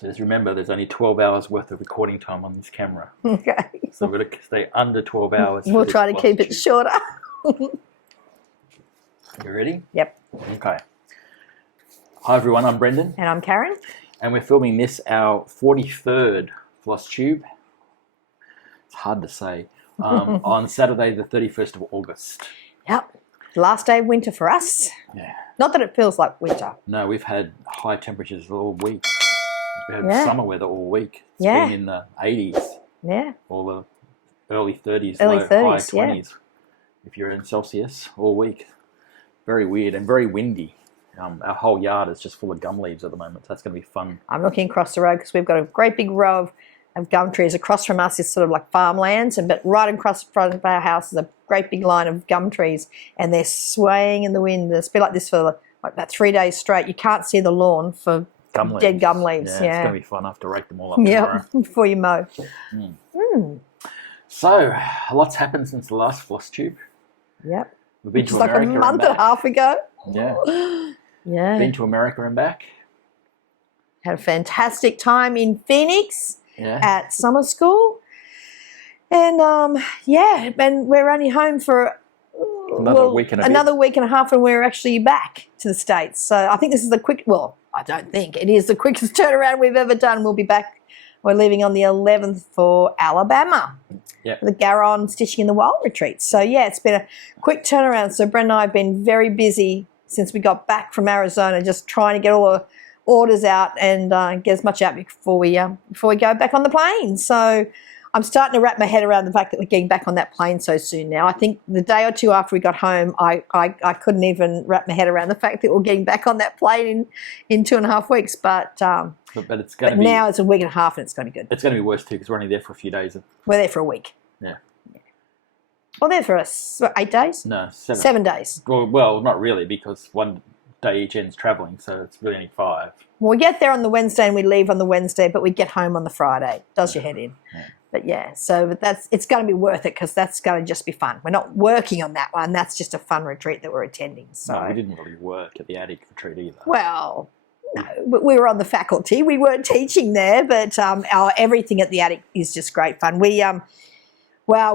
So just remember, there's only 12 hours worth of recording time on this camera. Okay. So we're going to stay under 12 hours. We'll try to keep it shorter. You ready? Yep. Okay. Hi everyone, I'm Brendan. And I'm Karen. And we're filming this, our 43rd Flosstube. It's hard to say. On Saturday, the 31st of August. Yep. Last day of winter for us. Yeah. Not that it feels like winter. No, we've had high temperatures all week. We had summer weather all week. It's been in the 80s. Yeah. Or the early 30s, high 20s. If you're in Celsius all week. Very weird and very windy. Our whole yard is just full of gum leaves at the moment. So that's going to be fun. I'm looking across the road because we've got a great big row of gum trees. Across from us is sort of like farmlands, but right across the front of our house is a great big line of gum trees, and they're swaying in the wind. It's been like this for like about 3 days straight. You can't see the lawn for dead gum leaves. Yeah, it's going to be fun. I have to rake them all up tomorrow. Before you mow. So, a lot's happened since the last Flosstube. Yep. We've been to like America a month and a half ago. Yeah. Yeah. Been to America and back. Had a fantastic time in Phoenix at summer school. And, and we're only home for another week and a half, and we're actually back to the States. So I think this is I don't think it is the quickest turnaround we've ever done. We'll be back. We're leaving on the 11th for Alabama. Yeah. The Garon Stitching in the Wild retreat. So, it's been a quick turnaround. So, Brent and I have been very busy since we got back from Arizona, just trying to get all the orders out and get as much out before we go back on the plane. So, I'm starting to wrap my head around the fact that we're getting back on that plane so soon now. I think the day or two after we got home, I couldn't even wrap my head around the fact that we're getting back on that plane in 2.5 weeks. But it's going to be... now it's a week and a half and it's going to be good. It's going to be worse too because we're only there for a few days. We're there for a week. Yeah. Well, there for 8 days? No, 7. 7 days. Well, not really, because one day each end's travelling, so it's really only 5. Well, we get there on the Wednesday and we leave on the Wednesday, but we get home on the Friday. Does your head in. Yeah. But it's going to be worth it because that's going to just be fun. We're not working on that one. That's just a fun retreat that we're attending. So. No, we didn't really work at the attic retreat either. Well, no, we were on the faculty. We weren't teaching there, but our everything at the attic is just great fun. We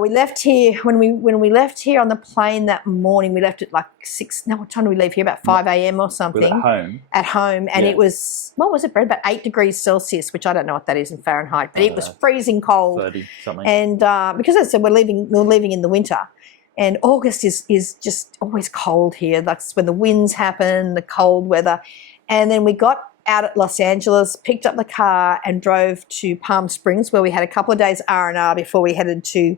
left here when we left here on the plane that morning. We left at like 6. No, what time did we leave here? About 5 a.m. or something. We were at home. At home, and it was, what was it, Brad? About 8 degrees Celsius, which I don't know what that is in Fahrenheit, but it was freezing cold. 30 something. And because as I said, we're leaving in the winter, and August is just always cold here. That's when the winds happen, the cold weather, and then we got out at Los Angeles, picked up the car, and drove to Palm Springs, where we had a couple of days R&R before we headed to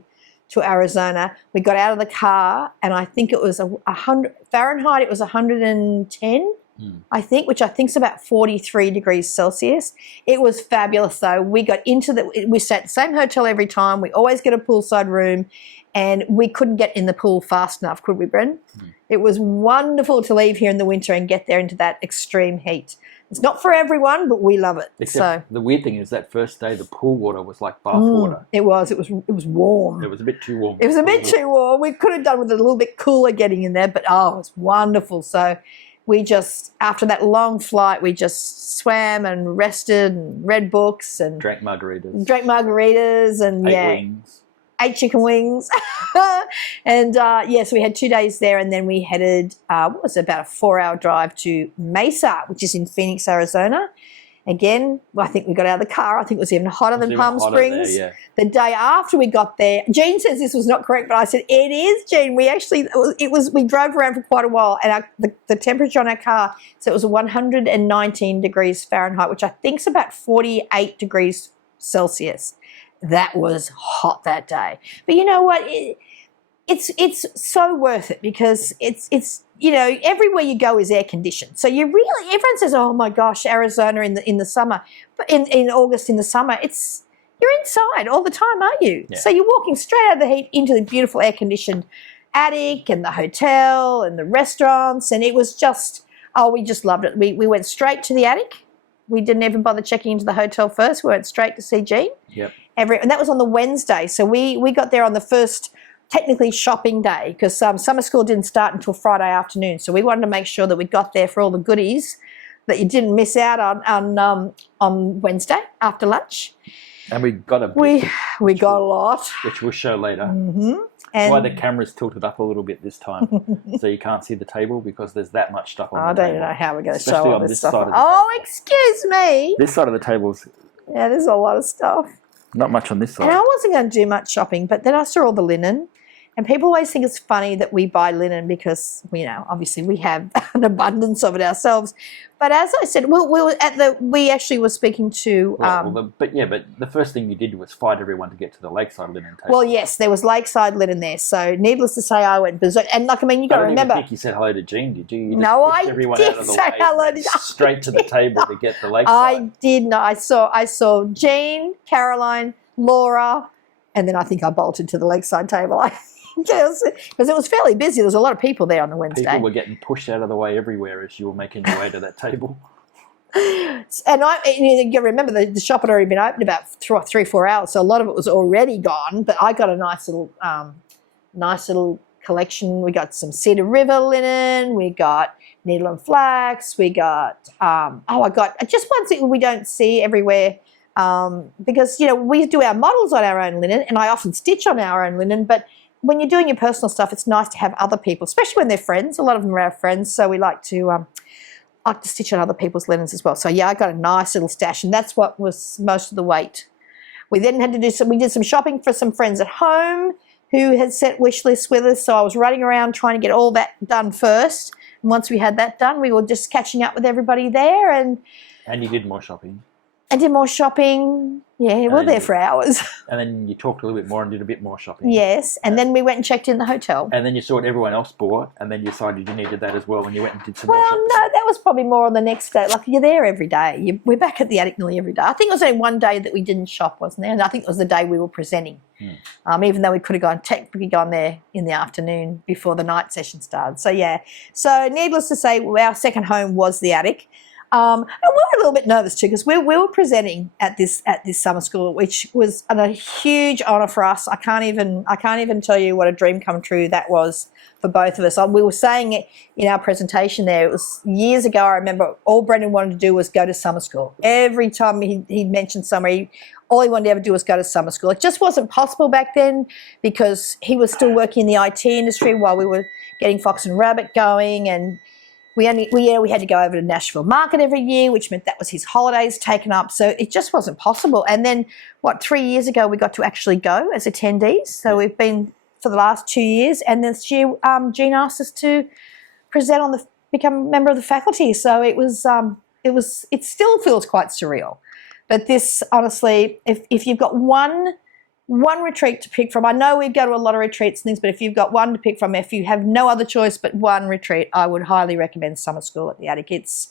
Arizona. We got out of the car, and I think it was 100 Fahrenheit. It was 110, I think, which I think is about 43 degrees Celsius. It was fabulous, though. We got we stayed at the same hotel every time. We always get a poolside room, and we couldn't get in the pool fast enough, could we, Bren? It was wonderful to leave here in the winter and get there into that extreme heat. It's not for everyone, but we love it. Except the weird thing is that first day the pool water was like bath water. It was warm. It was a bit too warm. It was a bit too warm. We could have done with it a little bit cooler getting in there, but it was wonderful. So we just, after that long flight, we just swam and rested and read books and drank margaritas and ate wings. 8 chicken wings. And so we had 2 days there, and then we headed, about a 4-hour drive to Mesa, which is in Phoenix, Arizona. Again, I think we got out of the car. I think it was even hotter than Palm Springs. There, yeah. The day after we got there, Jean says this was not correct, but I said, it is, Jean. We actually, we drove around for quite a while, and the temperature on our car, so it was 119 degrees Fahrenheit, which I think is about 48 degrees Celsius. That was hot that day. But you know what? It's so worth it because it's everywhere you go is air conditioned. So everyone says, oh my gosh, Arizona in the summer, but in August in the summer, you're inside all the time, aren't you? Yeah. So you're walking straight out of the heat into the beautiful air conditioned attic and the hotel and the restaurants, and it was just, we just loved it. We went straight to the attic. We didn't even bother checking into the hotel first. We went straight to see Jean. Yep. And that was on the Wednesday. So we got there on the first technically shopping day because summer school didn't start until Friday afternoon. So we wanted to make sure that we got there for all the goodies that you didn't miss out on Wednesday after lunch. And we got a We got a lot. which we'll show later. Mm-hmm. That's why the camera's tilted up a little bit this time, so you can't see the table because there's that much stuff on the table. I don't know how we're going to Especially show all on this this stuff. side of the Oh, table. excuse me. This side of the table's Yeah, there's a lot of stuff. not much on this side. And I wasn't going to do much shopping, but then I saw all the linen. And people always think it's funny that we buy linen because, obviously we have an abundance of it ourselves. But as I said, we actually were speaking to. But the first thing you did was fight everyone to get to the lakeside linen table. Well, yes, there was lakeside linen there. So needless to say, I went berserk. And you got to remember. I don't think you said hello to Jean, did you? You No, pushed I everyone did out of the say way hello to straight to the table to get the lakeside. I did not. I saw Jean, Caroline, Laura, and then I think I bolted to the lakeside table. Because it was fairly busy. There was a lot of people there on the Wednesday. People were getting pushed out of the way everywhere as you were making your way to that table. And you remember the shop had already been open about 3-4 hours, so a lot of it was already gone. But I got a nice little collection. We got some Cedar River linen. We got needle and flax. We got I got just one thing we don't see everywhere because we do our models on our own linen, and I often stitch on our own linen, but when you're doing your personal stuff, it's nice to have other people, especially when they're friends. A lot of them are our friends, so we like to stitch on other people's linens as well. So yeah, I got a nice little stash, and that's what was most of the weight. We then had to we did some shopping for some friends at home who had set wish lists with us. So I was running around trying to get all that done first. And once we had that done, we were just catching up with everybody there, and you did more shopping. I did more shopping. Yeah, we were there for hours. And then you talked a little bit more and did a bit more shopping. Yes, and then we went and checked in the hotel. And then you saw what everyone else bought, and then you decided you needed that as well when you went and did some more Well, shopping. no, that was probably more on the next day. Like, you're there every day. We're back at the attic nearly every day. I think it was only one day that we didn't shop, wasn't there? And I think it was the day we were presenting. Even though we could have technically gone there in the afternoon before the night session started. So, yeah. So, needless to say, our second home was the attic. And we were a little bit nervous too because we were presenting at this summer school, which was a huge honour for us. I can't even tell you what a dream come true that was for both of us. We were saying it in our presentation there. It was years ago. I remember all Brendan wanted to do was go to summer school. Every time he'd mentioned summer, all he wanted to ever do was go to summer school. It just wasn't possible back then because he was still working in the IT industry while we were getting Fox and Rabbit going, and we had to go over to Nashville Market every year, which meant that was his holidays taken up. So it just wasn't possible. And then, 3 years ago, we got to actually go as attendees. So we've been for the last 2 years. And this year, Jean asked us to present become a member of the faculty. So it still feels quite surreal. But this, honestly, if you've got one retreat to pick from. I know we go to a lot of retreats and things, but if you've got one to pick from, if you have no other choice but one retreat, I would highly recommend Summer School at the Attic. It's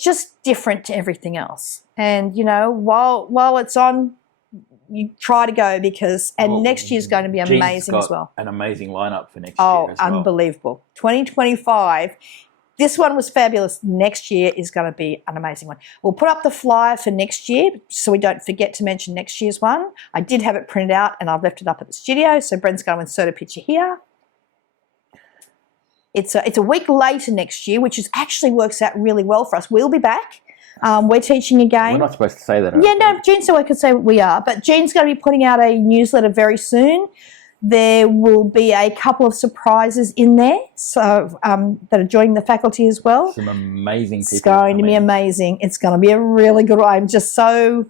just different to everything else. And, while it's on, you try to go next year's going to be amazing as well. An amazing lineup for next year as well. Unbelievable. 2025. This one was fabulous. Next year is going to be an amazing one. We'll put up the flyer for next year so we don't forget to mention next year's one. I did have it printed out and I've left it up at the studio, so Brent's going to insert a picture here. It's a week later next year, which actually works out really well for us. We'll be back. We're teaching again. We're not supposed to say that. Yeah, no, Jean said I could say we are, but Jean's going to be putting out a newsletter very soon. There will be a couple of surprises in there, so that are joining the faculty as well. Some amazing people. It's going to be amazing. It's going to be a really good one. I'm just so.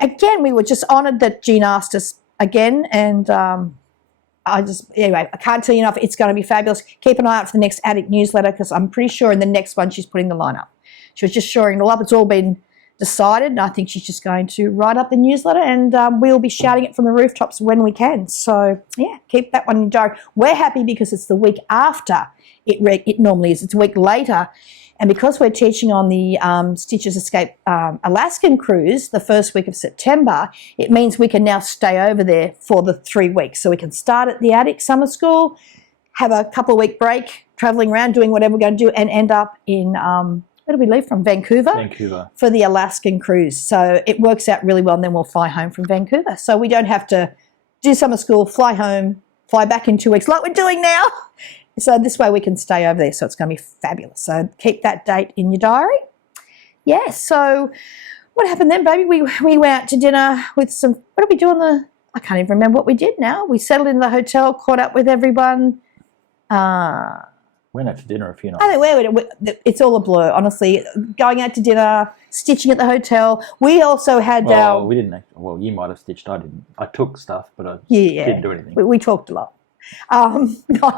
Again, we were just honoured that Jean asked us again, and anyway, I can't tell you enough. It's going to be fabulous. Keep an eye out for the next Attic newsletter because I'm pretty sure in the next one she's putting the line up. She was just shoring it all up. It's all been decided, and I think she's just going to write up the newsletter, and we'll be shouting it from the rooftops when we can. So, yeah, keep that one in your diary. We're happy because it's the week after it normally is. It's a week later, and because we're teaching on the Stitches Escape Alaskan cruise the first week of September, it means we can now stay over there for the 3 weeks. So we can start at the Attic Summer School, have a couple of week break, travelling around, doing whatever we're going to do, and end up in where do we leave from? Vancouver. For the Alaskan cruise. So it works out really well, and then we'll fly home from Vancouver. So we don't have to do summer school, fly home, fly back in 2 weeks like we're doing now. So this way we can stay over there. So it's going to be fabulous. So keep that date in your diary. yes, so what happened then, baby? We went out to dinner with some, what did we do on the, I can't even remember what we did now. We settled in the hotel, caught up with everyone. Went out to dinner a few nights. I think it's all a blur, honestly. Going out to dinner, stitching at the hotel. We also had we didn't. Well, you might have stitched. I didn't. I took stuff, but I didn't do anything. We talked a lot. I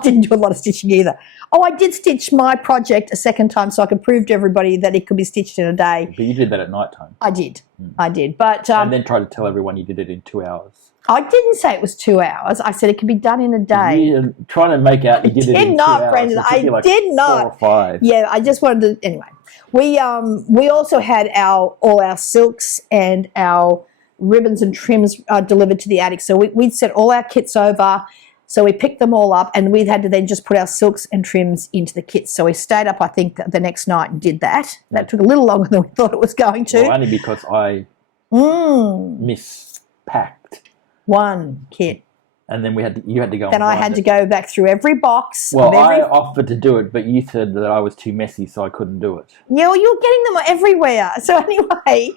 didn't do a lot of stitching either. Oh, I did stitch my project a second time so I could prove to everybody that it could be stitched in a day. But you did that at night time. I did. I did. But and then tried to tell everyone you did it in 2 hours. I didn't say it was 2 hours. I said it could be done in a day. You're trying to make out you did it in 2 hours. Brendan. I did not. 4 or 5. Yeah, I just wanted to. Anyway, we also had all our silks and our ribbons and trims delivered to the attic. So we'd sent all our kits over. So we picked them all up, and we had to then just put our silks and trims into the kits. So we stayed up, I think, the next night and did that. That took a little longer than we thought it was going to. Well, only because I mispacked one kit. And then you had to go. Then I had to go back through every box. Well, I offered to do it, but you said that I was too messy, so I couldn't do it. Yeah, well, you're getting them everywhere. So anyway,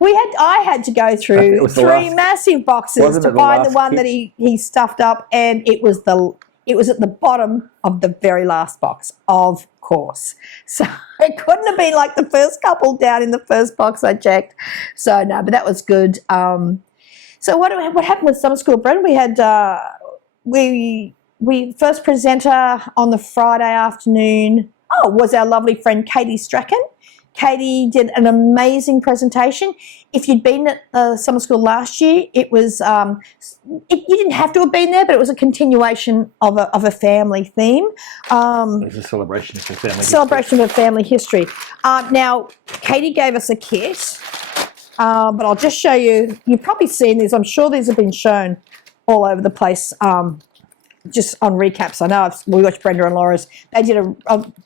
I had to go through 3 massive boxes to find the one that he stuffed up, and it was at the bottom of the very last box, of course. So it couldn't have been like the first couple down in the first box I checked. So no, but that was good. So what happened with summer school, Brendan? We had we first presenter on the Friday afternoon. Was our lovely friend Katie Strachan. Katie did an amazing presentation. If you'd been at summer school last year, it was you didn't have to have been there, but it was a continuation of a family theme. It was a celebration for family history. Celebration of family history. Now, Katie gave us a kit, but I'll just show you. You've probably seen these. I'm sure these have been shown all over the place. Just on recaps. I know we watched Brenda and Laura's. They did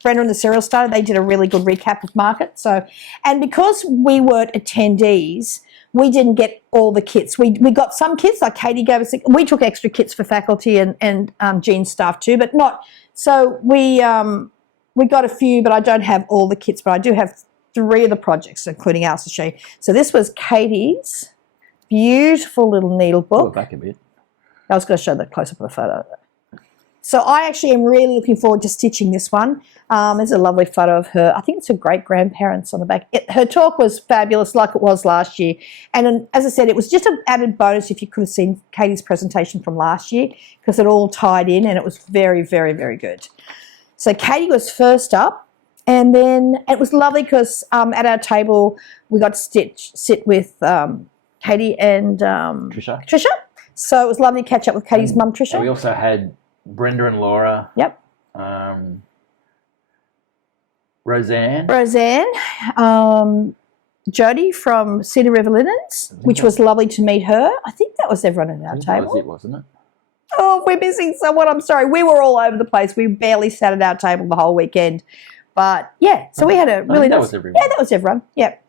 Brenda and the Serial Starter, they did a really good recap of market. So, and because we weren't attendees, we didn't get all the kits. We got some kits, like Katie gave us. We took extra kits for faculty and Jean's staff too, but not. So we got a few, but I don't have all the kits, but I do have 3 of the projects, including ours to show you. So this was Katie's beautiful little needle book. Pull it back a bit. I was going to show the close-up of the photo. So I actually am really looking forward to stitching this one. There's a lovely photo of her. I think it's her great-grandparents on the back. Her talk was fabulous, like it was last year. And as I said, it was just an added bonus if you could have seen Katie's presentation from last year, because it all tied in and it was very, very, very good. So Katie was first up, and then it was lovely because at our table we got to sit with Katie and Trisha. So it was lovely to catch up with Katie's mum, Trisha. We also had Brenda and Laura. Yep. Roseanne. Jodie from Cedar River Linens, which was lovely to meet her. I think that was everyone at our table. That was it, wasn't it? Oh, we're missing someone. I'm sorry. We were all over the place. We barely sat at our table the whole weekend. But, yeah, so we had a really nice... That was everyone. Yeah, that was everyone. Yep.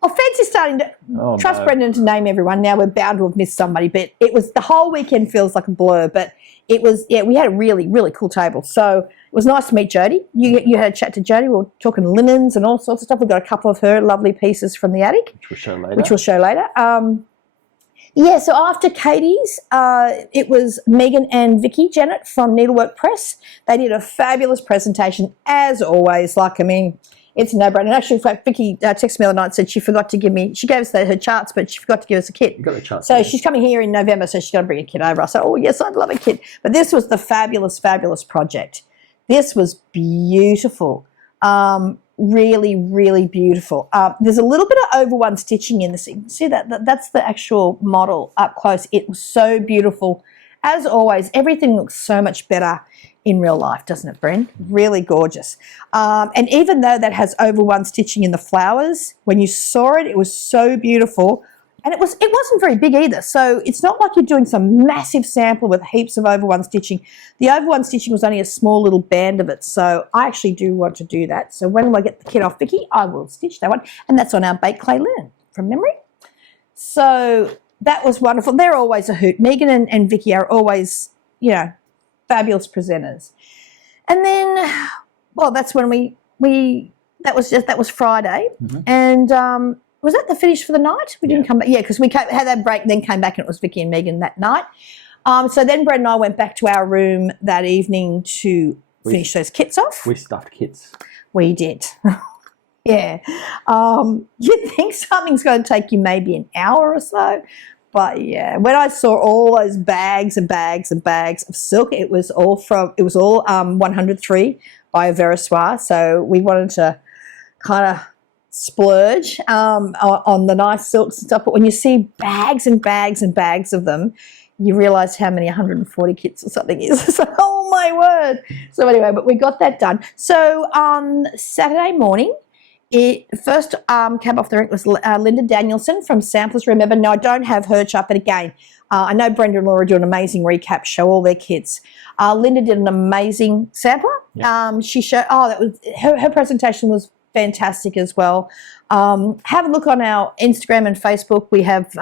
Oh, Fancy's starting to trust Brendan to name everyone. Now we're bound to have missed somebody, but it was the whole weekend feels like a blur. But it was, we had a really, really cool table. So it was nice to meet Jodie. You had a chat to Jodie. We were talking linens and all sorts of stuff. We got a couple of her lovely pieces from the attic, which we'll show later. So after Katie's, it was Megan and Vicky Janet from Needlework Press. They did a fabulous presentation, as always. It's a no-brainer. Actually, in fact, Vicky texted me the other night and said she forgot to give me, she gave us her charts, but she forgot to give us a kit. You got the charts. So she's coming here in November, so she's got to bring a kit over. I said, oh, yes, I'd love a kit. But this was the fabulous, fabulous project. This was beautiful. Really, really beautiful. There's a little bit of over-one stitching in this. You can see that's the actual model up close. It was so beautiful. As always, everything looks so much better in real life, doesn't it, Bren? Really gorgeous. And even though that has over-one stitching in the flowers, when you saw it, it was so beautiful. And it wasn't very big either. So it's not like you're doing some massive sample with heaps of over-one stitching. The over-one stitching was only a small little band of it. So I actually do want to do that. So when I get the kit off Vicky, I will stitch that one. And that's on our baked clay linen from memory. So that was wonderful. They're always a hoot. Megan and Vicky are always, fabulous presenters. And then, well, that's when we that was Friday, Mm-hmm. and was that the finish for the night? We didn't come back, because we had that break, and then came back, and it was Vicky and Megan that night. So then Brett and I went back to our room that evening to finish those kits off. We stuffed kits. We did. Yeah. You'd think something's going to take you maybe an hour or so. But yeah, when I saw all those bags and bags and bags of silk, it was all 103 by Verissoir. So we wanted to kind of splurge on the nice silks and stuff. But when you see bags and bags and bags of them, you realise how many 140 kits or something is. So, oh my word. So anyway, but we got that done. So on Saturday morning, it first came off the rink was Linda Danielson from Samplers Remember. Now, I don't have her chart, but again, I know Brenda and Laura do an amazing recap, show all their kits. Linda did an amazing sampler. Yeah. She showed, that was her presentation was fantastic as well. Have a look on our Instagram and Facebook. We have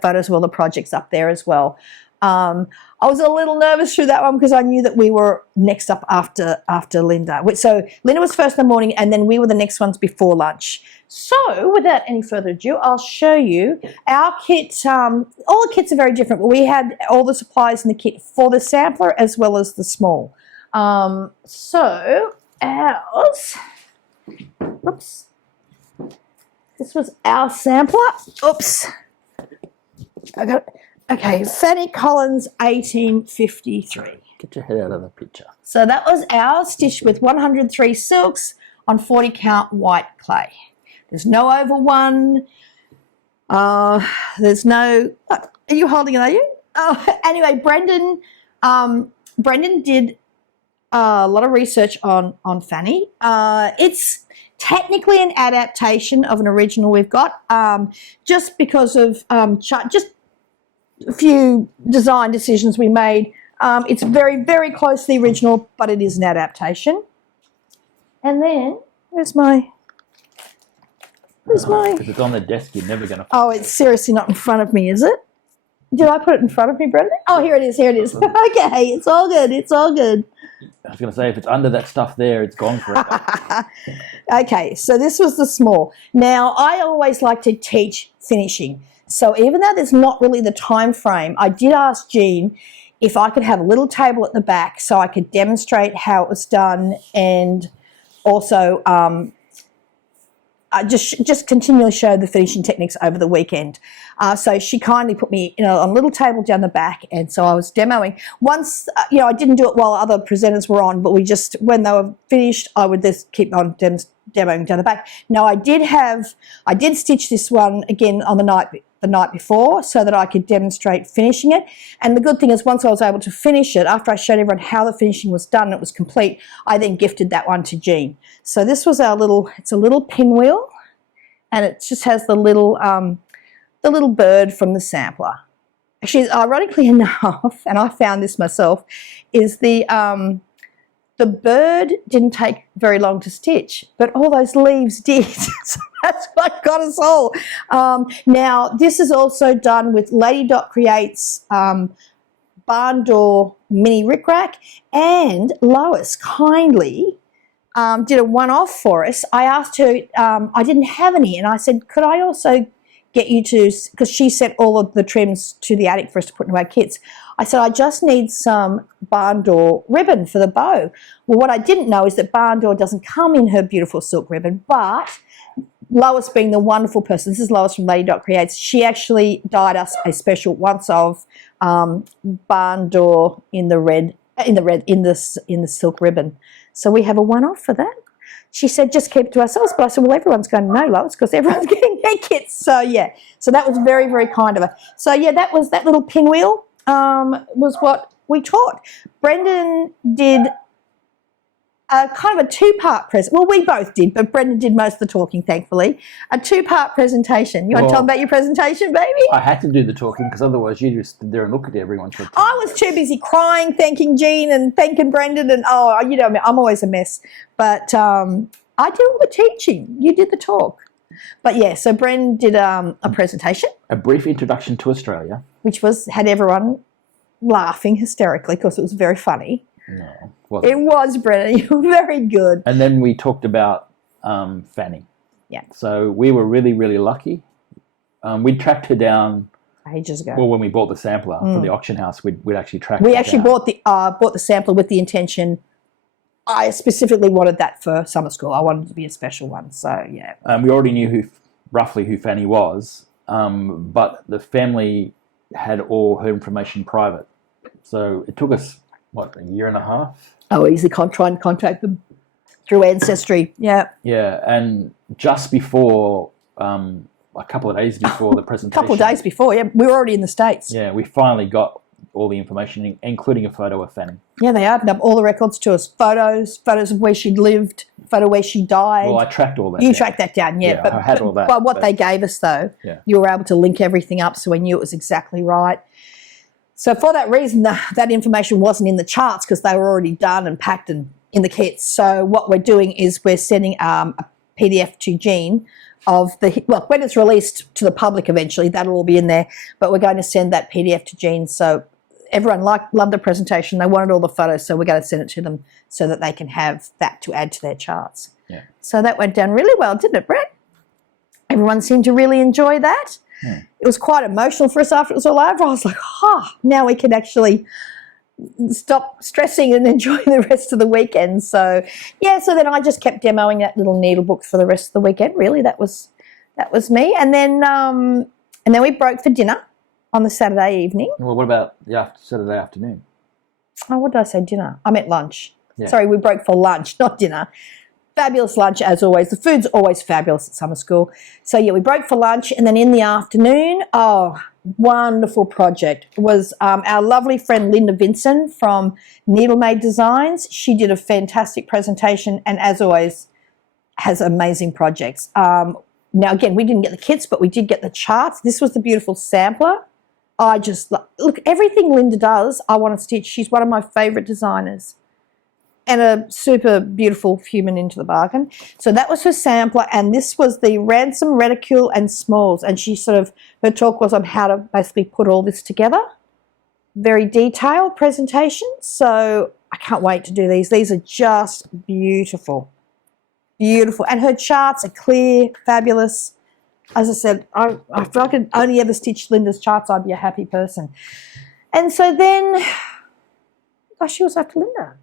photos of all the projects up there as well. I was a little nervous through that one because I knew that we were next up after Linda. So Linda was first in the morning, and then we were the next ones before lunch. So without any further ado, I'll show you our kit. All the kits are very different, but we had all the supplies in the kit for the sampler as well as the small. So ours, oops, this was our sampler. Oops, I got it. Okay, Fanny Collins, 1853. Get your head out of the picture. So that was ours, stitched with 103 silks on 40 count white clay. There's no over one. There's no. Are you holding it? Are you? Anyway, Brendan did a lot of research on Fanny. It's technically an adaptation of an original we've got, just because of just a few design decisions we made. It's very, very close to the original, but it is an adaptation. And then, where's my... If it's on the desk, you're never going to... Oh, it's seriously not in front of me, is it? Did I put it in front of me, Brendan? Oh, here it is, Okay, it's all good, I was going to say, if it's under that stuff there, it's gone forever. Okay, so this was the small. Now, I always like to teach finishing. So even though there's not really the time frame, I did ask Jean if I could have a little table at the back so I could demonstrate how it was done, and also just continually show the finishing techniques over the weekend. So she kindly put me on a little table down the back, and so I was demoing. Once, I didn't do it while other presenters were on, but when they were finished, I would just keep on demoing down the back. Now, I did stitch this one again on the night before so that I could demonstrate finishing it. And the good thing is, once I was able to finish it, after I showed everyone how the finishing was done and it was complete, I then gifted that one to Jean. So this was it's a little pinwheel, and it just has the little bird from the sampler. Actually, ironically enough, and I found this myself, is the bird didn't take very long to stitch, but all those leaves did. So that's what got us all. Now, this is also done with Lady Dot Creates barn door mini rickrack, and Lois kindly did a one-off for us. I asked her, I didn't have any, and I said, could I also get you to, because she sent all of the trims to the attic for us to put into our kits. I said, I just need some barn door ribbon for the bow. Well, what I didn't know is that barn door doesn't come in her beautiful silk ribbon, but Lois, being the wonderful person, this is Lois from Lady Dot Creates, she actually dyed us a special once of barn door in the silk ribbon. So we have a one-off for that. She said, just keep it to ourselves. But I said, well, everyone's going to know, Lois, because everyone's getting their kits. So, yeah. So that was very, very kind of her. So, yeah, that little pinwheel was what we taught. Brendan did kind of a two-part presentation. Well, we both did, but Brendan did most of the talking, thankfully. A two-part presentation. You want to tell them about your presentation, baby? I had to do the talking because otherwise you just stood there and looked at everyone. I was too busy crying, thanking Jean and thanking Brendan, and I'm always a mess. But I did all the teaching. You did the talk. But yeah, so Brendan did a presentation. A brief introduction to Australia. Which had everyone laughing hysterically because it was very funny. No. It was, Brendan. You were very good. And then we talked about Fanny. Yeah. So we were really, really lucky. We tracked her down ages ago. Well, when we bought the sampler from the auction house, we'd actually tracked. We actually bought the sampler with the intention. I specifically wanted that for summer school. I wanted it to be a special one. So yeah. We already knew roughly who Fanny was, but the family had all her information private. So it took us a year and a half. Oh, easy. Try and contact them through Ancestry. Yeah. Yeah, and just before, a couple of days before the presentation. A couple of days before, yeah. We were already in the States. Yeah, we finally got all the information, including a photo of Fanny. Yeah, they opened up all the records to us. Photos of where she lived, photo where she died. Well, I tracked all that. You tracked that down, yeah. But I had all that. But what they gave us, though, you were able to link everything up so we knew it was exactly right. So for that reason, that information wasn't in the charts because they were already done and packed and in the kits. So what we're doing is we're sending a PDF to Jean of when it's released to the public eventually, that'll all be in there. But we're going to send that PDF to Jean. So everyone loved the presentation. They wanted all the photos, so we're going to send it to them so that they can have that to add to their charts. Yeah. So that went down really well, didn't it, Brett? Everyone seemed to really enjoy that. Yeah. It was quite emotional for us after it was all over. I was like, now we can actually stop stressing and enjoy the rest of the weekend. So, yeah, so then I just kept demoing that little needle book for the rest of the weekend. Really, that was me. And then we broke for dinner on the Saturday evening. Well, what about Saturday afternoon? Oh, what did I say? Dinner? I meant lunch. Yeah. Sorry, we broke for lunch, not dinner. Fabulous lunch as always. The food's always fabulous at summer school. So, yeah, we broke for lunch, and then in the afternoon, wonderful project was our lovely friend Linda Vinson from Needle Made Designs. She did a fantastic presentation and, as always, has amazing projects. Now, again, we didn't get the kits, but we did get the charts. This was the beautiful sampler. I just look, everything Linda does, I want to stitch. She's one of my favourite designers and a super beautiful human into the bargain. So that was her sampler, and this was the Ransom, Reticule and Smalls, and her talk was on how to basically put all this together. Very detailed presentation, so I can't wait to do these. These are just beautiful, beautiful, and her charts are clear, fabulous. As I said, if I could only ever stitch Linda's charts, I'd be a happy person. And so then, she was after Linda.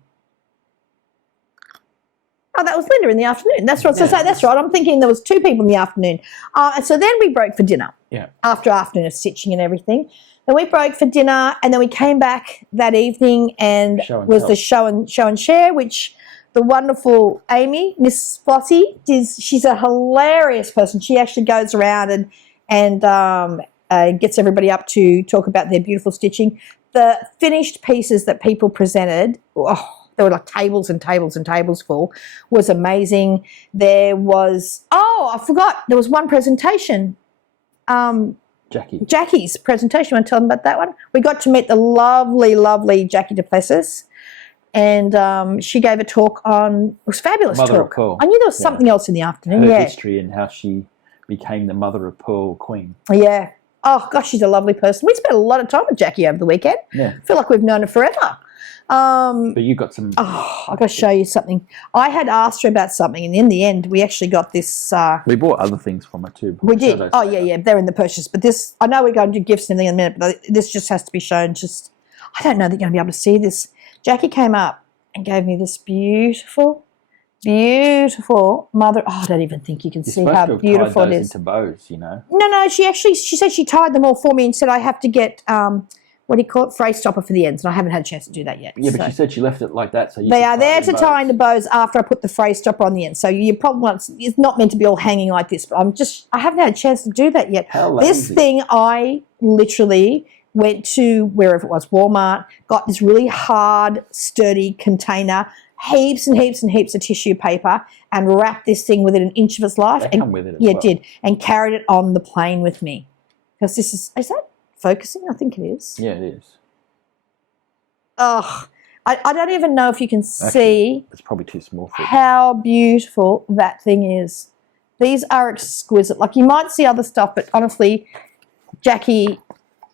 Oh, that was Linda in the afternoon. That's right. So that's right. I'm thinking there was two people in the afternoon. And so then we broke for dinner. Yeah. After afternoon of stitching and everything. Then we broke for dinner, and then we came back that evening and the show and share, which the wonderful Amy, Miss Flossie, she's a hilarious person. She actually goes around and gets everybody up to talk about their beautiful stitching. The finished pieces that people presented, there were like tables and tables and tables full, was amazing. There was, I forgot, there was one presentation. Jackie's presentation. You want to tell them about that one? We got to meet the lovely, lovely Jackie Duplessis, and she gave a talk on, it was fabulous Mother talk. Of Pearl. I knew there was something else in the afternoon. Her history and how she became the Mother of Pearl Queen. Yeah. Oh, gosh, she's a lovely person. We spent a lot of time with Jackie over the weekend. Yeah. I feel like we've known her forever. But you got some... I've got to show you something. I had asked her about something, and in the end, we actually got this... we bought other things from her too. We did. Oh, yeah, they're in the purchase. But this, I know we're going to do gifts and everything in a minute, but this just has to be shown. I don't know that you're going to be able to see this. Jackie came up and gave me this beautiful, beautiful mother... I don't even think you can see how beautiful it is. Into bows, you know. No, she said she tied them all for me and said I have to get... what do you call it? Phrase stopper for the ends, and I haven't had a chance to do that yet. Yeah, but she said she left it like that, so they are there to tie in the bows after I put the phrase stopper on the end. So you probably it's not meant to be all hanging like this, but I haven't had a chance to do that yet. How lazy. This thing, I literally went to wherever it was, Walmart, got this really hard, sturdy container, heaps and heaps and heaps of tissue paper, and wrapped this thing within an inch of its life. They come with it as well. It did, and carried it on the plane with me because this is that focusing? I think it is. Yeah, it is. Oh, I don't even know if you can see. It's probably too small for it. How beautiful that thing is. These are exquisite. Like, you might see other stuff, but honestly, Jackie,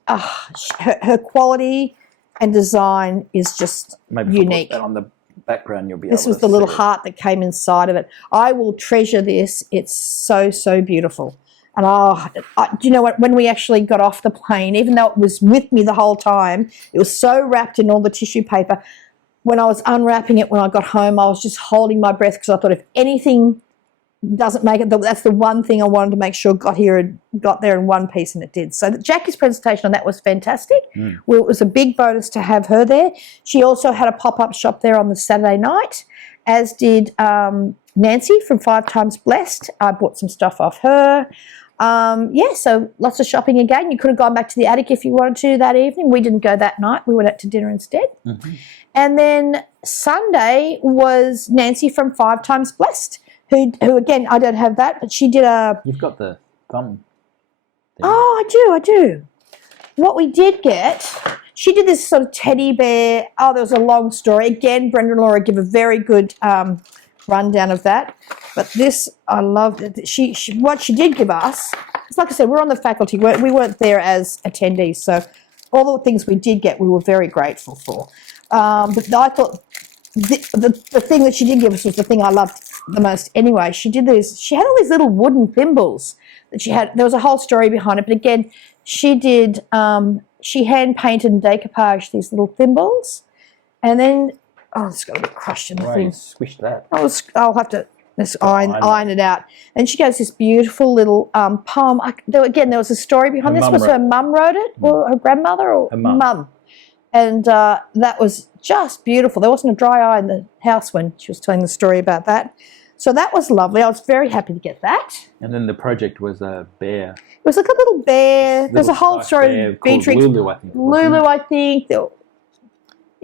her quality and design is just Maybe unique. That on the background, you'll be This able was to the little see it. heart that came inside of it. I will treasure this. It's so, so beautiful. And do you know what? When we actually got off the plane, even though it was with me the whole time, it was so wrapped in all the tissue paper. When I was unwrapping it when I got home, I was just holding my breath because I thought if anything doesn't make it, that's the one thing I wanted to make sure got there in one piece, and it did. So Jackie's presentation on that was fantastic. Well, it was a big bonus to have her there. She also had a pop-up shop there on the Saturday night, as did Nancy from 5 Times Blessed. I bought some stuff off her. So lots of shopping again. You could have gone back to the attic if you wanted to that evening. We didn't go that night. We went out to dinner instead. And then Sunday was Nancy from 5 Times Blessed, who again, I don't have that, but she did a... You've got the thumb thing. Oh, I do. What we did get, she did this sort of teddy bear. Oh, there was a long story. Again, Brenda and Laura give a very good rundown of that. But this, I loved it. She what she did give us, it's like I said, we're on the faculty. We weren't there as attendees, so all the things we did get, we were very grateful for. But I thought the thing that she did give us was the thing I loved the most anyway. She had all these little wooden thimbles that she had. There was a whole story behind it, but again, she did, she hand painted and decoupaged these little thimbles, and then, it's got a bit crushed in the Right, thing. squish that. I'll have to iron it out. And she goes this beautiful little poem. There was a story behind this. Was her mum wrote it, or her grandmother, or her mum? And that was just beautiful. There wasn't a dry eye in the house when she was telling the story about that. So that was lovely. I was very happy to get that. And then the project was a bear. It was like a little bear. There's a whole story of Beatrix. Lulu, I think. I think.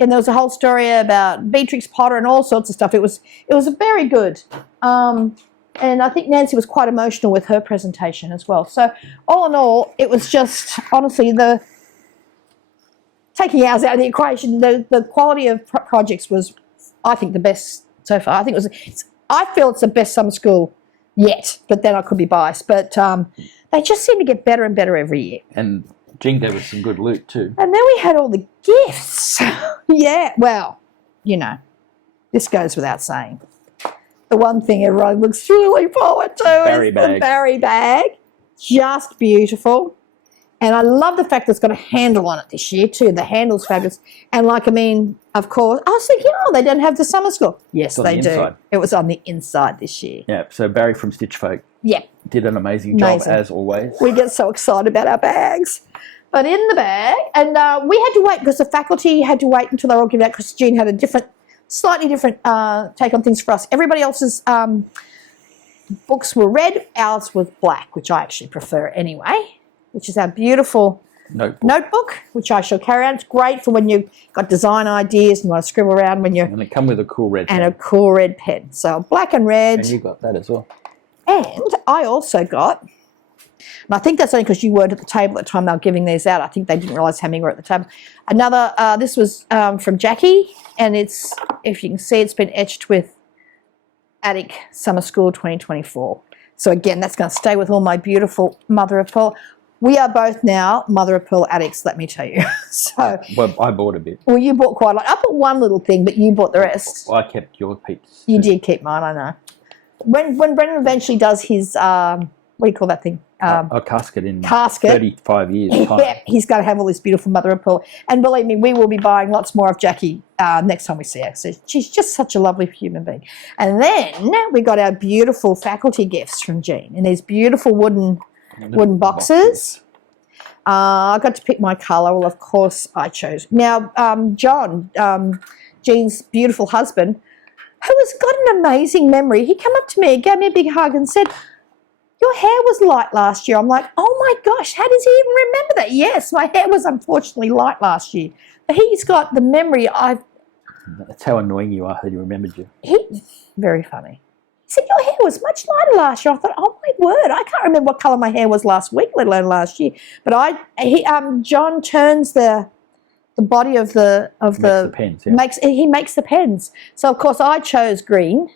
And there was a whole story about Beatrix Potter and all sorts of stuff. It was very good. And I think Nancy was quite emotional with her presentation as well. So all in all, it was just, honestly, taking ours out of the equation, the quality of projects was, I think, the best so far. I feel it's the best summer school yet, but then I could be biased. But they just seem to get better and better every year. And Jean gave us some good loot too. And then we had all the gifts. Yeah, well, this goes without saying. The one thing everyone looks really forward to is the Barry bag. Just beautiful. And I love the fact that it's got a handle on it this year too. The handle's fabulous. And of course, I was thinking, they don't have the summer school. Yes, they do. It was on the inside this year. Yeah, so Barry from Stitch Folk did an amazing job as always. We get so excited about our bags. But in the bag, and we had to wait because the faculty had to wait until they were all given out because Jean had a slightly different take on things for us. Everybody else's books were red, ours was black, which I actually prefer anyway, which is our beautiful notebook, which I shall carry out. It's great for when you've got design ideas and you want to scribble around when you're... And it come with a cool red pen. And a cool red pen. So black and red. And you got that as well. And I also got... And I think that's only because you weren't at the table at the time they were giving these out. I think they didn't realise how many were at the table. Another, this was from Jackie, and it's, if you can see, it's been etched with Attic Summer School 2024. So again, that's going to stay with all my beautiful mother of pearl. We are both now mother of pearl addicts, let me tell you. So, well, I bought a bit. Well, you bought quite a lot. I bought one little thing, but you bought the rest. Well, I kept your peeps. You did keep mine, I know. When Brendan eventually does his, what do you call that thing? A casket in 35 years' time. Yeah, he's going to have all this beautiful mother of pearl. And believe me, we will be buying lots more of Jackie next time we see her. So she's just such a lovely human being. And then we got our beautiful faculty gifts from Jean in these beautiful wooden boxes. I got to pick my colour. Well, of course, I chose. Now, John, Jean's beautiful husband, who has got an amazing memory, he came up to me, gave me a big hug and said, "Your hair was light last year." I'm like, oh my gosh, how does he even remember that? Yes, my hair was unfortunately light last year. But he's got the memory. That's how annoying you are that he remembered you. Very funny. He said, "Your hair was much lighter last year." I thought, oh my word, I can't remember what colour my hair was last week, let alone last year. But John turns the body of the makes the pens, yeah. He makes the pens. So of course I chose green.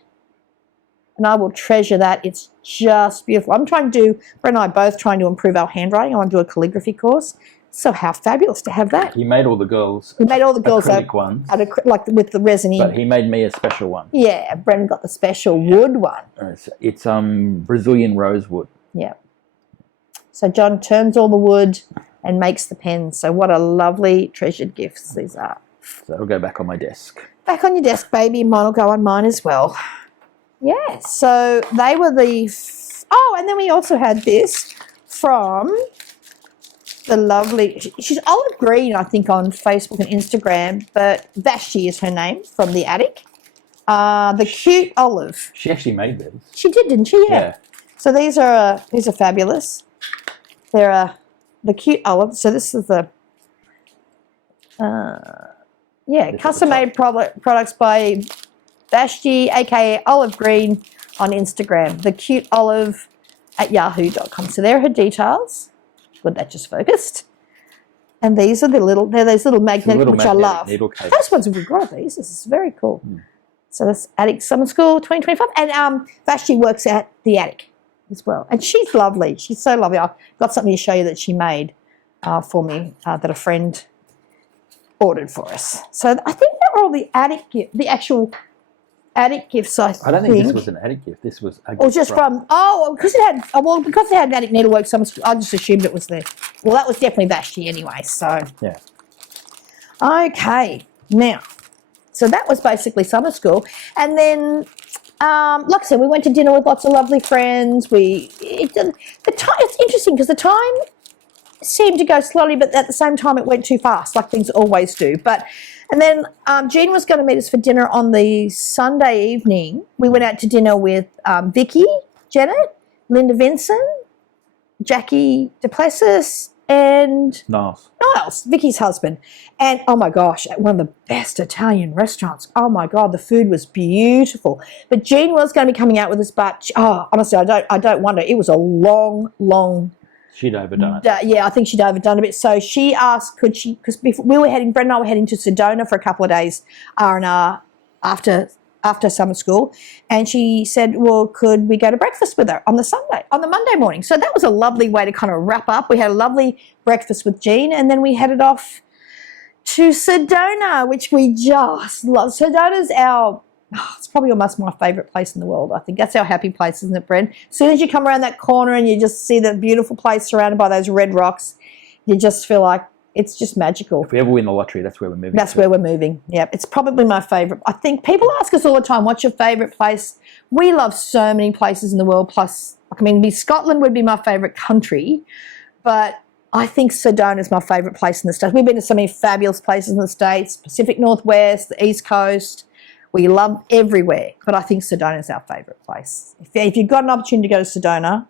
And I will treasure that. It's just beautiful. Brent and I are both trying to improve our handwriting. I want to do a calligraphy course. So how fabulous to have that. He made all the girls. He made all the girls acrylic ones, like with the resiny. but he made me a special one. Yeah, Brendan got the special wood one. It's Brazilian rosewood. Yeah. So John turns all the wood and makes the pens. So what a lovely treasured gifts these are. So it'll go back on my desk. Back on your desk, baby. Mine will go on mine as well. Yeah. So they were oh, and then we also had this from the lovely, she's olive green, I think, on Facebook and Instagram, but Vashti is her name, from the attic. The cute olive. She actually made these. She did, didn't she? Yeah. So these are fabulous. They're the cute olive. So this is the custom-made products by Vashti, aka Olive Green, on Instagram. The cute olive at yahoo.com. So there are her details. Good, that just focused. And these are they're those little magnetic, which I love. Needle case. Those ones we've got these. This is very cool. So that's Attic Summer School 2025. And Vashti works at the Attic as well. And she's lovely. She's so lovely. I've got something to show you that she made for me that a friend ordered for us. So I think that were all the Attic the actual Attic gifts, I don't think this was an Attic gift. This was a gift. Or just because it had Attic Needlework Summer School, I just assumed it was there. Well, that was definitely Vashti anyway, so. Yeah. Okay, now, so that was basically summer school. And then, like I said, we went to dinner with lots of lovely friends. It's interesting because the time seemed to go slowly, but at the same time it went too fast, like things always do. And then Jean was going to meet us for dinner on the Sunday evening. We went out to dinner with Vicky, Janet, Linda Vinson, Jackie Duplessis, and Niles, Vicky's husband. And oh my gosh, at one of the best Italian restaurants. Oh my God, the food was beautiful. But Jean was going to be coming out with us, but honestly, I don't wonder. It was a long. She'd overdone it. Yeah, I think she'd overdone a bit. So she asked, could she, because Brent and I were heading to Sedona for a couple of days R&R after summer school, and she said, well, could we go to breakfast with her on the Monday morning? So that was a lovely way to kind of wrap up. We had a lovely breakfast with Jean, and then we headed off to Sedona, which we just love. Sedona's it's probably almost my favourite place in the world. I think that's our happy place, isn't it, Brent? As soon as you come around that corner and you just see that beautiful place surrounded by those red rocks, you just feel like it's just magical. If we ever win the lottery, that's where we're moving. That's where we're moving. Yeah, it's probably my favourite. I think people ask us all the time, what's your favourite place? We love so many places in the world. Plus, Scotland would be my favourite country, but I think Sedona is my favourite place in the States. We've been to so many fabulous places in the States, Pacific Northwest, the East Coast. We love everywhere, but I think Sedona is our favourite place. If you've got an opportunity to go to Sedona,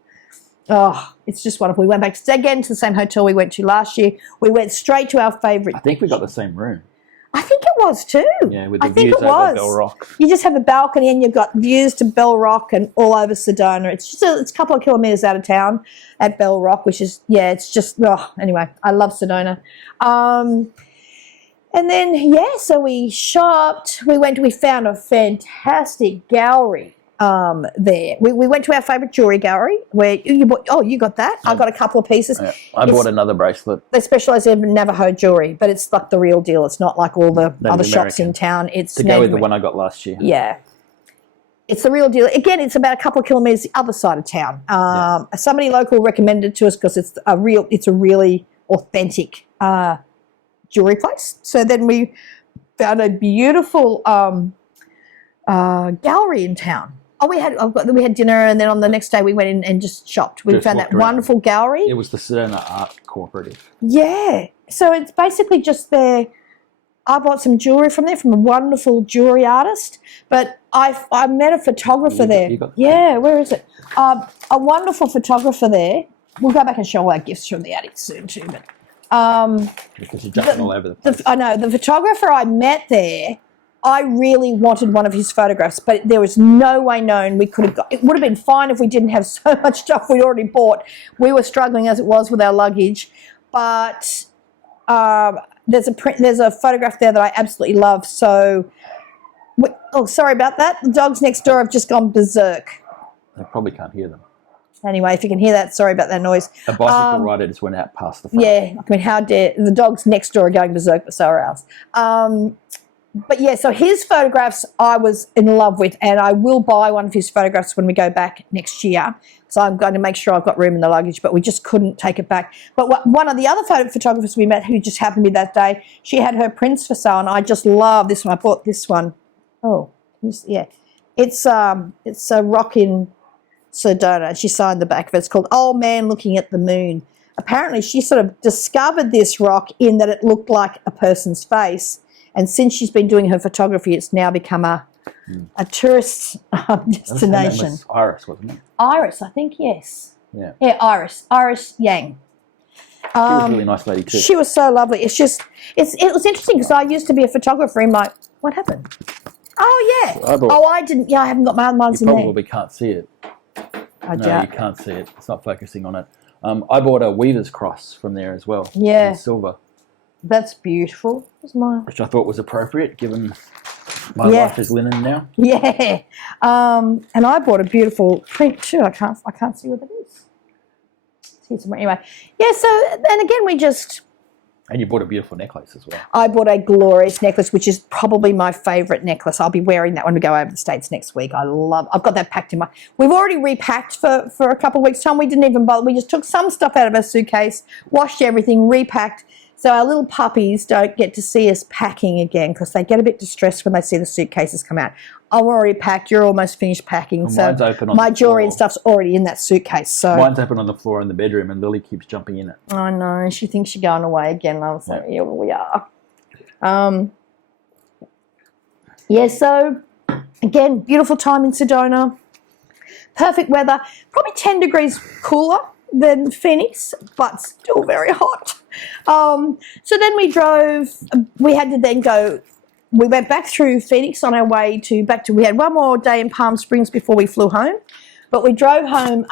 it's just wonderful. We went back again to the same hotel we went to last year. We went straight to our favourite. I think we got the same room. I think it was too. Yeah, with the views over Bell Rock. You just have a balcony and you've got views to Bell Rock and all over Sedona. It's a couple of kilometres out of town at Bell Rock, which is, anyway, I love Sedona. And then, so we shopped. We found a fantastic gallery there. We went to our favourite jewellery gallery where you got that? I got a couple of pieces. Yeah, I bought another bracelet. They specialise in Navajo jewellery, but it's like the real deal. It's not like all the other shops in town. It's to go with the one I got last year. Yeah. It's the real deal. Again, it's about a couple of kilometres the other side of town. Somebody local recommended it to us because it's a really authentic jewellery place. So then we found a beautiful gallery in town. We had dinner, and then on the next day we went in and just shopped. We found that wonderful gallery. It was the Sedona Art Cooperative. Yeah. So it's basically just there. I bought some jewellery from there from a wonderful jewellery artist, but I met a photographer there. Where is it? A wonderful photographer there. We'll go back and show all our gifts from the attic soon too, but because you're jumping all over the place. I know. The photographer I met there, I really wanted one of his photographs, but there was no way known we could have got. It would have been fine if we didn't have so much stuff we'd already bought. We were struggling as it was with our luggage, but there's a photograph there that I absolutely love. So, sorry about that. The dogs next door have just gone berserk. I probably can't hear them. Anyway, if you can hear that, sorry about that noise. A bicycle rider just went out past the front. Yeah, I mean, how dare the dogs next door are going berserk, but so are ours. But yeah, so his photographs I was in love with, and I will buy one of his photographs when we go back next year. So I'm going to make sure I've got room in the luggage, but we just couldn't take it back. But one of the other photographers we met who just happened to be that day, she had her prints for sale, and I just love this one. I bought this one. Oh, yeah. It's a rock in Sedona. She signed the back of it. It's called Old Man Looking at the Moon. Apparently, she sort of discovered this rock in that it looked like a person's face. And since she's been doing her photography, it's now become a tourist destination. That was Iris, wasn't it? Iris, I think, yes. Yeah. Yeah, Iris Yang. She was a really nice lady too. She was so lovely. It's just, it was interesting because I used to be a photographer and like, what happened? Oh, yeah. I didn't, yeah, I haven't got my ones in there. You probably can't see it. No, you can't see it. It's not focusing on it. I bought a Weaver's Cross from there as well. Yeah. In silver. That's beautiful. Which I thought was appropriate given my life is linen now. Yeah. And I bought a beautiful print too. I can't see what it is. See somewhere. Anyway. Yeah, so and again we just And you bought a beautiful necklace as well. I bought a glorious necklace, which is probably my favourite necklace. I'll be wearing that when we go over the States next week. I've got that packed in my... We've already repacked for a couple of weeks' time. We didn't even bother. We just took some stuff out of our suitcase, washed everything, repacked. So our little puppies don't get to see us packing again because they get a bit distressed when they see the suitcases come out. I'm already packed. You're almost finished packing. Well, so mine's open on my the jewellery floor. and stuff's already in that suitcase. So Mine's open on the floor in the bedroom and Lily keeps jumping in it. I know. She thinks she's going away again. I was like, yeah, well, we are. Yeah, so again, beautiful time in Sedona. Perfect weather. Probably 10 degrees cooler than Phoenix, but still very hot. So then we drove. We had to then go. We went back through Phoenix on our way we had one more day in Palm Springs before we flew home. But we drove home.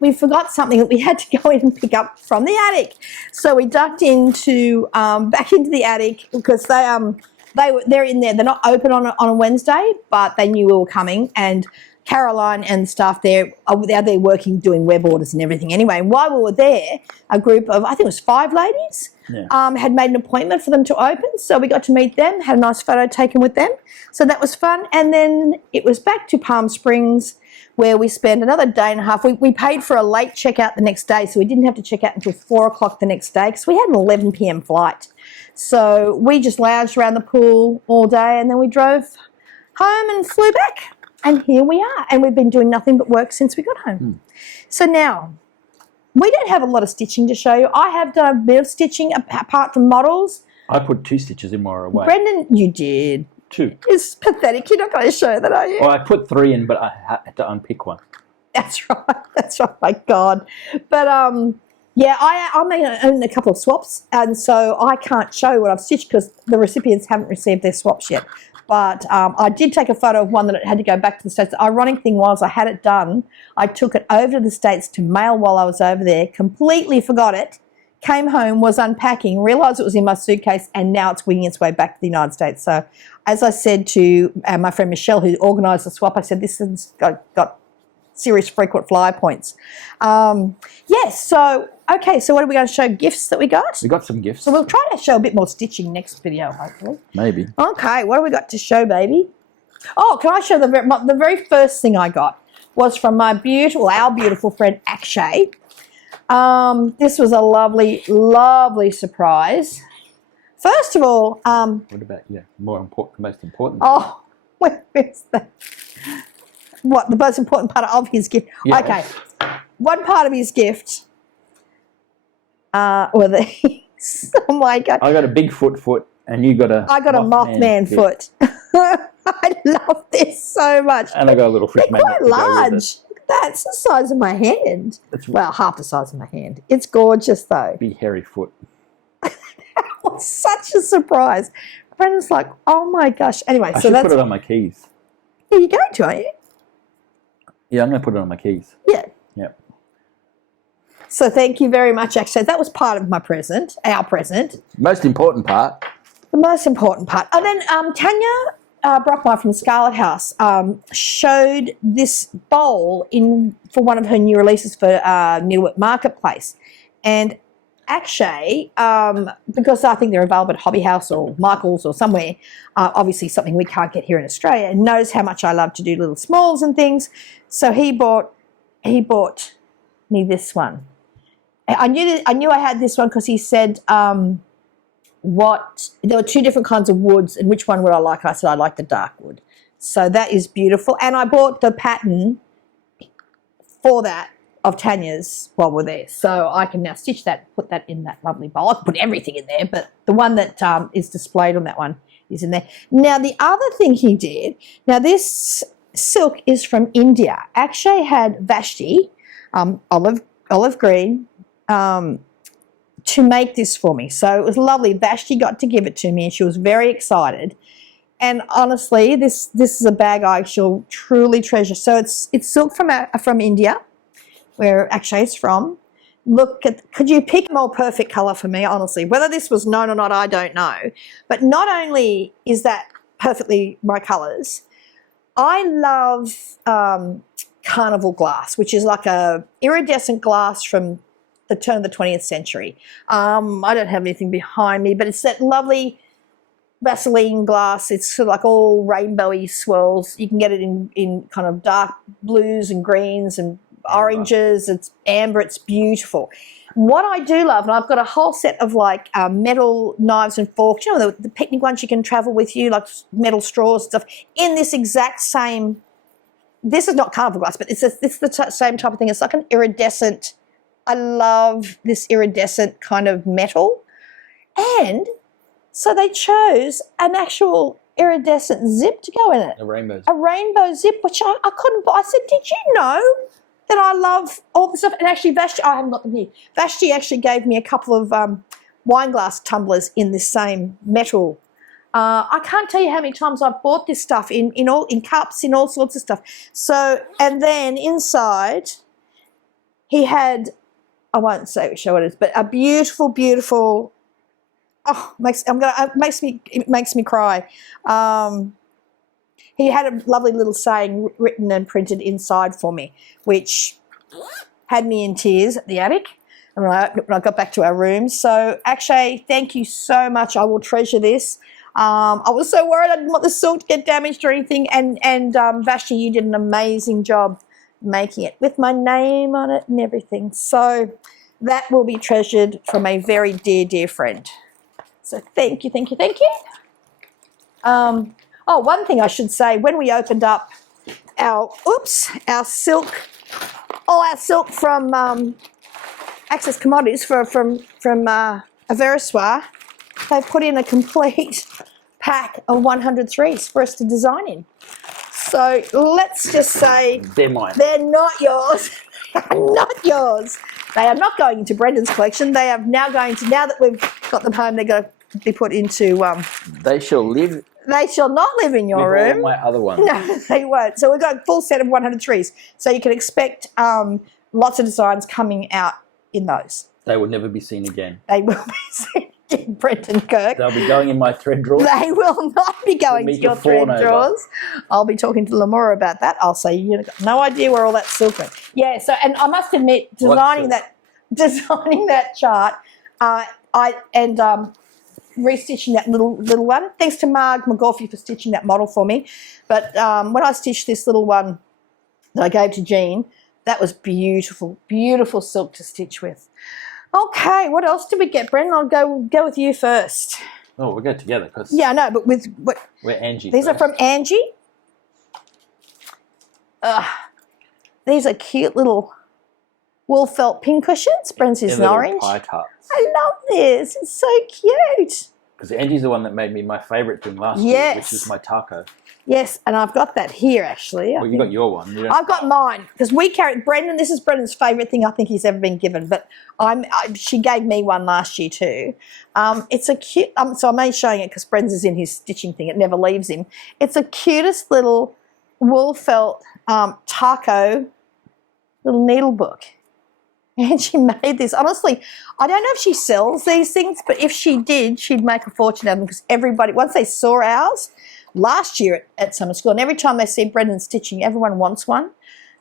We forgot something that we had to go in and pick up from the attic. So we ducked into back into the attic because they're in there. They're not open on a Wednesday, but they knew we were coming. And Caroline and staff there are there working, doing web orders and everything. Anyway, while we were there, a group of, I think it was 5 ladies, had made an appointment for them to open. So we got to meet them, had a nice photo taken with them. So that was fun. And then it was back to Palm Springs where we spent another day and a half. We paid for a late checkout the next day, so we didn't have to check out until 4 o'clock the next day because we had an 11 p.m. flight. So we just lounged around the pool all day and then we drove home and flew back. And here we are. And we've been doing nothing but work since we got home. So now, we don't have a lot of stitching to show you. I have done a bit of stitching apart from models. I put 2 stitches in while we were away. Brendan, you did. 2. It's pathetic. You're not going to show that, are you? Well, I put 3 in, but I had to unpick one. That's right. That's right. My God. But, yeah, I made a couple of swaps, and so I can't show what I've stitched because the recipients haven't received their swaps yet. But I did take a photo of one that had to go back to the States. The ironic thing was I had it done. I took it over to the States to mail while I was over there, completely forgot it, came home, was unpacking, realised it was in my suitcase, and now it's winging its way back to the United States. So as I said to my friend Michelle, who organised the swap, I said, this has got serious frequent flyer points. Yes, so, okay, so what are we going to show? Gifts that we got? We got some gifts. So we'll try to show a bit more stitching next video, hopefully. Maybe. Okay, what have we got to show, baby? Oh, can I show the very first thing I got was from our beautiful friend Akshay. This was a lovely, lovely surprise. First of all... what about, most important? Oh, where's that? What, the most important part of his gift? Yeah. Okay, one part of his gift were these. Oh my God. I got a Bigfoot foot and you got a I got a Mothman foot. I love this so much. And I got a little fish They're quite large. Look at that. It's the size of my hand. Well, half the size of my hand. It's gorgeous though. Big hairy foot. That was such a surprise. Brendan's like, oh my gosh. Anyway, I so should that's... put it on my keys. Yeah, you're going to, aren't you? Yeah, I'm going to put it on my keys. Yeah. Yep. So thank you very much, actually. That was part of my present, our present. Most important part. The most important part. And then Tanya Brockmeyer from Scarlet House showed this bowl for one of her new releases for Newark Marketplace. And Akshay, because I think they're available at Hobby House or Michael's or somewhere, obviously something we can't get here in Australia, and knows how much I love to do little smalls and things. So he bought me this one. I knew I had this one because he said there were 2 different kinds of woods and which one would I like. And I said I like the dark wood. So that is beautiful. And I bought the pattern for that of Tanya's while we're there. So I can now stitch that, put that in that lovely bowl. I can put everything in there, but the one that is displayed on that one is in there. Now the other thing he did, now this silk is from India. Akshay had Vashti, olive green, to make this for me. So it was lovely. Vashti got to give it to me and she was very excited. And honestly, this is a bag I shall truly treasure. So it's silk from India, where Akshay's from. Could you pick a more perfect colour for me, honestly? Whether this was known or not, I don't know. But not only is that perfectly my colours, I love carnival glass, which is like a iridescent glass from the turn of the 20th century. I don't have anything behind me, but it's that lovely Vaseline glass. It's sort of like all rainbowy swirls. You can get it in kind of dark blues and greens and oranges. It's amber. It's beautiful. What I do love, and I've got a whole set of like metal knives and forks, you know, the picnic ones you can travel with you, like metal straws and stuff, in this exact same, this is not carnival glass, but it's the same type of thing. It's like an iridescent, I love this iridescent kind of metal. And so they chose an actual iridescent zip to go in it. A rainbow. A rainbow zip, which I couldn't buy. I said, did you know that I love all this stuff? And actually Vashti, I haven't got them here. Vashti actually gave me a couple of wine glass tumblers in this same metal. I can't tell you how many times I've bought this stuff in cups, in all sorts of stuff. So, and then inside he had, I won't show what it is, but a beautiful, beautiful, it makes me cry. He had a lovely little saying written and printed inside for me, which had me in tears at the attic when I got back to our room. So Akshay, thank you so much. I will treasure this. I was so worried I didn't want the silk to get damaged or anything. And Vashti, you did an amazing job making it with my name on it and everything. So that will be treasured from a very dear, dear friend. So thank you, thank you, thank you. One thing I should say, when we opened up our silk, all our silk from Access Commodities from Averissoir, they put in a complete pack of 103s for us to design in. So let's just say they're mine. They're not yours. Not yours. They are not going into Brendan's collection. They are now going to, now that we've got them home, they're going to be put into... they shall live... They shall not live in your room. All my other ones. No, they won't. So we've got a full set of 103s. So you can expect lots of designs coming out in those. They will never be seen again. They will be seen in Brendan Kirk. They'll be going in my thread drawer. They will not be going to your thread drawers. I'll be talking to Lamora about that. I'll say, you've got no idea where all that silk went. Yeah, so, and I must admit, designing that chart, restitching that little one. Thanks to Marg McGorfy for stitching that model for me. But when I stitched this little one that I gave to Jean, that was beautiful, beautiful silk to stitch with. Okay, what else did we get, Brendan? I'll go with you first. Oh, we'll go together because I know, but we're Angie. These are from Angie. These are cute little wool felt pin cushions. Brendan's is in orange. Pie tarts. I love this. It's so cute. Because Angie's the one that made me my favourite thing last year, which is my taco. Yes, and I've got that here actually. Well, you got your one. I've got mine because we carry Brendan. This is Brendan's favourite thing I think he's ever been given. But she gave me one last year too. It's a cute. So I'm only showing it because Brendan's is in his stitching thing. It never leaves him. It's the cutest little wool felt taco little needle book. And she made this. Honestly, I don't know if she sells these things, but if she did, she'd make a fortune out of them because everybody, once they saw ours, last year at summer school, and every time they see Brendan stitching, everyone wants one.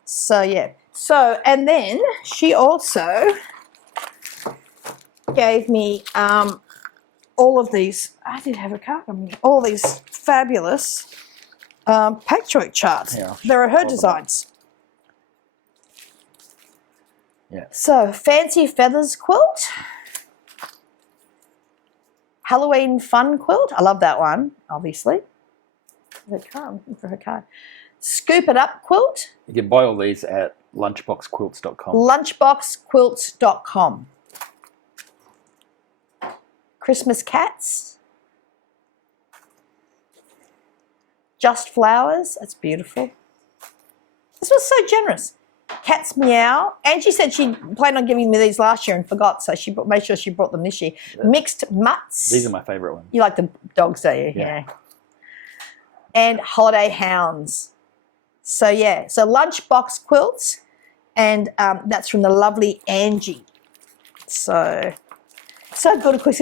So, yeah. So, and then she also gave me all of these. I did have a card on me. All these fabulous patchwork charts. Yeah, They're her designs. Yeah. So, Fancy Feathers quilt. Halloween Fun quilt. I love that one, obviously. The card, I'm looking for her card. Scoop It Up quilt. You can buy all these at lunchboxquilts.com. Lunchboxquilts.com. Christmas Cats. Just Flowers. That's beautiful. This was so generous. Cats Meow. Angie said she planned on giving me these last year and forgot, so she made sure she brought them this year. Yeah. Mixed Mutts. These are my favourite ones. You like the dogs, don't you? Yeah. And Holiday Hounds. So, yeah. So, Lunchbox Quilts. And that's from the lovely Angie. So good. Of course,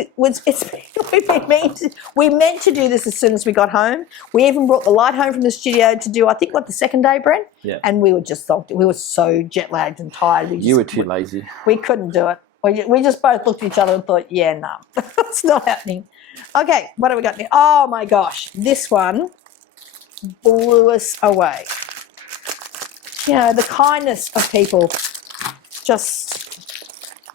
we meant to do this as soon as we got home. We even brought the light home from the studio to do, I think, the second day, Brent? Yeah. And we were so jet lagged and tired. You were too lazy. We couldn't do it. We just both looked at each other and thought, yeah, no, it's not happening. Okay, what have we got here? Oh my gosh, this one blew us away. You know, the kindness of people just...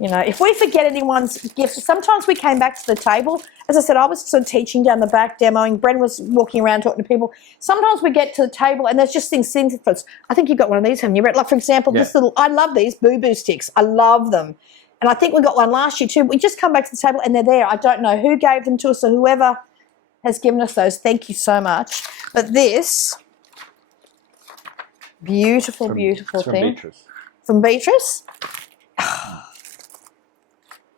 You know, if we forget anyone's gifts, sometimes we came back to the table. As I said, I was sort of teaching down the back, demoing. Bren was walking around talking to people. Sometimes we get to the table and there's just things for us. I think you got one of these, haven't you? Like, for example, this little, I love these boo-boo sticks. I love them. And I think we got one last year too. We just come back to the table and they're there. I don't know who gave them to us or whoever has given us those. Thank you so much. But this beautiful thing. From Beatrice. From Beatrice?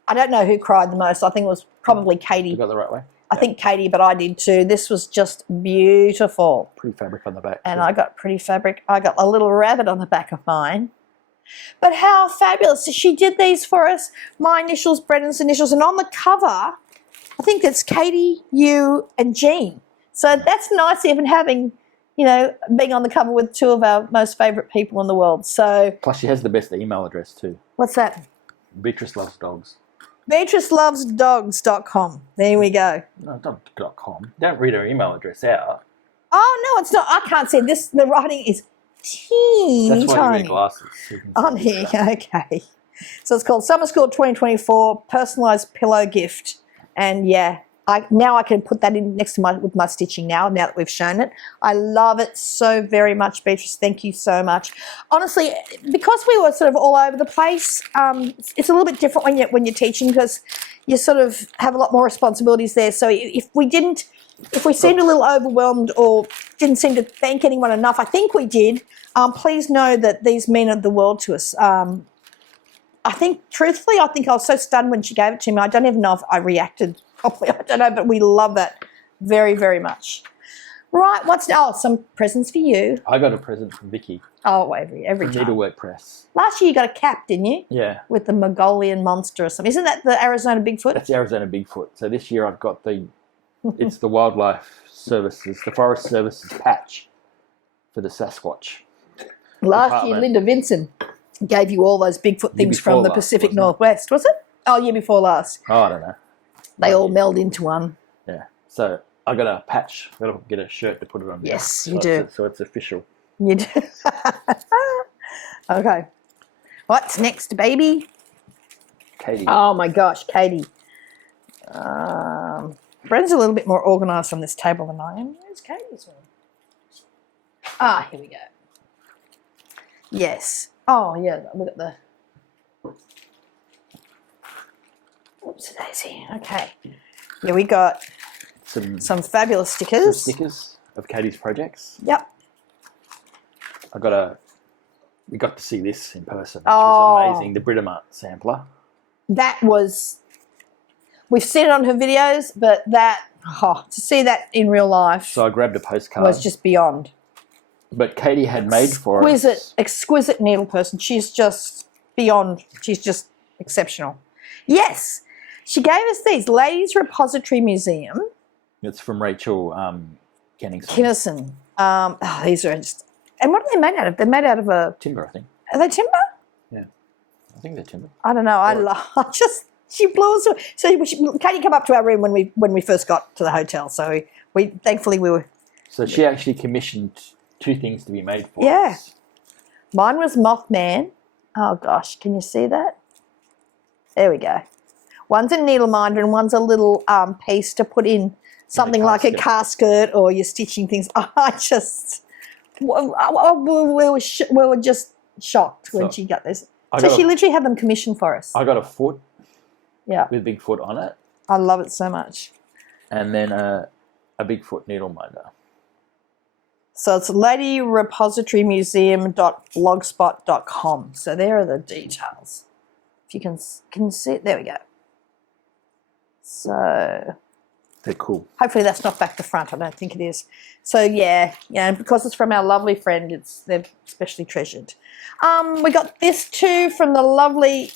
I don't know who cried the most. I think it was probably Katie. You got the right way? I think Katie, but I did too. This was just beautiful. Pretty fabric on the back. And I got pretty fabric. I got a little rabbit on the back of mine. But how fabulous. She did these for us. My initials, Brendan's initials. And on the cover, I think it's Katie, you, and Jean. So that's nice even having, you know, being on the cover with two of our most favourite people in the world. So plus she has the best email address too. What's that? Beatrice Loves Dogs. BeatriceLovesDogs.com. There we go. No, not .com. Don't read her email address out. Oh, no, it's not. I can't see this. The writing is teeny That's why tiny. you wear glasses. So On here, okay. So it's called Summer School 2024 Personalised Pillow Gift. And, yeah, now I can put that in next to with my stitching now that we've shown it. I love it so very much, Beatrice. Thank you so much. Honestly, because we were sort of all over the place, it's a little bit different when you're teaching because you sort of have a lot more responsibilities there. So if we seemed a little overwhelmed or didn't seem to thank anyone enough, I think we did. Please know that these mean the world to us. I think, truthfully, I was so stunned when she gave it to me. I don't even know if I reacted properly. I don't know, but we love that very, very much. Right, what's now? Oh, some presents for you. I got a present from Vicky. Oh, every time. Needlework Press. Last year you got a cap, didn't you? Yeah. With the Mongolian monster or something. Isn't that the Arizona Bigfoot? That's the Arizona Bigfoot. So this year I've got it's the Wildlife Services, the Forest Services patch for the Sasquatch. Last year Linda Vincent gave you all those Bigfoot things from the Pacific Northwest, was it? Oh, year before last. Oh, I don't know. They all meld into one. Yeah. So I got a patch. I've got to get a shirt to put it on. Yes, you do. So it's official. You do. Okay. What's next, baby? Katie. Oh, my gosh, Katie. Bren's a little bit more organised on this table than I am. Where's Katie's one? Ah, here we go. Yes. Oh, yeah, look at the... Oops, daisy. Okay. Yeah, we got some fabulous stickers. Some stickers of Katie's projects. Yep. We got to see this in person, which Oh. was amazing. The Britomart sampler. That was... We've seen it on her videos, but to see that in real life So I grabbed a postcard. was just beyond. But Katie had made for us. Exquisite needle person. She's just beyond. She's just exceptional. Yes. She gave us these. Ladies Repository Museum. It's from Rachel Kennington. These are just. And what are they made out of? They're made out of a Timber, I think. Are they timber? Yeah, I think they're timber. I don't know. She blew us away. So Katie come up to our room when we first got to the hotel. So we thankfully we were. So she actually commissioned 2 things to be made for Yeah. us. Mine was Mothman. Oh gosh, can you see that? There we go. One's a needle minder and one's a little piece to put in something like a casket or you're stitching things. We were just shocked when she got this. So she literally had them commissioned for us. I got a foot. Yeah. With Bigfoot on it. I love it so much. And then a Bigfoot needle minder. So it's ladyrepositorymuseum.blogspot.com. So there are the details. If you can see it, there we go. So they're cool. Hopefully that's not back to front. I don't think it is. So yeah, because it's from our lovely friend, they're especially treasured. We got this too from the lovely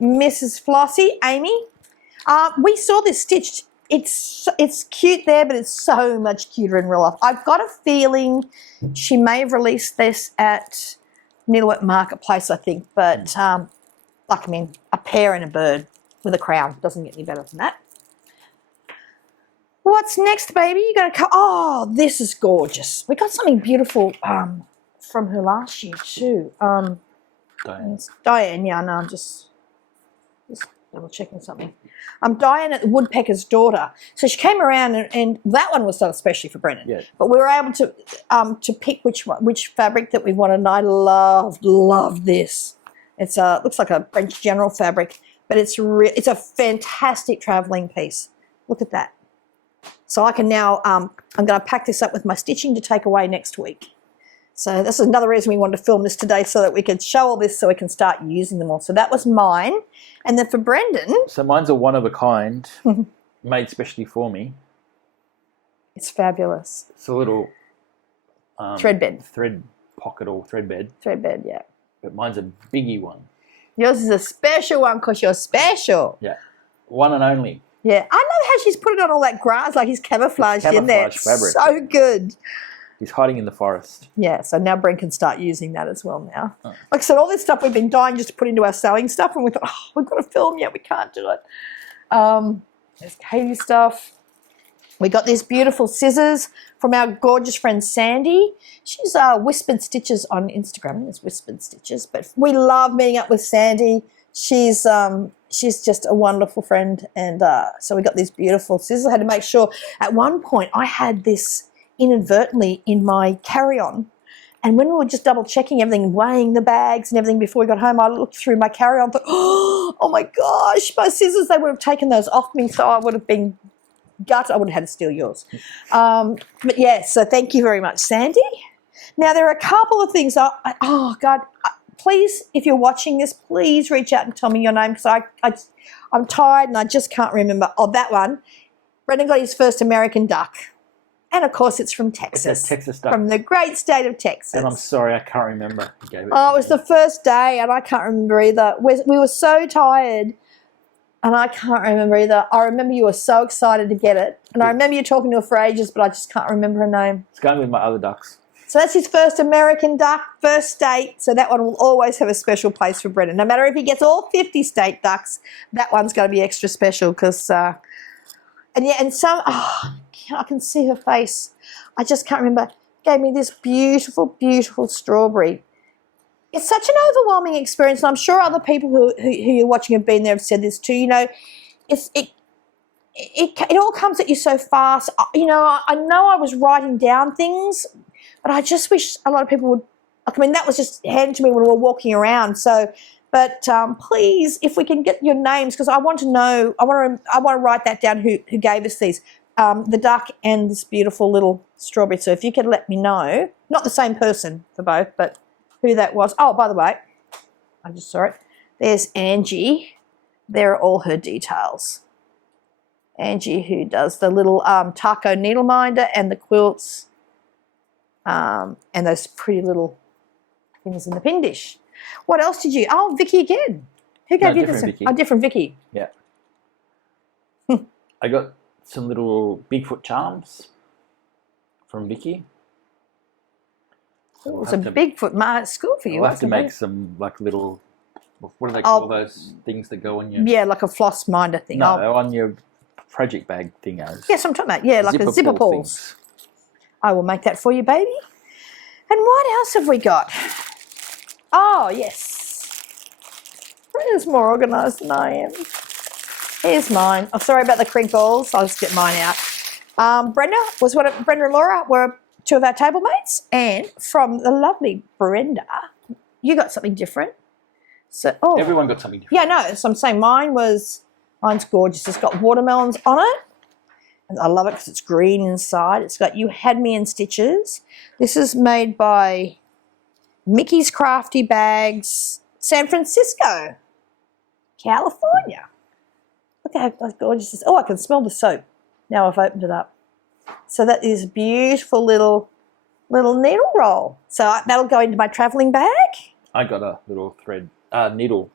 Mrs. Flossie, Amy. We saw this stitched. It's cute there, but it's so much cuter in real life. I've got a feeling she may have released this at Needlework Marketplace, I think. But a pear and a bird with a crown doesn't get any better than that. What's next, baby? You're going to come. Oh, this is gorgeous. We got something beautiful from her last year too. Diane, yeah, no, I'm just double checking something. Diane at the Woodpecker's Daughter. So she came around and that one was done especially for Brennan. Yeah. But we were able to pick which fabric that we wanted, and I love this. It's looks like a French general fabric, but it's a fantastic travelling piece. Look at that. So I can now, I'm going to pack this up with my stitching to take away next week. So this is another reason we wanted to film this today, so that we could show all this so we can start using them all. So that was mine. And then for Brendan. So mine's a one of a kind, made specially for me. It's fabulous. It's a little thread bed. Thread pocket or thread bed. Thread bed, yeah. But mine's a biggie one. Yours is a special one because you're special. Yeah. One and only. Yeah. I love how she's put it on all that grass, like he's camouflaged in there. Fabric. So good. He's hiding in the forest. Yeah, so now Brent can start using that as well now. Oh. Like I said, all this stuff we've been dying just to put into our sewing stuff, and we thought, we've got to film yet, we can't do it. There's Katie's stuff. We got these beautiful scissors from our gorgeous friend Sandy. She's Whispered Stitches on Instagram. There's Whispered Stitches, but we love meeting up with Sandy. She's just a wonderful friend, and so we got these beautiful scissors. I had to make sure. At one point, I had this inadvertently in my carry-on, and when we were just double checking everything, weighing the bags and everything before we got home, I looked through my carry-on and thought, oh my gosh, my scissors, they would have taken those off me, so I would have been gutted. I would have had to steal yours. But yeah, so thank you very much, Sandy. Now there are a couple of things. Oh God, please, if you're watching this, please reach out and tell me your name, because I'm tired and I just can't remember. Oh, that one. Brendan got his first American duck. And, of course, it's from Texas. It's a Texas duck. From the great state of Texas. And I'm sorry, I can't remember who gave it. Oh, it was the first day, and I can't remember either. We were so tired, and I can't remember either. I remember you were so excited to get it. And I remember you talking to her for ages, but I just can't remember her name. It's going with my other ducks. So that's his first American duck, first state. So that one will always have a special place for Brendan. No matter if he gets all 50 state ducks, that one's going to be extra special because... I can see her face. I just can't remember. Gave me this beautiful, beautiful strawberry. It's such an overwhelming experience, and I'm sure other people who you're watching have been there have said this too. You know, it all comes at you so fast. You know I was writing down things, but I just wish a lot of people would. I mean, that was just handed to me when we were walking around. So. But please, if we can get your names, because I want to know, I want to write that down. Who gave us these? The duck and this beautiful little strawberry. So if you could let me know, not the same person for both, but who that was. Oh, by the way, I just saw it. There's Angie. There are all her details. Angie, who does the little taco needle minder and the quilts, and those pretty little things in the pin dish. What else did you? Oh, Vicky again. Who gave you this? Vicky. A different Vicky. Yeah. I got some little Bigfoot charms from Vicky. It was a Bigfoot school for you. We'll have to wasn't it? make some like little. What do they call those things that go on your? Yeah, like a floss minder thing. No, on your project bag thingos. Yes, I'm talking about. Yeah, like a zipper pulls. I will make that for you, baby. And what else have we got? Oh, yes. Brenda's more organised than I am. Here's mine. I'm sorry about the crinkles. I'll just get mine out. Brenda and Laura were two of our table mates, and from the lovely Brenda, you got something different. So, everyone got something different. Yeah, no. So I'm saying mine's gorgeous. It's got watermelons on it. And I love it because it's green inside. It's got You Had Me in Stitches. This is made by Mickey's Crafty Bags, San Francisco, California. Look how gorgeous this is. Oh, I can smell the soap now I've opened it up. So that is a beautiful little needle roll. So that'll go into my travelling bag. I got a little thread, needle.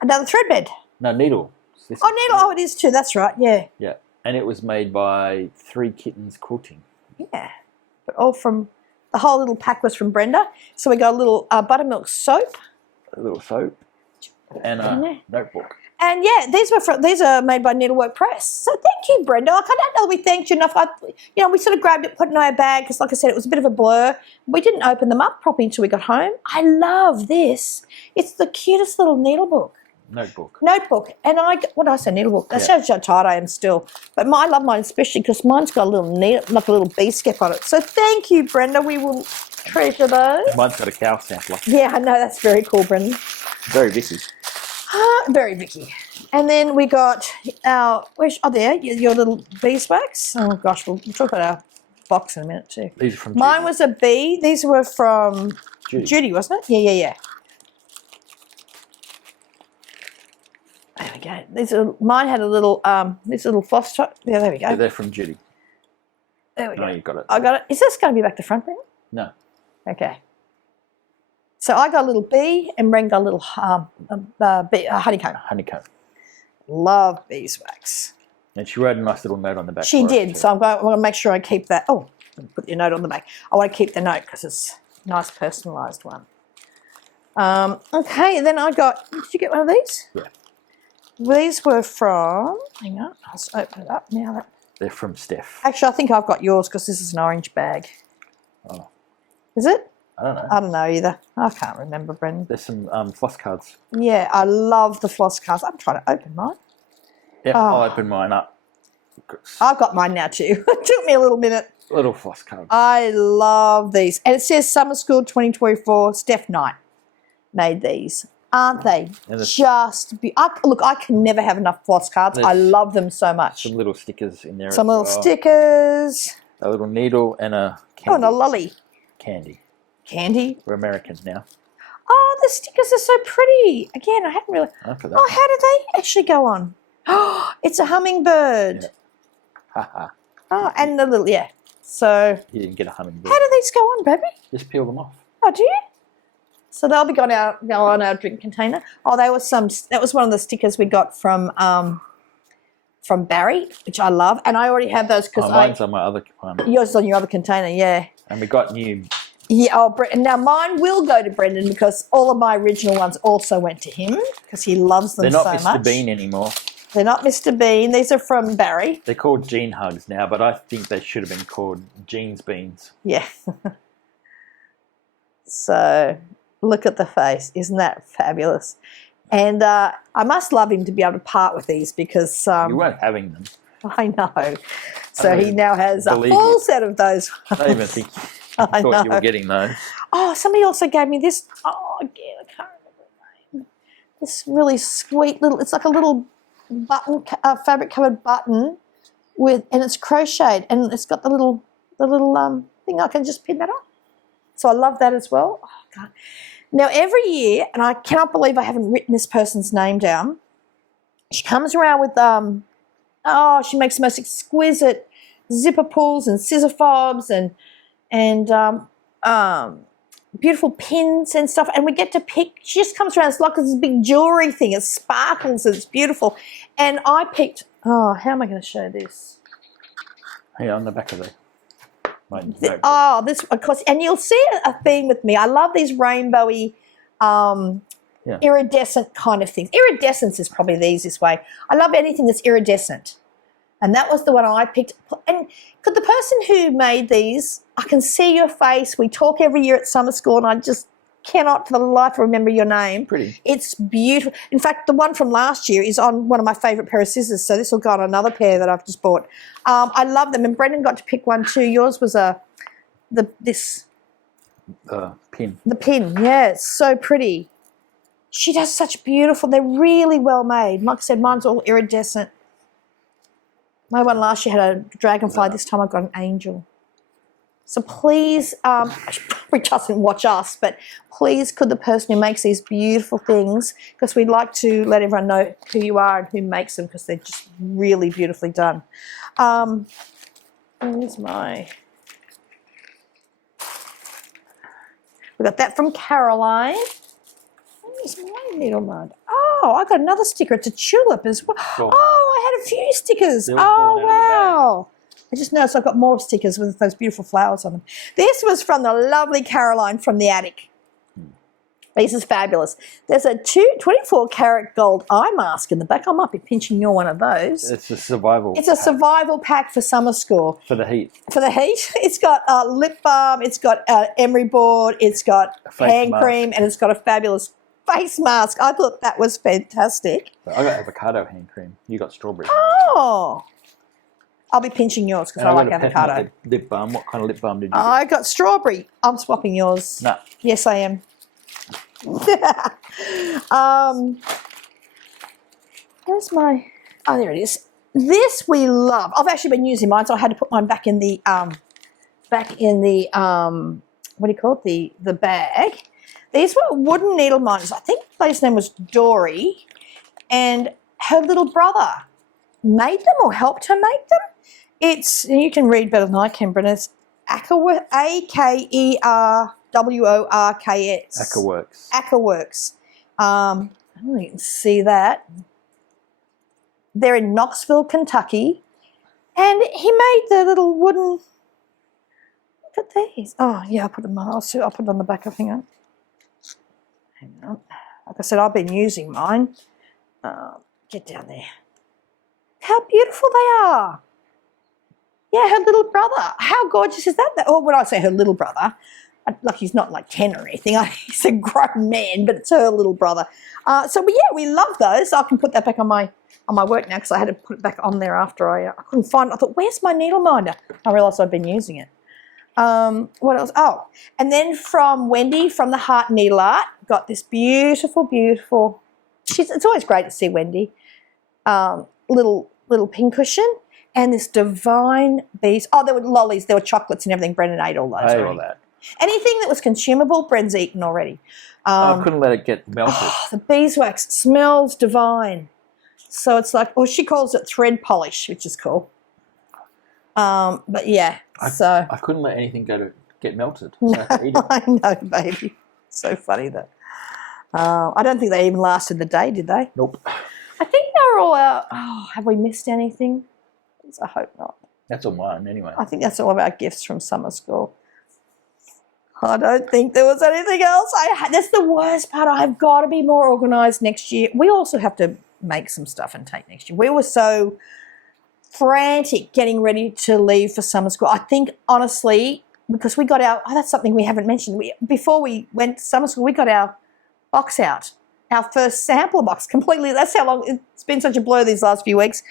Another thread bed. No, needle. Needle. Oh, it is too. That's right. Yeah. Yeah, and it was made by 3 Kittens Quilting. Yeah, but all from the whole little pack was from Brenda. So we got a little buttermilk soap. A little soap and a notebook. And yeah, these are made by Needlework Press. So thank you, Brenda. Like, I don't know that we thanked you enough. We sort of grabbed it, put it in our bag because, like I said, it was a bit of a blur. We didn't open them up properly until we got home. I love this. It's the cutest little needlebook. Notebook. And what did I say? Needlebook. That shows how tired I am still. But I love mine especially because mine's got a little like a little bee skep on it. So thank you, Brenda. We will treasure those. Mine's got a cow sampler. Yeah, I know. That's very cool, Brenda. Very Vicky. Very Vicky. And then we got our, your little beeswax. Oh gosh, we'll talk about our box in a minute too. These are from Mine Judy. was a bee. These were from Judy, wasn't it? Yeah. There we go. Mine had a little, this little floss top. Yeah, there we go. Yeah, they're from Judy. There we go. No, you got it. I got it. Is this going to be back to front, Brenda? No. Okay. So I got a little bee and Bren got a little honeycomb. Honeycomb. Love beeswax. And she wrote a nice little note on the back. She did. So I'm going to make sure I keep that. Oh, put your note on the back. I want to keep the note because it's a nice personalised one. Okay, then I got, did you get one of these? Yeah. These were from, hang on, I'll just open it up now. They're from Steph. Actually, I think I've got yours because this is an orange bag. Oh. Is it? I don't know. I don't know either. I can't remember, Brendan. There's some floss cards. Yeah, I love the floss cards. I'm trying to open mine. Yeah, I'll open mine up. I've got mine now too. It took me a little minute. Little floss cards. I love these. And it says Summer School 2024, Steph Knight made these. Aren't they just look, I can never have enough floss cards. I love them so much. Some little stickers in there. Some little stickers. A little needle and a candy. Oh, and a lolly. Candy. We're Americans now. Oh, the stickers are so pretty. Again, I hadn't really. Oh, how did they actually go on? Oh, it's a hummingbird. Yeah. Oh, and the little, So. You didn't get a hummingbird. How do these go on, baby? Just peel them off. Oh, do you? So they'll be go on our drink container. Oh, that was one of the stickers we got from Barry, which I love. And I already have those because mine's on my other one. Yours is on your other container, yeah. And we got new. Yeah, now mine will go to Brendan because all of my original ones also went to him because he loves them so much. They're not Mr. Bean anymore. They're not Mr. Bean. These are from Barry. They're called Gene Hugs now, but I think they should have been called Jeans Beans. Yeah. So look at the face. Isn't that fabulous? And I must love him to be able to part with these because... you weren't having them. I know. So he now has a full set of those. I don't even think I thought you were getting those. Oh, somebody also gave me this. Oh, again, I can't remember the name. This really sweet little, it's like a little button, fabric covered button and it's crocheted and it's got the little thing I can just pin that on. So I love that as well. Oh, God. Now, every year, and I cannot believe I haven't written this person's name down, she comes around with, she makes the most exquisite zipper pulls and scissor fobs and beautiful pins and stuff, and we get to pick. She just comes around, it's like this big jewelry thing. It sparkles, it's beautiful. And I picked, how am I going to show this? Yeah, on the back of it. My notebook. Oh, this, of course, and you'll see a theme with me. I love these rainbowy, iridescent kind of things. Iridescence is probably the easiest way. I love anything that's iridescent. And that was the one I picked. And could the person who made these, I can see your face. We talk every year at summer school, and I just cannot for the life remember your name. Pretty. It's beautiful. In fact, the one from last year is on one of my favourite pair of scissors, so this will go on another pair that I've just bought. I love them, and Brendan got to pick one too. Yours was pin. The pin, yeah, it's so pretty. She does such beautiful, they're really well made. Like I said, mine's all iridescent. My one last year had a dragonfly, this time I got an angel. So please, she probably doesn't watch us, but please could the person who makes these beautiful things, because we'd like to let everyone know who you are and who makes them, because they're just really beautifully done. Where's my... We got that from Caroline. Where's my needle mud? Oh, I got another sticker. It's a tulip as well. Cool. Oh, I had a few stickers. Oh, wow. I just noticed I've got more stickers with those beautiful flowers on them. This was from the lovely Caroline from the attic. This is fabulous. There's a 24-karat gold eye mask in the back. I might be pinching your one of those. It's a survival. It's a survival pack for summer school. For the heat. For the heat. It's got lip balm, it's got emery board, it's got hand cream, and it's got a fabulous face mask. I thought that was fantastic. So I got avocado hand cream. You got strawberry. Oh. I'll be pinching yours because I like avocado. Lip balm. What kind of lip balm did you get? I got strawberry. I'm swapping yours. No. Yes, I am. Where's my... Oh, there it is. This we love. I've actually been using mine, so I had to put mine back in the what do you call it? The bag. These were wooden needle minders. I think the lady's name was Dory, and her little brother made them or helped her make them. It's, and you can read better than I can, Brennan. It's Akerworks. A-K-E-R-W-O-R-K-S. Akerworks. Akerworks. I don't know if you can see that. They're in Knoxville, Kentucky. And he made the little wooden... Look at these. Oh, yeah, I'll put them on. I'll put it on the back of... Hang on. Like I said, I've been using mine. Get down there. How beautiful they are. Yeah, her little brother. How gorgeous is that? Or when I say her little brother, like he's not like 10 or anything. He's a grown man, but it's her little brother. So yeah, we love those. I can put that back on my work now because I had to put it back on there after I couldn't find it. I thought, where's my needle minder? I realised I'd been using it. What else? Oh, and then from Wendy from the Heart Needle Art, got this beautiful, beautiful. It's always great to see Wendy. Little pincushion. And this divine bees. Oh, there were lollies, there were chocolates and everything. Brendan ate all those. I ate all that. Anything that was consumable, Bren's eaten already. I couldn't let it get melted. Oh, the beeswax smells divine. So it's like, well, she calls it thread polish, which is cool. But yeah, I couldn't let anything get melted. So I had to eat it. I know, baby. So funny that. I don't think they even lasted the day, did they? Nope. I think they were all out. Oh, have we missed anything? I hope not. That's all mine anyway. I think that's all of our gifts from summer school. I don't think there was anything else. That's the worst part. I've got to be more organised next year. We also have to make some stuff and take next year. We were so frantic getting ready to leave for summer school. I think, honestly, because we got our... Oh, that's something we haven't mentioned. Before we went to summer school, we got our box out. Our first sampler box completely. That's how long... It's been such a blur these last few weeks.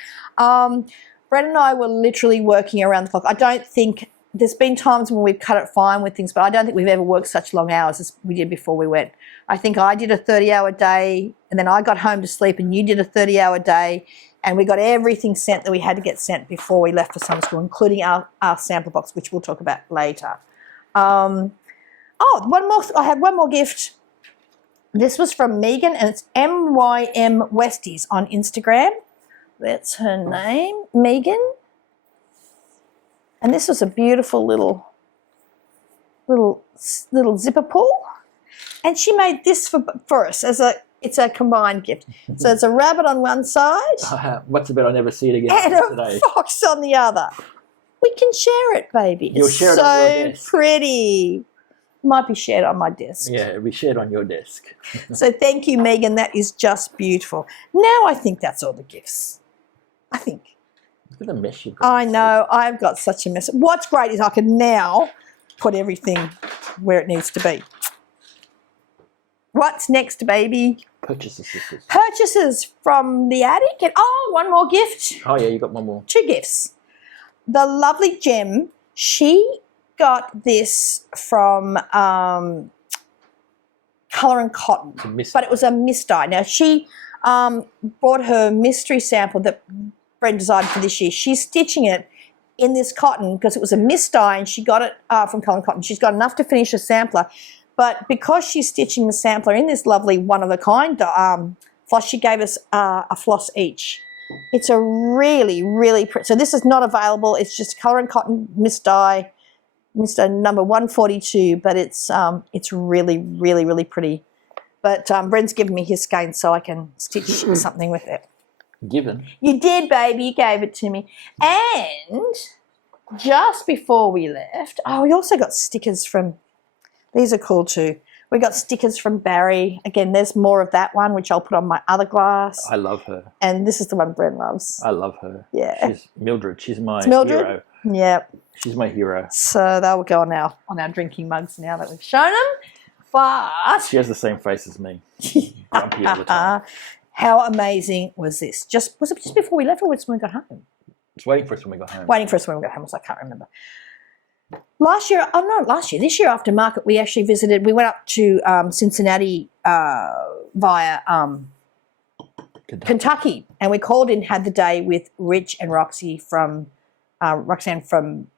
Brett and I were literally working around the clock. I don't think, there's been times when we've cut it fine with things, but I don't think we've ever worked such long hours as we did before we went. I think I did a 30-hour day, and then I got home to sleep, and you did a 30-hour day, and we got everything sent that we had to get sent before we left for summer school, including our sample box, which we'll talk about later. One more. I have one more gift. This was from Megan, and it's MYM Westies on Instagram. That's her name, Megan. And this was a beautiful little zipper pull. And she made this for us it's a combined gift. So it's a rabbit on one side. What's the bet I never see it again And today? a fox on the other. We can share it, baby. You'll It's share it on your so desk. pretty. Might be shared on my desk. Yeah, it'll be shared on your desk. So thank you, Megan. That is just beautiful. Now I think that's all the gifts. I think. Look at the mess you've got. I know. I've got such a mess. What's great is I can now put everything where it needs to be. What's next, baby? Purchases, sisters. Purchases from the attic. And, one more gift. Oh, yeah, you got one more. 2 gifts. The lovely Gem, she got this from Colour and Cotton, but it was a mist dye. Now, she brought her mystery sample that Brent designed for this year. She's stitching it in this cotton because it was a mist dye, and she got it from Colour and Cotton. She's got enough to finish a sampler, but because she's stitching the sampler in this lovely one-of-a-kind floss, she gave us a floss each. It's a really, really pretty. So this is not available. It's just Colour and Cotton mist dye number 142, but it's really, really, really pretty. But Brent's given me his skein so I can stitch something with it. Given. You did, baby. You gave it to me. And just before we left, we also got stickers from, these are cool too. We got stickers from Barry. Again, there's more of that one, which I'll put on my other glass. I love her. And this is the one Brent loves. I love her. Yeah. She's Mildred. She's my Mildred? hero. Yeah. She's my hero. So they'll go on our drinking mugs now that we've shown them. But She has the same face as me. Grumpy all the time. how amazing was this? Was it just before we left or was it when we got home? It's waiting for us when we got home. Waiting for us when we got home, so I can't remember. This year after market, we actually visited, we went up to Cincinnati via Kentucky, and we called in, had the day with Rich and Roxanne from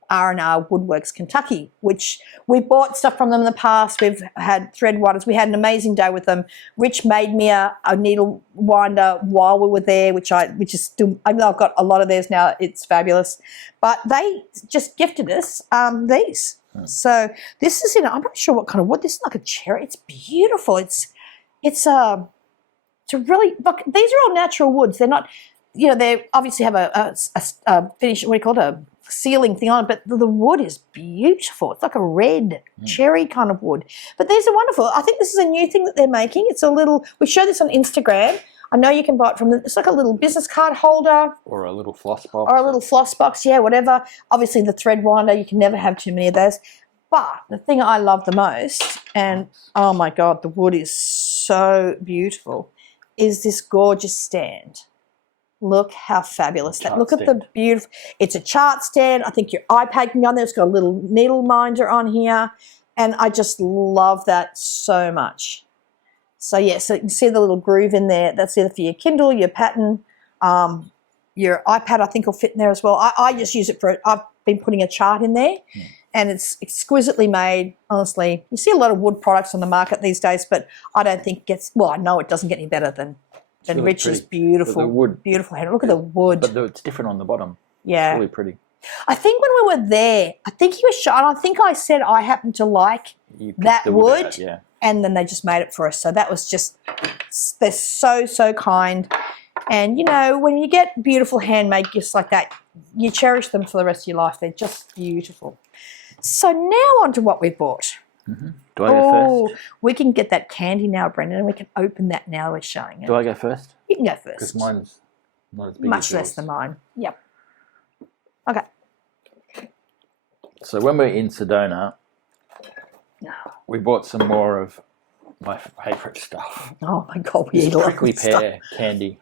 R&R Woodworks Kentucky, which we bought stuff from them in the past. We've had thread winders. We had an amazing day with them. Rich made me a needle winder while we were there, which is still, I've got a lot of theirs now. It's fabulous. But they just gifted us these. So this is I'm not sure what kind of wood. This is like a cherry. It's beautiful. It's a really, look, these are all natural woods. They're not, they obviously have a finish, what do you call it, a sealing thing on it, but the wood is beautiful. It's like a red cherry kind of wood. But these are wonderful. I think this is a new thing that they're making. It's a little, we show this on Instagram. I know you can buy it from it's like a little business card holder. Or a little floss box. Or a little floss box, yeah, whatever. Obviously the thread winder, you can never have too many of those. But the thing I love the most, and oh my God, the wood is so beautiful, is this gorgeous stand. Look how fabulous that. Look at the beautiful. It's a chart stand. I think your iPad can go on there. It's got a little needle minder on here, and I just love that so much. So yeah, so you can see the little groove in there. That's either for your Kindle, your pattern, your iPad. I think will fit in there as well. I just use it for. I've been putting a chart in there, and it's exquisitely made. Honestly, you see a lot of wood products on the market these days, but I don't think it gets. Well, I know it doesn't get any better than really Rich's beautiful, beautiful hand. Look at the wood. But it's different on the bottom. Yeah. It's really pretty. I think when we were there, I think he was shy, and I think I said I happen to like that wood, out, yeah. And then they just made it for us. So that was just, they're so, so kind. And, when you get beautiful handmade gifts like that, you cherish them for the rest of your life. They're just beautiful. So now on to what we bought. Mm-hmm. Do I go first? We can get that candy now, Brendan, and we can open that now we're showing it. Do I go first? You can go first. Because mine's not as big Much as less than mine. Yep. Okay. So when we were in Sedona, we bought some more of my favourite stuff. Oh my God, we eat a lot of prickly stuff. pear candy.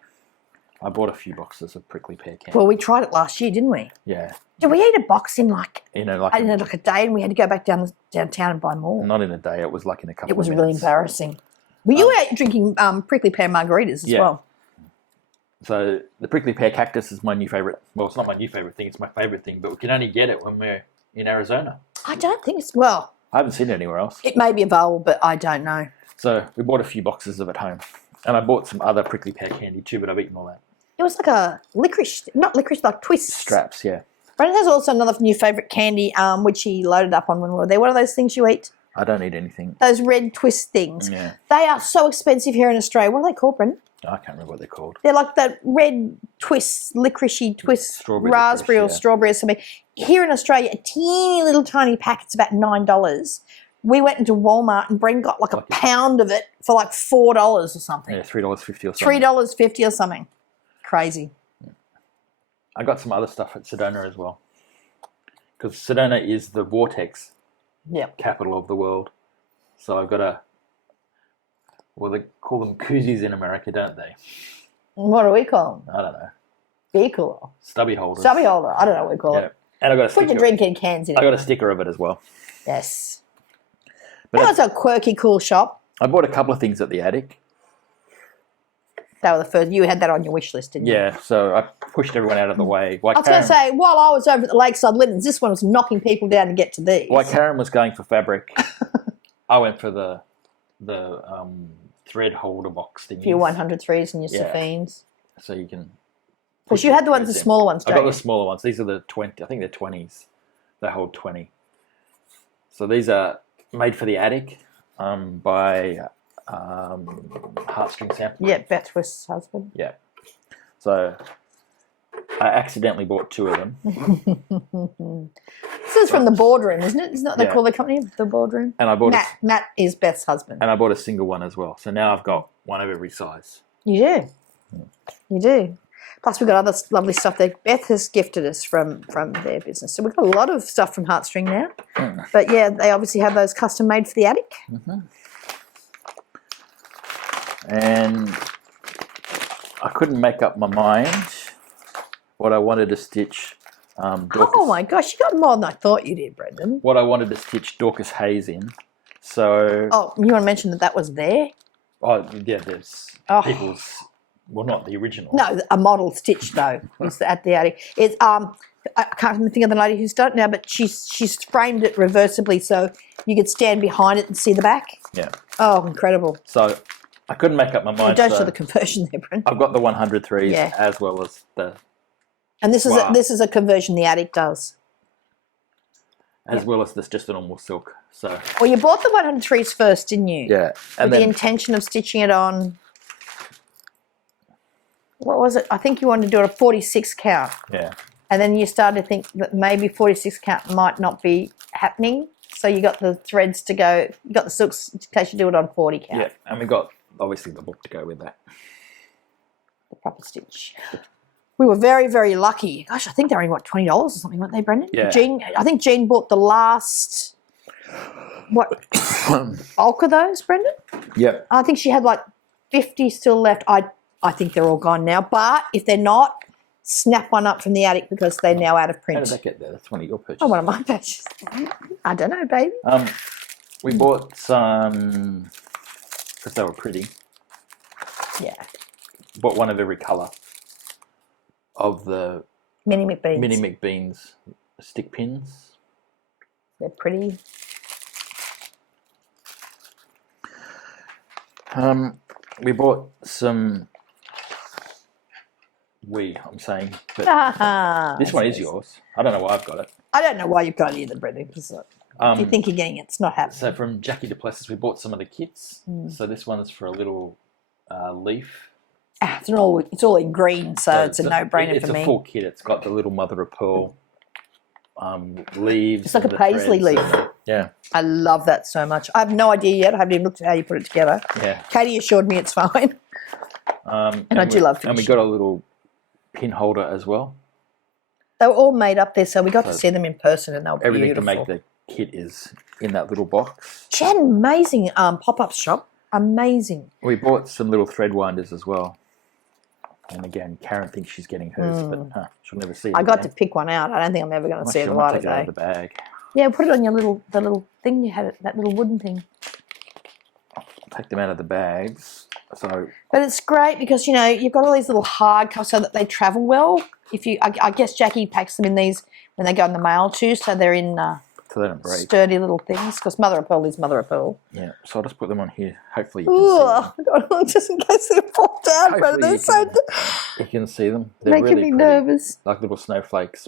I bought a few boxes of prickly pear candy. Well, we tried it last year, didn't we? Yeah. Did we eat a box in like a day, and we had to go back downtown and buy more? Not in a day. It was like in a couple. It was of really minutes. embarrassing. Well, you were drinking prickly pear margaritas as well. So the prickly pear cactus is my new favourite. Well, it's not my new favourite thing. It's my favourite thing, but we can only get it when we're in Arizona. I don't think it's well. I haven't seen it anywhere else. It may be available, but I don't know. So we bought a few boxes of it home, and I bought some other prickly pear candy too, but I've eaten all that. It was like a licorice, not licorice, like twists. Straps, yeah. Brendan has also another new favourite candy, which he loaded up on when we were there. What are those things you eat? I don't eat anything. Those red twist things. Yeah. They are so expensive here in Australia. What are they called, Brendan? I can't remember what they're called. They're like that red twist, licoricey twist, Strawberry raspberry licorice, or yeah. strawberry or something. Here in Australia, a teeny little tiny packet's about $9. We went into Walmart and Bren got like a pound of it for like $4 or something. Yeah, $3.50 or something. $3.50 or something. Crazy. I got some other stuff at Sedona as well. Because Sedona is the vortex capital of the world. So I've got well, they call them koozies in America, don't they? What do we call them? I don't know. Beer cooler. Stubby holders. Stubby holder. I don't know what we call Yeah. it. And I got a Put sticker. your drinking cans in I it. got a sticker of it as well. Yes. But That was a quirky, cool shop. I bought a couple of things at the attic. That was the first. You had that on your wish list, didn't you? Yeah, so I pushed everyone out of the way. While I was going to say, while I was over at the Lakeside Linens, this one was knocking people down to get to these. While Karen was going for fabric, I went for the thread holder box thing. For your 103s and your Yeah. Saphines. So you can. Because you had the ones, the threads in. smaller ones, I don't got you? the smaller ones. These are the 20. I think they're 20s. They hold 20. So these are made for the attic by Heartstring Sampling. Yeah, Beth Twist's husband. Yeah. So I accidentally bought 2 of them. This is from the Boardroom, isn't it? Isn't that what they Yeah. call the company? The Boardroom? And I bought Matt is Beth's husband. and I bought a single one as well. So now I've got one of every size. You do. You do. Plus, we've got other lovely stuff that Beth has gifted us from their business. So we've got a lot of stuff from Heartstring now. But yeah, they obviously have those custom made for the attic. And I couldn't make up my mind what I wanted to stitch. Dorcas, Oh my gosh, you got more than I thought you did, Brendan. what I wanted to stitch Dorcas Hayes in. So Oh, you want to mention that was there? yeah, there's Oh. people's. Well, not the original. No, a model stitch though is at the attic. It's I can't even think of the lady who's done it now, but she's framed it reversibly so you could stand behind it and see the back. Yeah. Oh, incredible! So I couldn't make up my You mind. don't so show the conversion there, Brendan. I've got the 103s Yeah. as well as the And this is Wow. this is a conversion the attic does. well as this just a normal silk. So Well, you bought the 103s first, didn't you? yeah, With and the then intention of stitching it on. What was it? I think you wanted to do it a 46 count. yeah, And then you started to think that maybe 46 count might not be happening. So you got the threads to go, you got the silks in case you do it on 40 count. yeah, and we got obviously the book to go with that. The proper stitch. We were very, very lucky. Gosh, I think they were only, what, $20 or something, weren't they, Brendan? Yeah. I think Jean bought the last, bulk of those, Brendan? Yep. I think she had like 50 still left. I think they're all gone now. But if they're not, snap one up from the attic because they're now out of How print. did that get there? That's one of your purchases. Oh, one of my purchases. I don't know, baby. We bought some because they were pretty. Yeah. Bought one of every colour of the Mini McBeans. Mini McBeans stick pins. They're pretty. We bought some. I'm saying, but this one is yours. I don't know why I've got it. I don't know why you've got it either, Brendan, because if you think you're getting it, it's not happening. So from Jackie Duplessis, we bought some of the kits. So this one's for a little leaf. It's all in green, so it's a no-brainer for me. It's a full kit. It's got the little mother of pearl leaves. It's like and a the paisley threads leaf. Yeah, I love that so much. I have no idea yet. I haven't even looked at how you put it together. yeah. Katie assured me it's fine. And I do love And we finishing. got a little pin holder as well. They were all made up there, so we got to see them in person, and they were Everything beautiful. to make the kit is in that little box. She had an amazing pop-up shop. Amazing. We bought some little thread winders as well. And again, Karen thinks she's getting hers, but she'll never see it. I got again. to pick one out. I don't think I'm ever going to see it She'll the not light of take it out day. of the bag. Yeah, put it on your the little thing you had, that little wooden thing. Take them out of the bags. So But it's great because, you know, you've got all these little hard covers so that they travel well. I guess Jackie packs them in these when they go in the mail too, so they're in they don't break. sturdy little things because mother of pearl is mother of pearl. Yeah. So I'll just put them on here. Hopefully you can see them. Oh, just in case they fall down, but Hopefully they're you so You can see them. They're making really me pretty. nervous. Like little snowflakes.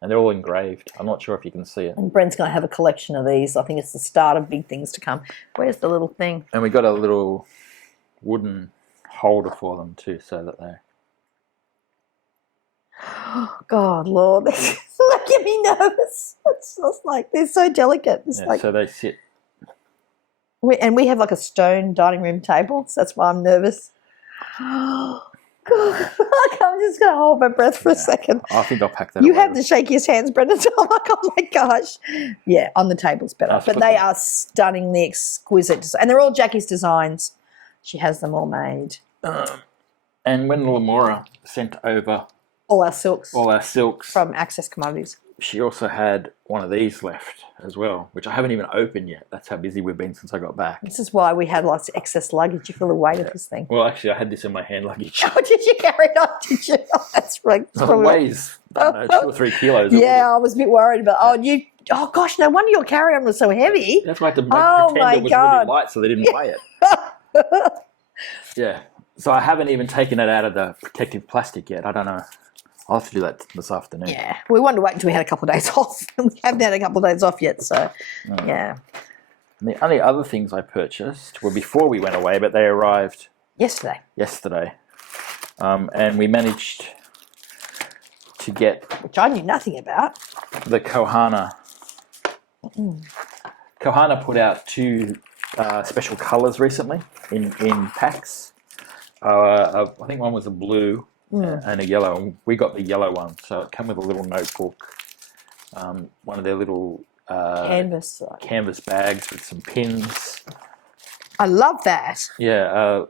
And they're all engraved. I'm not sure if you can see it. And Brent's going to have a collection of these. I think it's the start of big things to come. Where's the little thing? And we got a little wooden holder for them too, so that God, Lord, this is making me nervous. It's just like they're so delicate. It's Yeah, like, so they sit. we have like a stone dining room table, so that's why I'm nervous. God, I'm just going to hold my breath for a second. I think I'll pack that You away. have the shakiest hands, Brendan. I'm like, oh my gosh. Yeah, on the table's better. But they are stunningly exquisite. And they're all Jackie's designs. She has them all made. And when Lamora sent over all our silks from Access Commodities, she also had one of these left as well, which I haven't even opened yet. That's how busy we've been since I got back. This is why we had lots of excess luggage. You feel the weight of this thing. Well, actually, I had this in my hand luggage. Oh, did you carry it on? Did you? Oh, that's right. It weighs, I don't know, 2 or 3 kilos. Yeah, I was a bit worried about. Oh gosh, no wonder your carry-on was so heavy. That's why I had to pretend it was really light so they didn't weigh it. Yeah. So I haven't even taken it out of the protective plastic yet. I don't know. I'll have to do that this afternoon. Yeah. We wanted to wait until we had a couple of days off. We haven't had a couple of days off yet, so yeah. And the only other things I purchased were before we went away, but they arrived yesterday. And we managed to get... Which I knew nothing about. The Kohana. Kohana put out 2 special colours recently in packs. I think one was a blue and a yellow. And we got the yellow one, so it came with a little notebook, one of their little canvas bags with some pins. I love that. Yeah.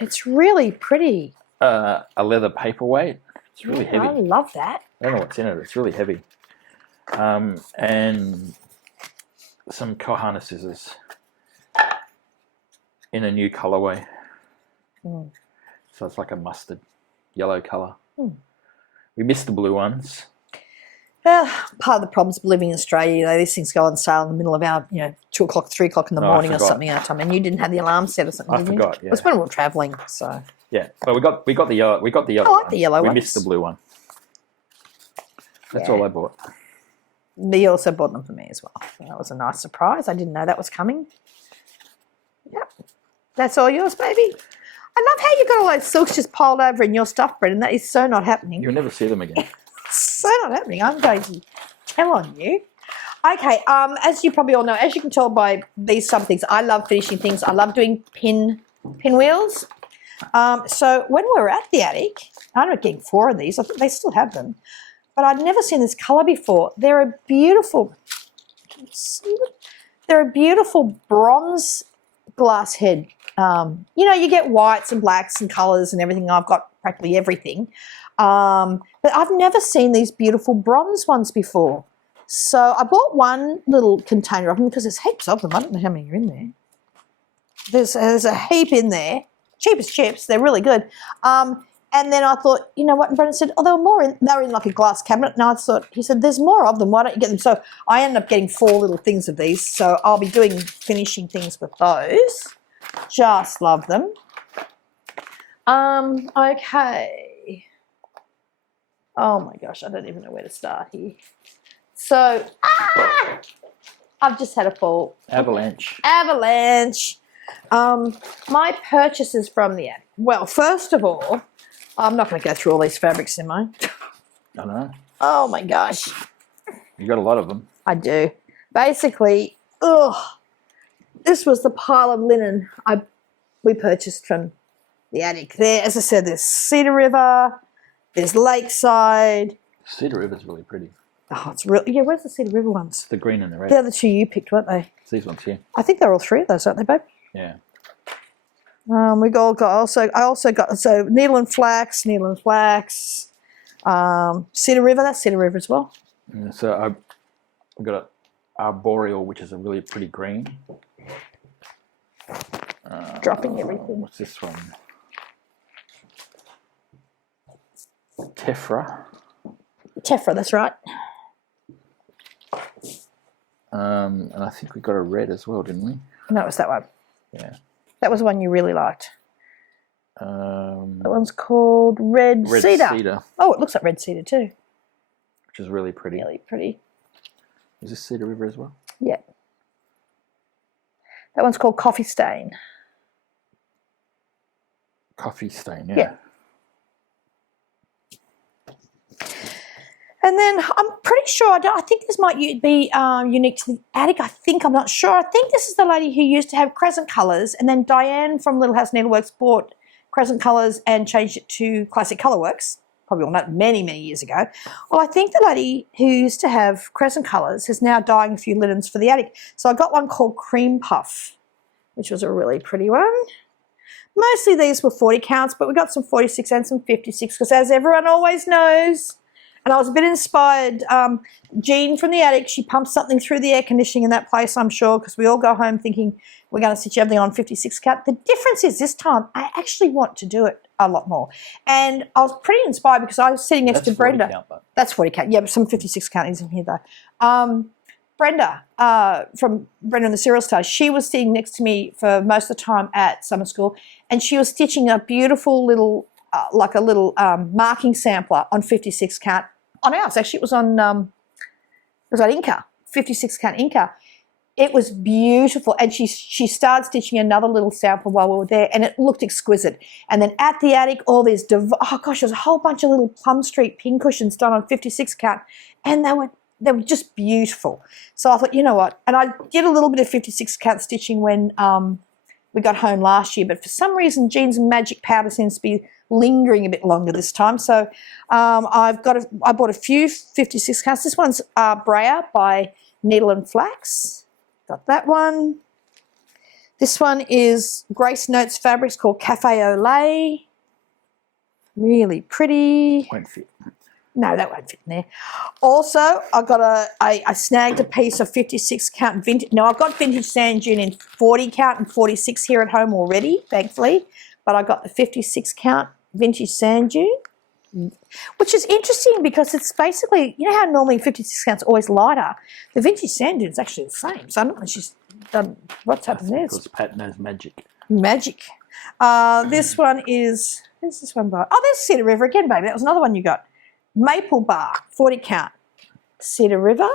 It's really pretty. A leather paperweight. It's really heavy. I love that. I don't know what's in it. It's really heavy. And some Kohana scissors in a new colourway. So it's like a mustard yellow colour. We missed the blue ones. Part of the problems of living in Australia, these things go on sale in the middle of our, 2 o'clock, 3 o'clock in the morning or something our time. And you didn't have the alarm set or something, I forgot, yeah. It was when we were travelling, so. Yeah, but we got the yellow. I like the yellow ones. We missed the blue one. That's all I bought. You also bought them for me as well. That was a nice surprise. I didn't know that was coming. Yep. That's all yours, baby. I love how you've got all those silks just piled over in your stuff, Brendan. That is so not happening. You'll never see them again. So not happening. I'm going to tell on you. Okay, as you probably all know, as you can tell by these some things, I love finishing things. I love doing pinwheels. So when we were at the attic, I ended up getting 4 of these. I think they still have them. But I'd never seen this colour before. They're a beautiful, bronze glass head. You get whites and blacks and colours and everything. I've got practically everything. But I've never seen these beautiful bronze ones before. So I bought one little container of them because there's heaps of them. I don't know how many are in there. There's a heap in there. Cheap as chips. They're really good. And then I thought, you know what? And Brendan said, there were more. They were in like a glass cabinet. And I thought, he said, there's more of them. Why don't you get them? So I ended up getting 4 little things of these. So I'll be doing finishing things with those. Just love them. Okay. Oh my gosh, I don't even know where to start here. So, I've just had a fall. Avalanche. My purchases from the attic. Well, first of all, I'm not going to go through all these fabrics, am I? I know. Oh my gosh. You got a lot of them. I do. Basically, this was the pile of linen we purchased from the attic. There, as I said, there's Cedar River, there's Lakeside. Cedar River's really pretty. Oh, it's real. Yeah, where's the Cedar River ones? The green and the red. The other 2 you picked, weren't they? It's these ones here. I think they're all 3 of those, aren't they, babe? Yeah. We all got I also got needle and flax, Cedar River. That's Cedar River as well. Yeah, so I've got an arboreal, which is a really pretty green. Dropping everything. What's this one? Tephra, that's right. And I think we got a red as well, didn't we? No, it was that one. Yeah. That was the one you really liked. That one's called Red Cedar. Oh, it looks like Red Cedar too. Which is really pretty. Really pretty. Is this Cedar River as well? Yeah. That one's called Coffee Stain. Coffee Stain, yeah. And then I'm pretty sure, I think this might be unique to the attic. I'm not sure. I think this is the lady who used to have Crescent Colours, and then Diane from Little House Needleworks bought Crescent Colours and changed it to Classic Colourworks, probably not many, many years ago. Well, I think the lady who used to have Crescent Colours is now dyeing a few linens for the attic. So I got one called Cream Puff, which was a really pretty one. Mostly these were 40 counts, but we got some 46 and some 56 because, as everyone always knows, and I was a bit inspired, Jean from the attic, she pumps something through the air conditioning in that place, I'm sure, because we all go home thinking we're going to stitch everything on 56 count. The difference is this time I actually want to do it a lot more. And I was pretty inspired because I was sitting next to Brenda. Count, but. That's 40 count. Yeah, but some 56 count is in here though. Brenda, from Brenda and the Serial Stars, she was sitting next to me for most of the time at summer school, and she was stitching a beautiful little, like a little marking sampler on 56 count on ours. Actually, it was on Inca, 56 count Inca. It was beautiful, and she started stitching another little sample while we were there, and it looked exquisite. And then at the attic, all these, there's a whole bunch of little Plum Street pincushions done on 56 count, and they were just beautiful. So I thought, you know what? And I did a little bit of 56 count stitching when we got home last year, but for some reason, Jean's magic powder seems to be lingering a bit longer this time. So I bought a few 56 counts. This one's Brea by Needle and Flax. Got that one. This one is Grace Notes Fabrics called Cafe au Lait. Really pretty. Won't fit. No, that won't fit in there. Also, I snagged a piece of 56 count vintage. Now, I've got vintage sand dune in 40 count and 46 here at home already, thankfully. But I got the 56 count vintage sand dune, which is interesting because it's basically, you know how normally 56 count's always lighter? The vintage sand dune is actually the same. So I don't know if she's done, what's happened there? Because Pat knows magic. Magic. This one is, where's this one by? Oh, there's Cedar River again, baby. That was another one you got. Maple Bark, 40 count. Cedar River.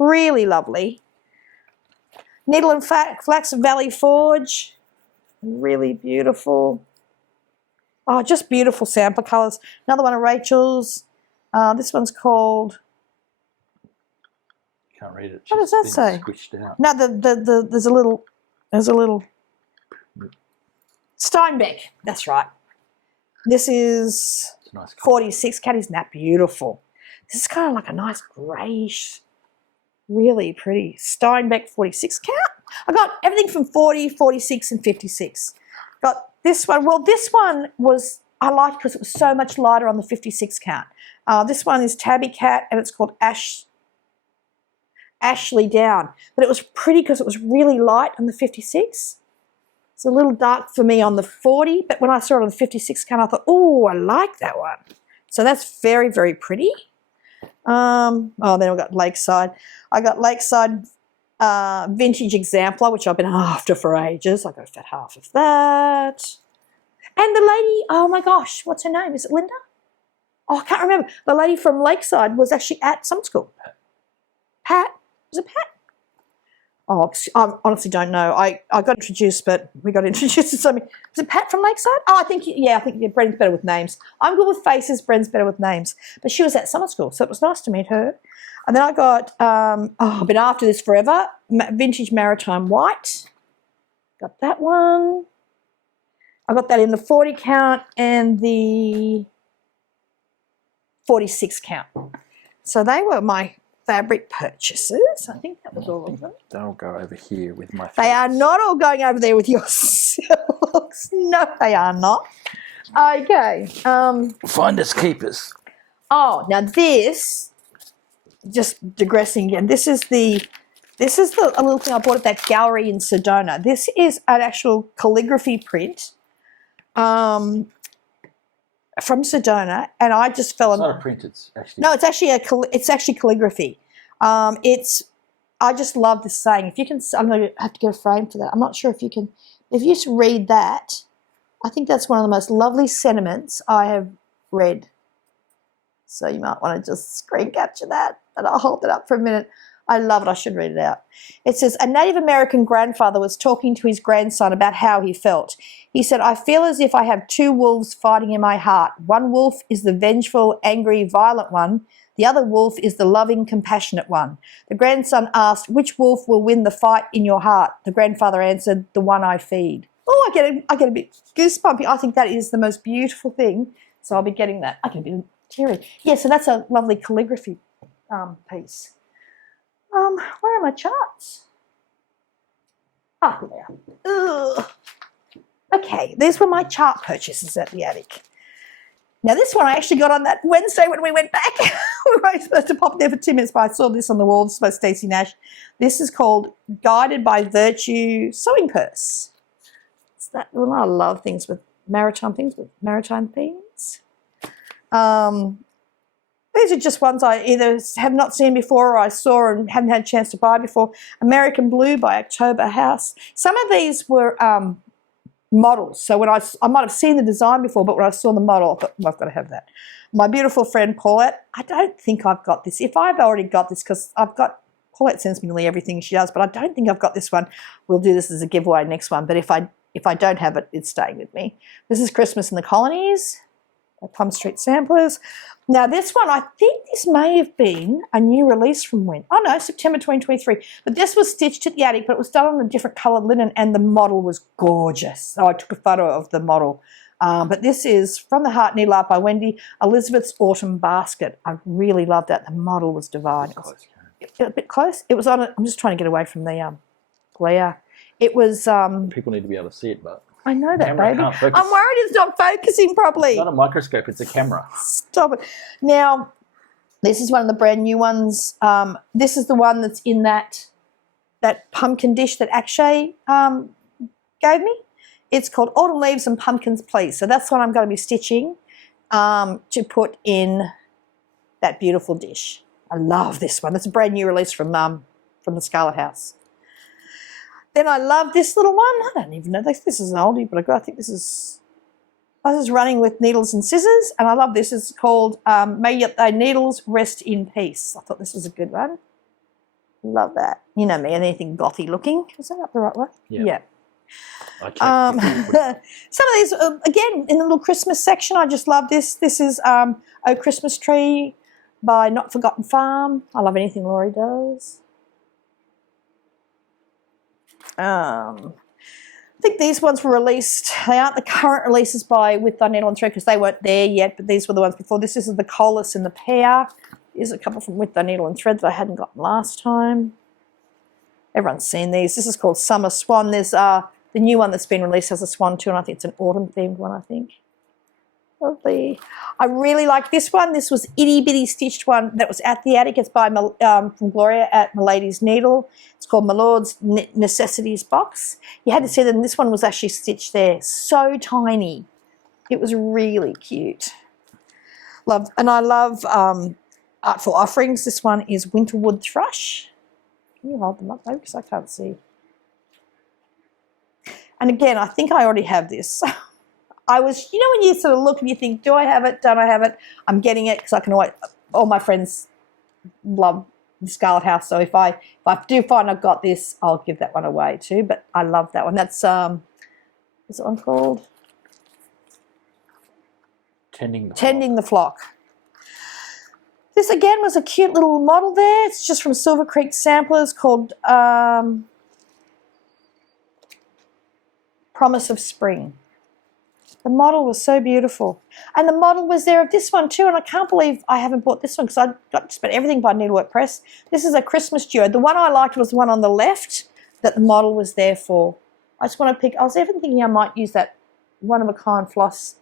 Really lovely. Needle and Flax Valley Forge. Really beautiful. Oh, just beautiful sample colours. Another one of Rachel's. This one's called... Can't read it. What does that say? Squished out. No, there's a little Steinbeck. That's right. This is Nice 46 count. Isn't that beautiful? This is kind of like a nice greyish, really pretty Steinbeck 46 count. I got everything from 40, 46 and 56. Got this one. Well, this one was, I liked because it was so much lighter on the 56 count. This one is Tabby Cat and it's called Ashley Down. But it was pretty because it was really light on the 56. It's a little dark for me on the 40, but when I saw it on the 56 count, I thought, oh, I like that one. So that's very, very pretty. Then I got Lakeside. I got Lakeside Vintage Exemplar, which I've been after for ages. I got that half of that. And the lady, oh my gosh, what's her name? Is it Linda? Oh, I can't remember. The lady from Lakeside was actually at summer school. Pat? Was it Pat? Oh, I honestly don't know. I got introduced, but we got introduced to something. Was it Pat from Lakeside? Oh, I think Bren's better with names. I'm good with faces. Bren's better with names. But she was at summer school, so it was nice to meet her. And then I got, I've been after this forever, Vintage Maritime White. Got that one. I got that in the 40 count and the 46 count. So they were my fabric purchases. I think that was all of them. They'll go over here with my They are not all going over there with your silks. No, they are not. Okay. Finders keepers. Oh, now this, just digressing again, this is a little thing I bought at that gallery in Sedona. This is an actual calligraphy print from Sedona, and I just fell in love. It's not a print, it's actually... No, it's actually calligraphy. I just love this saying. If you can, I'm going to have to get a frame for that. I'm not sure if you can, if you just read that, I think that's one of the most lovely sentiments I have read. So you might want to just screen capture that, and I'll hold it up for a minute. I love it. I should read it out. It says, a Native American grandfather was talking to his grandson about how he felt. He said, I feel as if I have two wolves fighting in my heart. One wolf is the vengeful, angry, violent one. The other wolf is the loving, compassionate one. The grandson asked, which wolf will win the fight in your heart? The grandfather answered, the one I feed. Oh, I get a bit goosebumpy. I think that is the most beautiful thing. So I'll be getting that. I get a bit teary. Yeah, so that's a lovely calligraphy piece. Where are my charts? Ah, here they are. Ugh. Okay, these were my chart purchases at the attic. Now, this one I actually got on that Wednesday when we went back. We were supposed to pop there for 2 minutes, but I saw this on the wall. This is by Stacey Nash. This is called Guided by Virtue Sewing Purse. It's that, well, I love things with maritime themes. These are just ones I either have not seen before or I saw and haven't had a chance to buy before. American Blue by October House. Some of these were models. So when I might have seen the design before, but when I saw the model, I thought, well, I've got to have that. My beautiful friend Paulette, I don't think I've got this. If I've already got this, because Paulette sends me nearly everything she does, but I don't think I've got this one. We'll do this as a giveaway next one. But if I don't have it, it's staying with me. This is Christmas in the Colonies by Plum Street Samplers. Now, this one, I think this may have been a new release from when? Oh, no, September 2023. But this was stitched at the attic, but it was done on a different coloured linen, and the model was gorgeous. So I took a photo of the model. But this is From the Heart Needle Art by Wendy, Elizabeth's Autumn Basket. I really loved that. The model was divine. A bit close. It was on I'm just trying to get away from the glare. It was... People need to be able to see it, but... I know that, baby. I'm worried it's not focusing properly. It's not a microscope, it's a camera. Stop it. Now, this is one of the brand new ones. This is the one that's in that pumpkin dish that Akshay gave me. It's called Autumn Leaves and Pumpkins, Please. So that's what I'm going to be stitching to put in that beautiful dish. I love this one. It's a brand new release from the Scarlet House. Then I love this little one. I don't even know. This is an oldie, but I think this is Running with Needles and Scissors. And I love this. It's called May Thy Needles Rest in Peace. I thought this was a good one. Love that. You know me, anything gothy looking. Is that up the right way? Yeah. Some of these, again, in the little Christmas section, I just love this. This is Oh Christmas Tree by Not Forgotten Farm. I love anything Laurie does. I think these ones were released. They aren't the current releases by With Thy Needle and Thread because they weren't there yet, but these were the ones before. This is the Colas and the Pear. Here's a couple from With Thy Needle and Thread that I hadn't gotten last time. Everyone's seen these. This is called Summer Swan. There's the new one that's been released has a swan too, and I think it's an autumn-themed one, I think. Lovely. I really like this one. This was itty-bitty stitched one that was at the attic. It's by from Gloria at Milady's Needle. It's called My Lord's Necessities Box. You had to see that this one was actually stitched there. So tiny. It was really cute. I love Artful Offerings. This one is Winterwood Thrush. Can you hold them up, though? Because I can't see. And again, I think I already have this. I was, you know, when you sort of look and you think, do I have it? Don't I have it? I'm getting it because I can always, all my friends love the Scarlet House. So if I do find I've got this, I'll give that one away too. But I love that one. That's, what's that one called? Tending the Flock. This again was a cute little model there. It's just from Silver Creek Samplers called Promise of Spring. The model was so beautiful. And the model was there of this one too, and I can't believe I haven't bought this one because I got spent everything by Needlework Press. This is a Christmas duo. The one I liked was the one on the left that the model was there for. I just want to pick, I was even thinking I might use that one-of-a-kind floss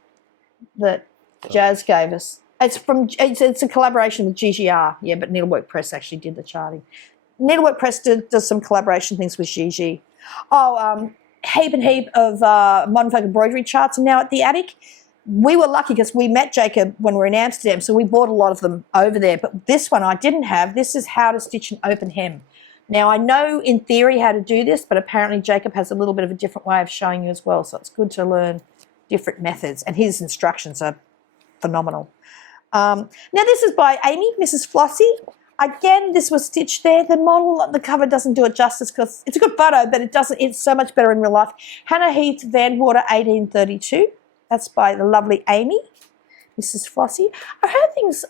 that Jazz gave us. It's a collaboration with GGR, yeah, but Needlework Press actually did the charting. Needlework Press does some collaboration things with GG. Heap of Modern Folk embroidery charts are now at the attic. We were lucky because we met Jacob when we were in Amsterdam, so we bought a lot of them over there. But this one I didn't have. This is How to Stitch an Open Hem. Now, I know in theory how to do this, but apparently Jacob has a little bit of a different way of showing you as well, so it's good to learn different methods, and his instructions are phenomenal. Now, this is by Amy, Mrs. Flossie. Again, this was stitched there. The model, the cover doesn't do it justice because it's a good photo, but it's so much better in real life. Hannah Heath, Van Water, 1832. That's by the lovely Amy. This is Flossie. I heard things,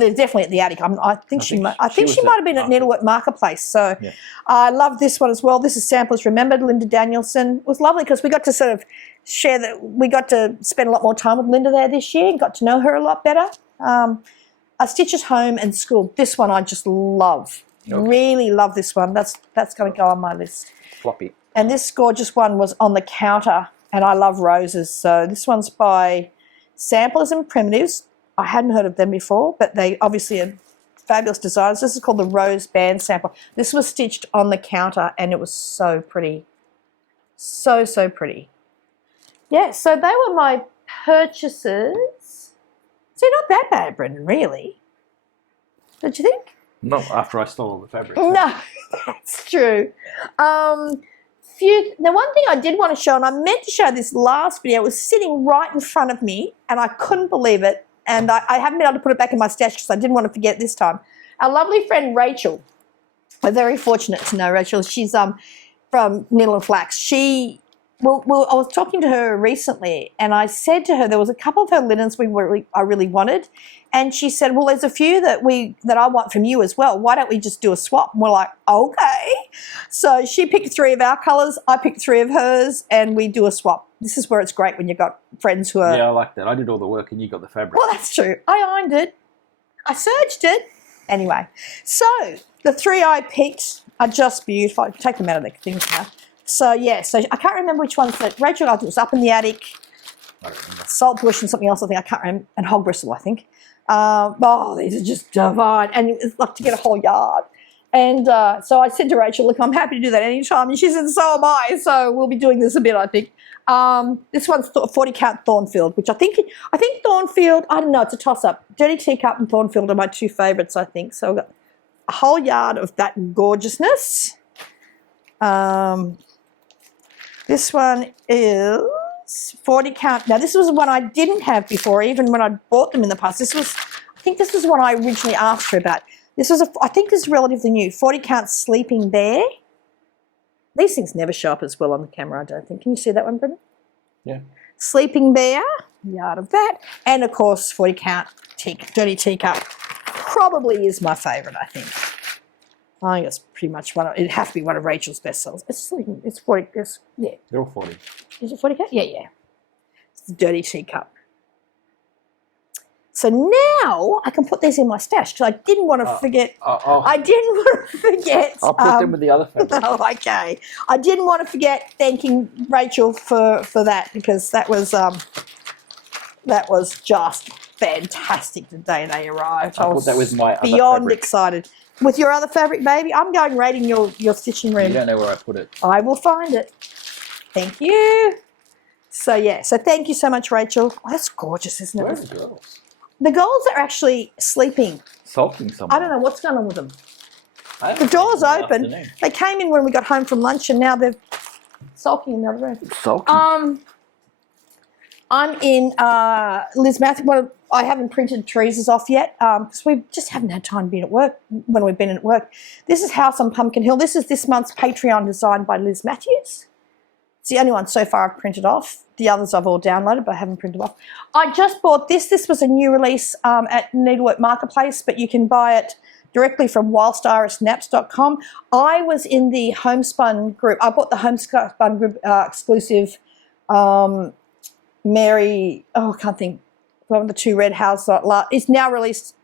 they're definitely at the attic. I think she might have been at Needlework Marketplace. So yeah. I love this one as well. This is Samplers Remembered, Linda Danielson. It was lovely because we got to sort of share that. We got to spend a lot more time with Linda there this year and got to know her a lot better. Stitches Home and School. This one I just love. Okay. Really love this one. That's going to go on my list. Floppy. And this gorgeous one was On the Counter, and I love roses. So this one's by Samplers and Primitives. I hadn't heard of them before, but they obviously are fabulous designs. This is called the Rose Band Sample. This was stitched on the counter, and it was so pretty. So, so pretty. Yeah, so they were my purchases. See, not that bad, Brendan, really. Don't you think? No, after I stole all the fabric. No, that's true. The one thing I did want to show, and I meant to show this last video, it was sitting right in front of me, and I couldn't believe it. And I haven't been able to put it back in my stash because I didn't want to forget this time. Our lovely friend Rachel, we're very fortunate to know Rachel. She's from Needle and Flax. I was talking to her recently, and I said to her there was a couple of her linens I really wanted, and she said, "Well, there's a few that I want from you as well. Why don't we just do a swap?" And we're like, "Okay." So she picked 3 of our colours, I picked 3 of hers, and we do a swap. This is where it's great when you've got friends who are... Yeah, I like that. I did all the work and you got the fabric. Well, that's true. I ironed it. I serged it. Anyway, so the 3 I picked are just beautiful. I take them out of the things now. So, yeah, so I can't remember which ones that Rachel, I think it was Up in the Attic, I don't remember. Salt Bush and something else, I think, I can't remember, and Hog Bristle, I think. These are just divine, and it's like to get a whole yard. And so I said to Rachel, look, I'm happy to do that anytime, and she said, so am I, so we'll be doing this a bit, I think. This one's 40 count Thornfield, which I think Thornfield, I don't know, it's a toss-up. Dirty Teacup and Thornfield are my 2 favourites, I think. So I've got a whole yard of that gorgeousness. This one is 40 count. Now, this was one I didn't have before, even when I bought them in the past. I think this was one I originally asked her about. I think this is relatively new. 40 count Sleeping Bear. These things never show up as well on the camera, I don't think. Can you see that one, Brendan? Yeah. Sleeping Bear, yard of that. And, of course, 40 count Dirty Teacup. Probably is my favourite, I think. I think it's pretty much it'd have to be one of Rachel's best sellers. It's 40, yeah. They're all 40. Is it 40 count? Yeah, yeah. It's the Dirty Teacup. So now I can put these in my stash because I didn't want to forget. I didn't want to forget. I'll put them with the other fabric. Oh, okay. I didn't want to forget thanking Rachel for that because that was just fantastic the day they arrived. I was put that with my beyond other fabric. Excited. With your other fabric, baby, I'm going raiding your stitching room. You don't know where I put it. I will find it. Thank you. So, yeah. So, thank you so much, Rachel. Oh, that's gorgeous, isn't it? Where are the girls? The girls are actually sleeping. Sulking somewhere. I don't know what's going on with them. The door's open. They came in when we got home from lunch, and now they're sulking in the other room. Sulking? I'm in Liz Matthews. Well, I haven't printed Teresa's off yet because we just haven't had time to be at work when we've been at work. This is House on Pumpkin Hill. This is this month's Patreon design by Liz Matthews. It's the only one so far I've printed off. The others I've all downloaded, but I haven't printed off. I just bought this. This was a new release at Needlework Marketplace, but you can buy it directly from whilstirisnaps.com. I was in the Homespun group. I bought the Homespun group exclusive Mary, I can't think, one of the 2 red houses. It's now released.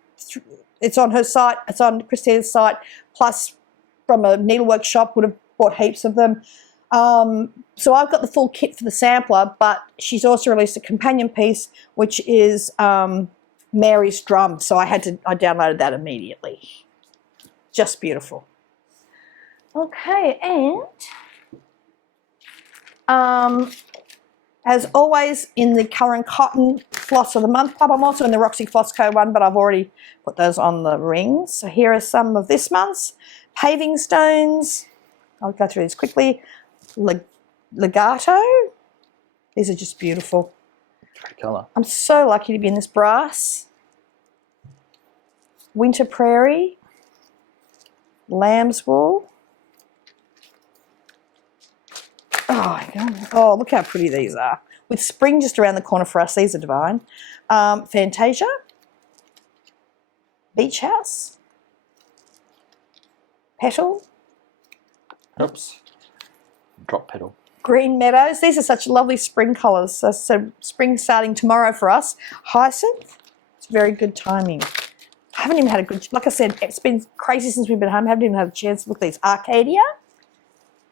It's on her site. It's on Christina's site. Plus, from a needlework shop, would have bought heaps of them. So I've got the full kit for the sampler, but she's also released a companion piece, which is Mary's Drum. So I downloaded that immediately. Just beautiful. Okay, and as always, in the Colour and Cotton Floss of the Month Club, I'm also in the Roxy Floss Co. one, but I've already put those on the rings. So here are some of this month's. Paving Stones. I'll go through these quickly. Legato. These are just beautiful. Great colour. I'm so lucky to be in this brass. winter prairie, lamb's wool. Oh, my God. Oh, look how pretty these are. With spring just around the corner for us, these are divine. Fantasia, beach house, petal. Oops. Drop petal. Green meadows. These are such lovely spring colours. So spring starting tomorrow for us. Hyacinth. It's very good timing. I haven't even had a good, like I said, it's been crazy since we've been home. I haven't even had a chance to look at these. Arcadia.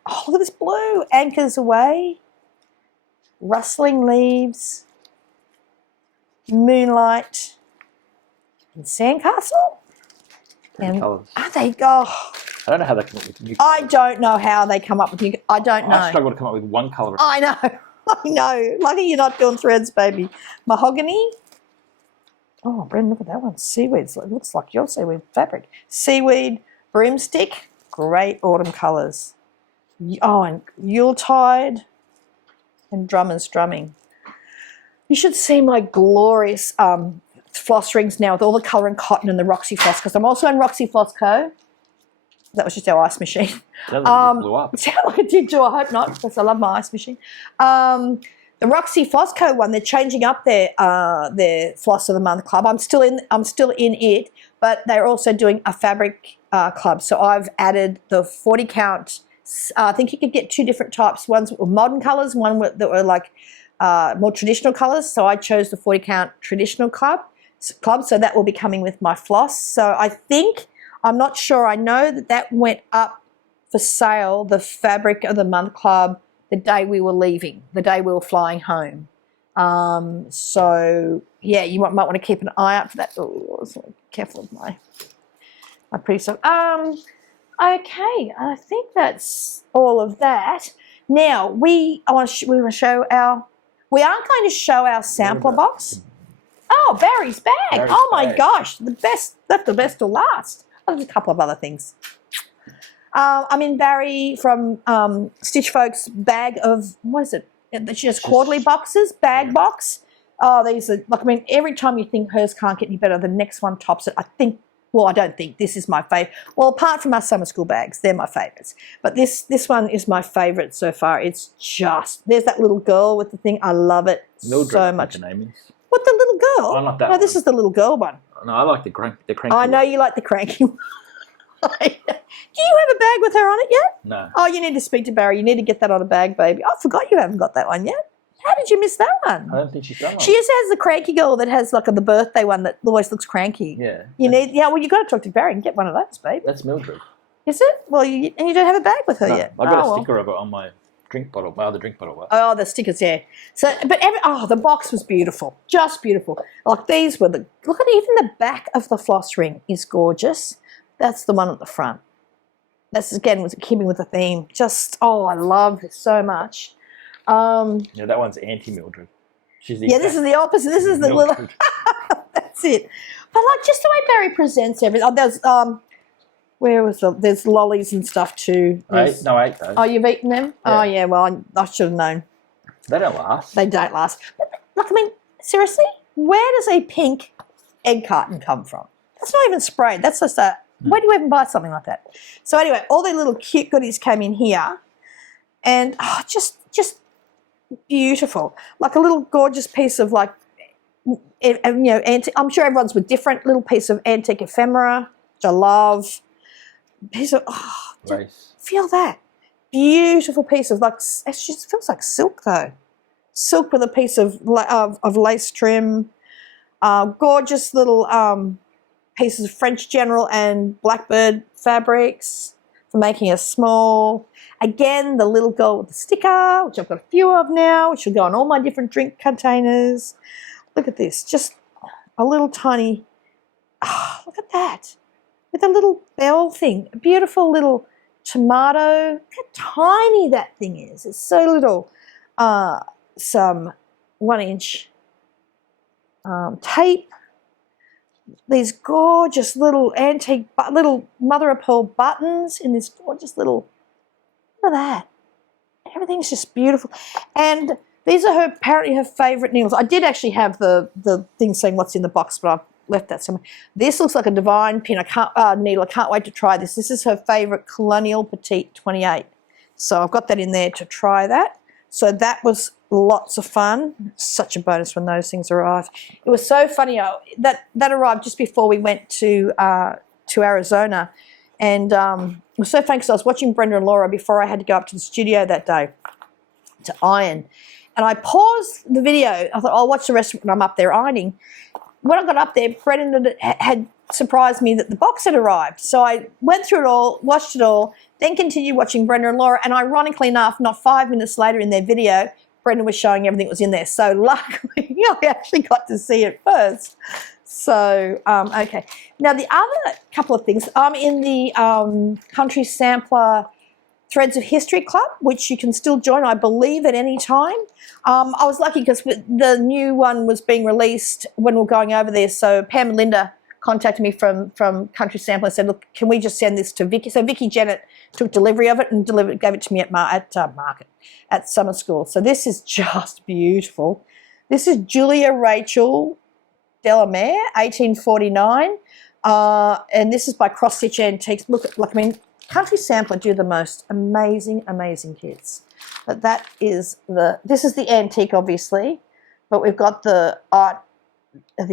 Oh, look at this blue. Anchors away. Rustling leaves. Moonlight. And sandcastle. Pretty colours. Are they? Oh, I don't know how they come up with new I don't know how they come up with new. I don't know. I struggle to come up with one colour. I know. I know. Lucky you're not doing threads, baby. Mahogany. Oh, Brendan, look at that one. Seaweed. It looks like your seaweed fabric. Seaweed, broomstick. Great autumn colours. Oh, and Yuletide and Drummond's drumming. You should see my glorious floss rings now with all the colour and cotton and the Roxy Floss, because I'm also in Roxy Floss Co. That was just our ice machine. That blew up. It sounded like it did too. I hope not, because I love my ice machine. The Roxy Floss Co. one, they're changing up their Floss of the Month club. I'm still in it, but they're also doing a fabric club. So I've added the 40 count. I think you could get two different types. Ones were modern colours, one that were like more traditional colours. So I chose the 40 count traditional club. So that will be coming with my floss. So I think, I'm not sure, I know that went up for sale, the Fabric of the Month Club, the day we were leaving, the day we were flying home. So, yeah, you might want to keep an eye out for that. Oh, so careful of my pretty stuff. Okay, I think that's all of that. Now, we are going to show our sampler box. Oh, Barry's bag. Oh, my gosh, the best, left the best to last. Oh, there's a couple of other things. I'm in Barry from Stitch Folks' bag of, what is it? It's just quarterly boxes, bag box. Oh, these are, like, I mean, every time you think hers can't get any better, the next one tops it. I think, well, I don't think this is my favourite. Well, apart from our summer school bags, they're my favourites. But this one is my favourite so far. It's just, there's that little girl with the thing. I love it so much. The name is. What, the little girl? Oh, not that No, this is the little girl one. No, I like the cranky I know one. you like the cranky one. Do you have a bag with her on it yet? No. Oh, you need to speak to Barry. You need to get that on a bag, baby. I forgot you haven't got that one yet. How did you miss that one? I don't think she's done one. She just has the cranky girl that has like the birthday one that always looks cranky. Yeah. Well, you've got to talk to Barry and get one of those, babe. That's Mildred. Is it? Well, and you don't have a bag with her No, yet. I got a sticker of it on my drink bottle, my other drink bottle. Oh, the stickers, yeah. So, but the box was beautiful, just beautiful. Like these were look at even the back of the floss ring is gorgeous. That's the one at the front. That's again was keeping with the theme. Just I love it so much. Yeah, that one's anti-Mildred. This is the opposite. This is the Mildred. little. That's it. But like just the way Barry presents everything. Oh, there's where was there's lollies and stuff too. I ate those. Oh, you've eaten them? Yeah. Oh yeah. Well, I should have known. They don't last. They don't last. But look, I mean, seriously, where does a pink egg carton come from? That's not even sprayed. That's just a. Where do you even buy something like that? So anyway, all the little cute goodies came in here, and just beautiful, like a little gorgeous piece of like, antique. I'm sure everyone's with different little piece of antique ephemera, which I love. Piece of Lace. Feel that beautiful piece of like it just feels like silk though, silk with a piece of lace trim. Gorgeous little pieces of French General and Blackbird fabrics for making a small. Again, the little girl with the sticker, which I've got a few of now, which will go on all my different drink containers. Look at this, just a little tiny. Look at that. With a little bell thing, a beautiful little tomato. Look how tiny that thing is. It's so little. Some 1-inch tape. These gorgeous little antique, little mother of pearl buttons in this gorgeous little. Look at that. Everything's just beautiful. And these are apparently her favourite needles. I did actually have the thing saying what's in the box, but I've left that somewhere. This looks like a divine pin. Needle. I can't wait to try this. This is her favourite Colonial Petite 28. So I've got that in there to try that. So that was lots of fun. Such a bonus when those things arrive. It was so funny. That arrived just before we went to Arizona. And it was so funny because I was watching Brenda and Laura before I had to go up to the studio that day to iron. And I paused the video. I thought, I'll watch the rest when I'm up there ironing. When I got up there, Brendan had surprised me that the box had arrived. So I went through it all, watched it all, then continued watching Brenda and Laura. And ironically enough, not 5 minutes later in their video, Brendan was showing everything that was in there. So luckily, I actually got to see it first. So, okay. Now, the other couple of things, I'm in the Country Sampler Threads of History Club, which you can still join, I believe, at any time. I was lucky because the new one was being released when we were going over there. So Pam and Linda contacted me from Country Sampler and said, look, can we just send this to Vicky? So Vicky Janet took delivery of it and gave it to me at summer school. So this is just beautiful. This is Julia Rachel Delamere, 1849. And this is by Cross Stitch Antiques. Look, Country Sampler do the most amazing, amazing kits. But this is the antique, obviously, but we've got the art, I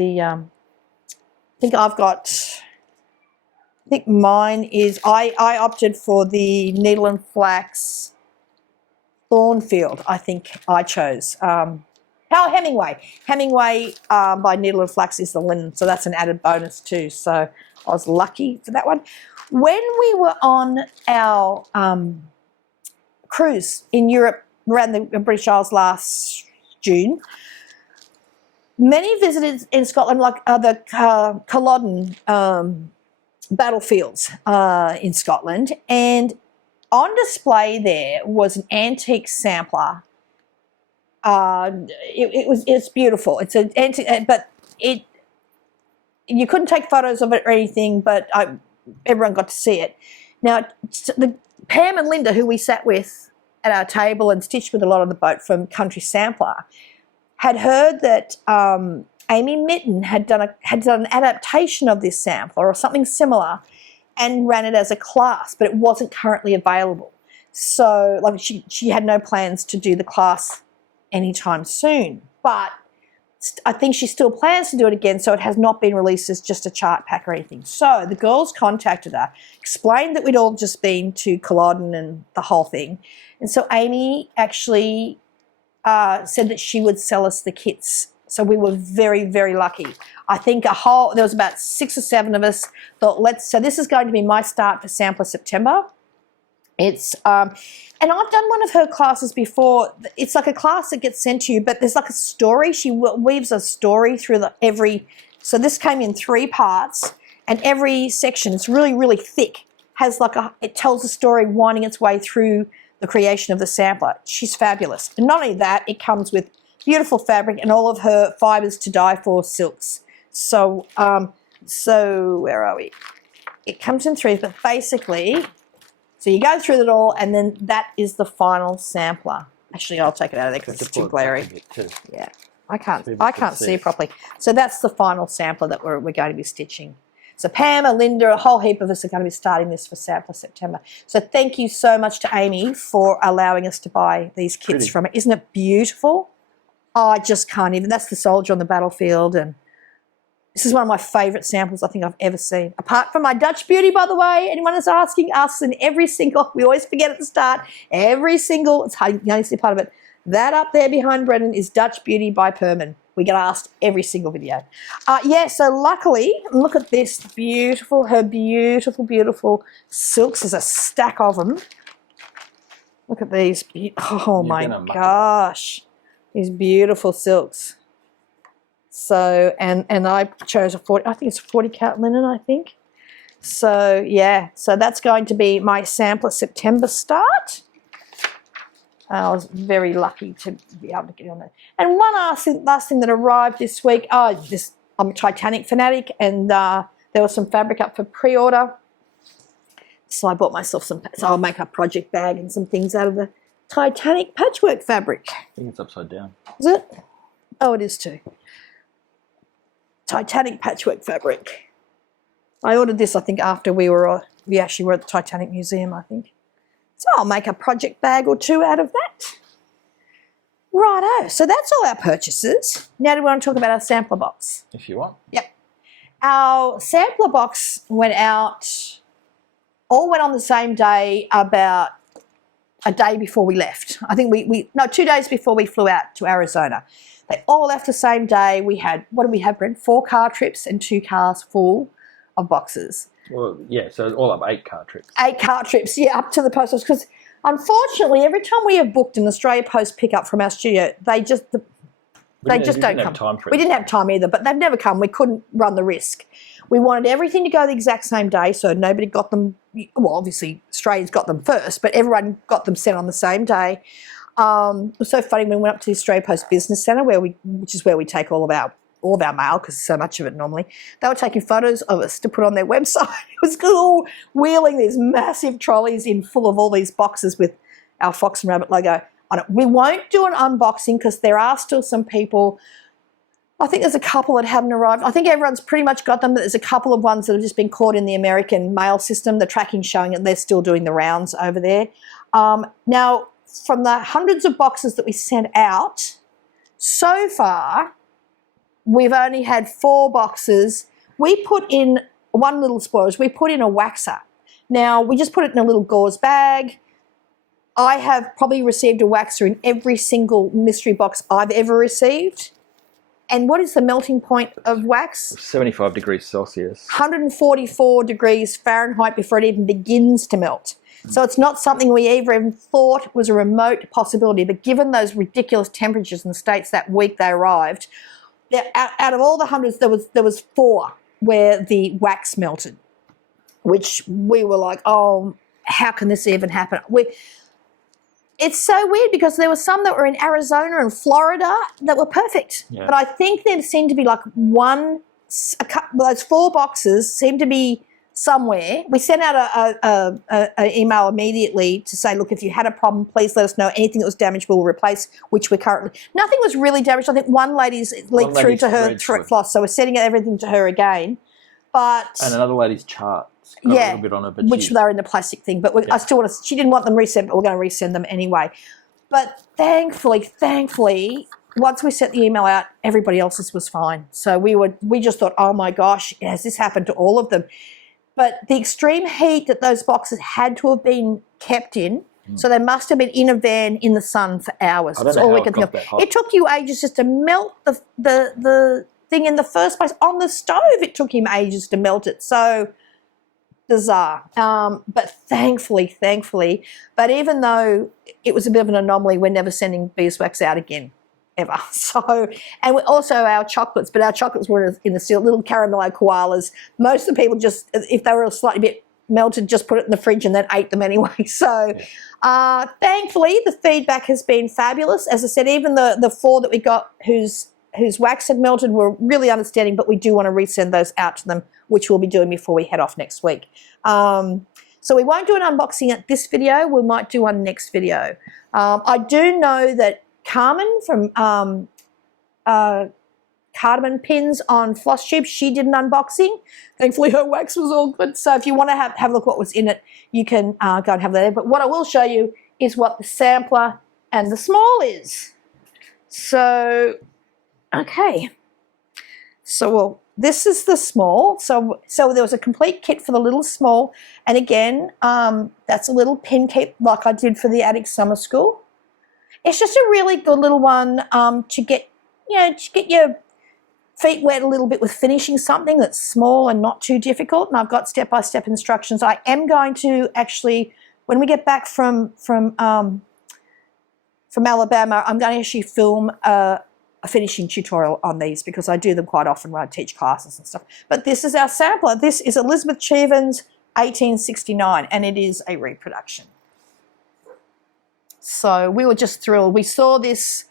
think mine is, I opted for the Needle and Flax Thornfield, I think I chose. Hemingway. Hemingway by Needle and Flax is the linen, so that's an added bonus too. So I was lucky for that one. When we were on our cruise in Europe around the British Isles last June, many visitors in Scotland, like the Culloden battlefields in Scotland, and on display there was an antique sampler. It's beautiful. It's an antique, but you couldn't take photos of it or anything, but everyone got to see it. Now, Pam and Linda, who we sat with at our table and stitched with a lot on the boat from Country Sampler, had heard that Amy Mitten had done an adaptation of this sampler or something similar and ran it as a class, but it wasn't currently available. So she had no plans to do the class anytime soon. But I think she still plans to do it again, so it has not been released as just a chart pack or anything. So the girls contacted her, explained that we'd all just been to Culloden and the whole thing. And so Amy actually said that she would sell us the kits. So we were very, very lucky. I think there was about 6 or 7 of us thought, so this is going to be my start for Sampler September. It's and I've done one of her classes before. It's like a class that gets sent to you, but there's like a story. She weaves a story through so this came in 3 parts, and every section, it's really, really thick, it tells a story winding its way through the creation of the sampler. She's fabulous. And not only that, it comes with beautiful fabric and all of her fibres to dye for silks. So, where are we? It comes in 3, but basically, so you go through it all, and then that is the final sampler. Actually, I'll take it out of there because it's too glary. Yeah, I can't see it properly. So that's the final sampler that we're going to be stitching. So Pam and Linda, a whole heap of us are going to be starting this for Sampler September. So thank you so much to Amy for allowing us to buy these kits from it. Isn't it beautiful? Oh, I just can't even. That's the soldier on the battlefield, and this is one of my favourite samples I think I've ever seen. Apart from my Dutch Beauty, by the way, anyone is asking us in every single, we always forget at the start, it's you only see part of it. That up there behind Brendan is Dutch Beauty by Perman. We get asked every single video. So luckily, look at this her beautiful, beautiful silks. There's a stack of them. Look at these. Oh my gosh. These beautiful silks. So, and I chose I think it's a 40 count linen, I think. So, yeah, so that's going to be my Sampler September start. I was very lucky to be able to get on that. And one last thing that arrived this week, I'm a Titanic fanatic, and there was some fabric up for pre-order. So I bought myself so I'll make a project bag and some things out of the Titanic patchwork fabric. I think it's upside down. Is it? Oh, it is too. Titanic patchwork fabric. I ordered this, I think, after we actually were at the Titanic Museum, I think. So I'll make a project bag or two out of that. Righto, so that's all our purchases. Now do we want to talk about our sampler box? If you want. Yep. Our sampler box went out, all went on the same day, about a day before we left. I think 2 days before we flew out to Arizona. They all left the same day. We had, what did we have, Brent? 4 car trips and 2 cars full of boxes. Well, yeah, so all up 8 car trips. 8 car trips, yeah, up to the post office. Because unfortunately, every time we have booked an Australia Post pickup from our studio, they just don't come. We didn't have time either, but they've never come. We couldn't run the risk. We wanted everything to go the exact same day, so nobody got them. Well, obviously, Australians got them first, but everyone got them sent on the same day. It was so funny when we went up to the Australia Post Business Centre, which is where we take all of our mail, because so much of it normally. They were taking photos of us to put on their website. It was all wheeling these massive trolleys in full of all these boxes with our Fox and Rabbit logo on it. We won't do an unboxing because there are still some people. I think there's a couple that haven't arrived. I think everyone's pretty much got them, but there's a couple of ones that have just been caught in the American mail system. The tracking showing it, they're still doing the rounds over there. Now, from the hundreds of boxes that we sent out, so far, we've only had 4 boxes. We put in one little spoilage. We put in a waxer. Now, we just put it in a little gauze bag. I have probably received a waxer in every single mystery box I've ever received. And what is the melting point of wax? 75 degrees Celsius. 144 degrees Fahrenheit before it even begins to melt. So it's not something we even thought was a remote possibility. But given those ridiculous temperatures in the States that week they arrived, out of all the hundreds, there was 4 where the wax melted, which we were like, oh, how can this even happen? It's so weird because there were some that were in Arizona and Florida that were perfect. Yeah. But I think there seemed to be like those 4 boxes seemed to be somewhere. We sent out an email immediately to say, look, if you had a problem, please let us know. Anything that was damaged, we'll replace, which we're currently. Nothing was really damaged. I think one lady's leaked through to her floss, so we're sending everything to her again. And another lady's chart. Got a little bit on it, but which they're in the plastic thing. But I still want to. She didn't want them resent, but we're going to resend them anyway. But thankfully, once we sent the email out, everybody else's was fine. So we just thought, oh my gosh, has this happened to all of them? But the extreme heat that those boxes had to have been kept in, so they must have been in a van in the sun for hours. That's all we can think of. It took you ages just to melt the thing in the first place. On the stove, it took him ages to melt it. So bizarre. But thankfully, but even though it was a bit of an anomaly, we're never sending beeswax out again, ever. So, and also our chocolates, but our chocolates were in the seal, little caramello koalas. Most of the people just, if they were slightly bit melted, just put it in the fridge and then ate them anyway. So thankfully, the feedback has been fabulous. As I said, even the 4 that we got whose wax had melted were really understanding, but we do want to resend those out to them, which we'll be doing before we head off next week. So we won't do an unboxing at this video. We might do one next video. I do know that Carmen from Cardamom Pins on Flosstube, she did an unboxing. Thankfully, her wax was all good. So if you want to have a look what was in it, you can go and have that there. But what I will show you is what the sampler and the small is. So, okay. So, this is the small. So there was a complete kit for the little small. And again, that's a little pin kit like I did for the Attic Summer School. It's just a really good little one to get your feet wet a little bit with finishing something that's small and not too difficult. And I've got step-by-step instructions. I am going to actually, when we get back from Alabama, I'm going to actually film a finishing tutorial on these because I do them quite often when I teach classes and stuff. But this is our sampler. This is Elizabeth Cheevan's 1869, and it is a reproduction. So we were just thrilled. We saw this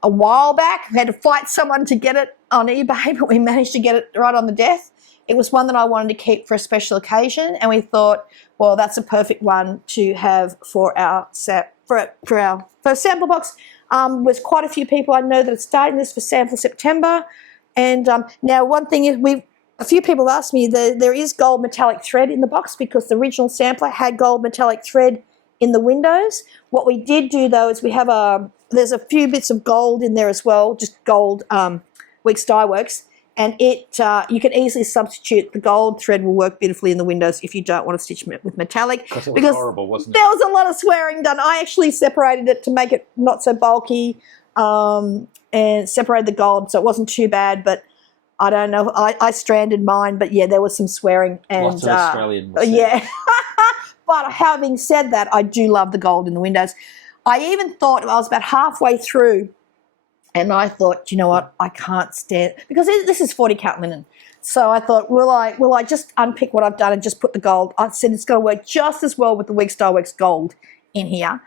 a while back. We had to fight someone to get it on eBay, but we managed to get it right on the death. It was one that I wanted to keep for a special occasion, and we thought, well, that's a perfect one to have for our sample box. There's quite a few people I know that are starting this for Sample September. And now one thing is a few people asked me, there is gold metallic thread in the box because the original sampler had gold metallic thread in the windows. What we did do though is we have there's a few bits of gold in there as well, just gold Weeks Dye Works, and you can easily substitute. The gold thread will work beautifully in the windows if you don't want to stitch with metallic. Because it was horrible, wasn't it? There was a lot of swearing done. I actually separated it to make it not so bulky, and separated the gold so it wasn't too bad, but I don't know. I stranded mine, but yeah, there was some swearing. And, lots of Australian. Yeah. But having said that, I do love the gold in the windows. I even thought, I was about halfway through, and I thought, you know what, I can't stand, because this is 40 count linen. So I thought, will I just unpick what I've done and just put the gold? I said it's going to work just as well with the Weeks Dye Works gold in here.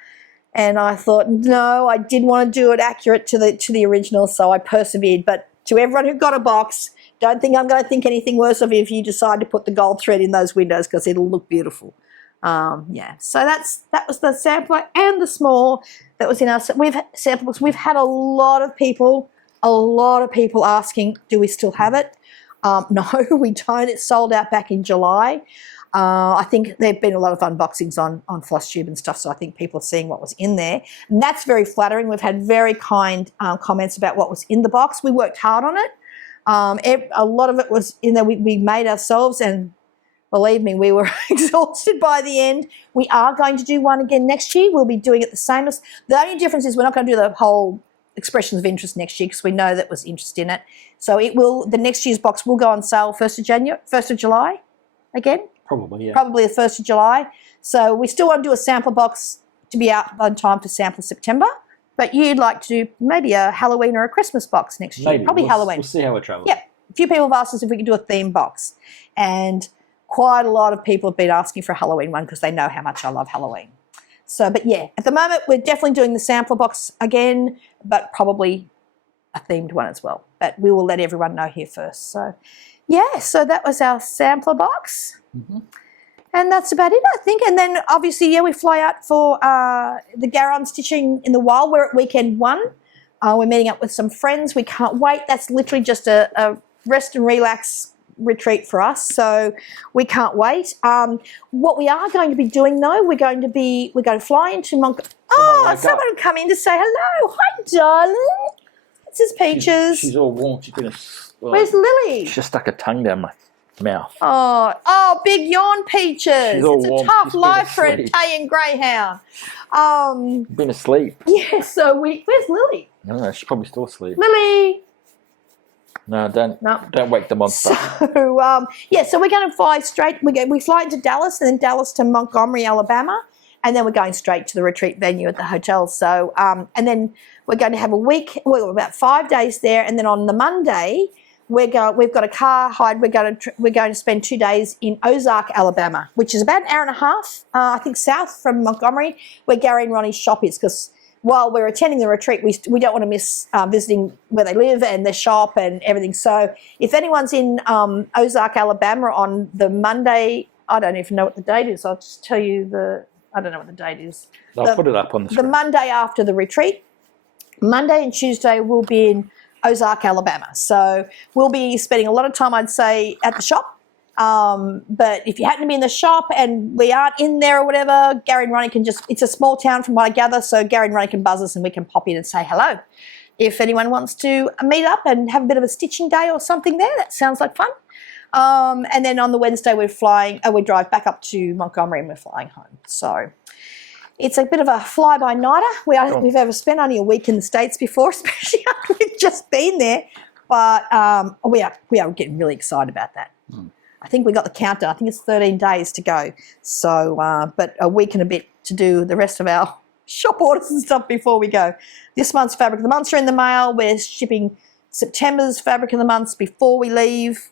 And I thought, no, I did want to do it accurate to the original, so I persevered. But to everyone who got a box, don't think I'm going to think anything worse of you if you decide to put the gold thread in those windows, because it'll look beautiful. Yeah, so that was the sampler and the small that was in our sample books. We've had a lot of people asking, do we still have it? No, we don't. It sold out back in July. I think there have been a lot of unboxings on Flosstube and stuff, so I think people are seeing what was in there. And that's very flattering. We've had very kind comments about what was in the box. We worked hard on it. A lot of it was in there we made ourselves, and believe me, we were exhausted by the end. We are going to do one again next year. We'll be doing it the same as, the only difference is we're not going to do the whole expressions of interest next year because we know that was interest in it. So the next year's box will go on sale 1st of July again. Probably, yeah. Probably the 1st of July. So we still want to do a sample box to be out by the time to sample September. But you'd like to do maybe a Halloween or a Christmas box next year. Maybe. Probably Halloween. We'll see how we're traveling. Yeah. A few people have asked us if we could do a theme box. And quite a lot of people have been asking for a Halloween one because they know how much I love Halloween. So, but yeah, at the moment we're definitely doing the sampler box again, but probably a themed one as well. But we will let everyone know here first. So yeah, so that was our sampler box. Mm-hmm. And that's about it, I think. And then obviously, yeah, we fly out for the Garon Stitching in the Wild. We're at weekend 1. We're meeting up with some friends. We can't wait. That's literally just a rest and relax retreat for us, so we can't wait. What we are going to be doing though, we're going to fly into someone come in to say hello. Hi, darling. This is Peaches. She's all warm. She's been Where's Lily? She just stuck her tongue down my mouth. Oh, big yawn, Peaches. She's all it's warm. a tough She's life for an Italian greyhound. Been asleep. Yeah, so where's Lily? I don't know, she's probably still asleep. Lily. No, don't wake the monster. So so we're going to fly straight. We fly into Dallas and then Dallas to Montgomery, Alabama, and then we're going straight to the retreat venue at the hotel. So and then we're going to have a week, about 5 days there, and then on the Monday we've got a car hire. We're going to spend 2 days in Ozark, Alabama, which is about an hour and a half, I think, south from Montgomery, where Gary and Ronnie's shop is, because while we're attending the retreat, we don't want to miss visiting where they live and their shop and everything. So if anyone's in Ozark, Alabama on the Monday, I don't even know what the date is. I'll just tell you I don't know what the date is. I'll put it up on the screen. The Monday after the retreat. Monday and Tuesday we'll be in Ozark, Alabama. So we'll be spending a lot of time, I'd say, at the shop. But if you happen to be in the shop and we aren't in there or whatever, Gary and Ronnie can it's a small town from what I gather, so Gary and Ronnie can buzz us and we can pop in and say hello. If anyone wants to meet up and have a bit of a stitching day or something there, that sounds like fun. And then on the Wednesday we drive back up to Montgomery and we're flying home. So it's a bit of a fly-by-nighter. I don't think we've ever spent only a week in the States before, especially after we've just been there. But we are getting really excited about that. Mm. I think we got the countdown. I think it's 13 days to go. So, but a week and a bit to do the rest of our shop orders and stuff before we go. This month's Fabric of the Months are in the mail. We're shipping September's Fabric of the Months before we leave.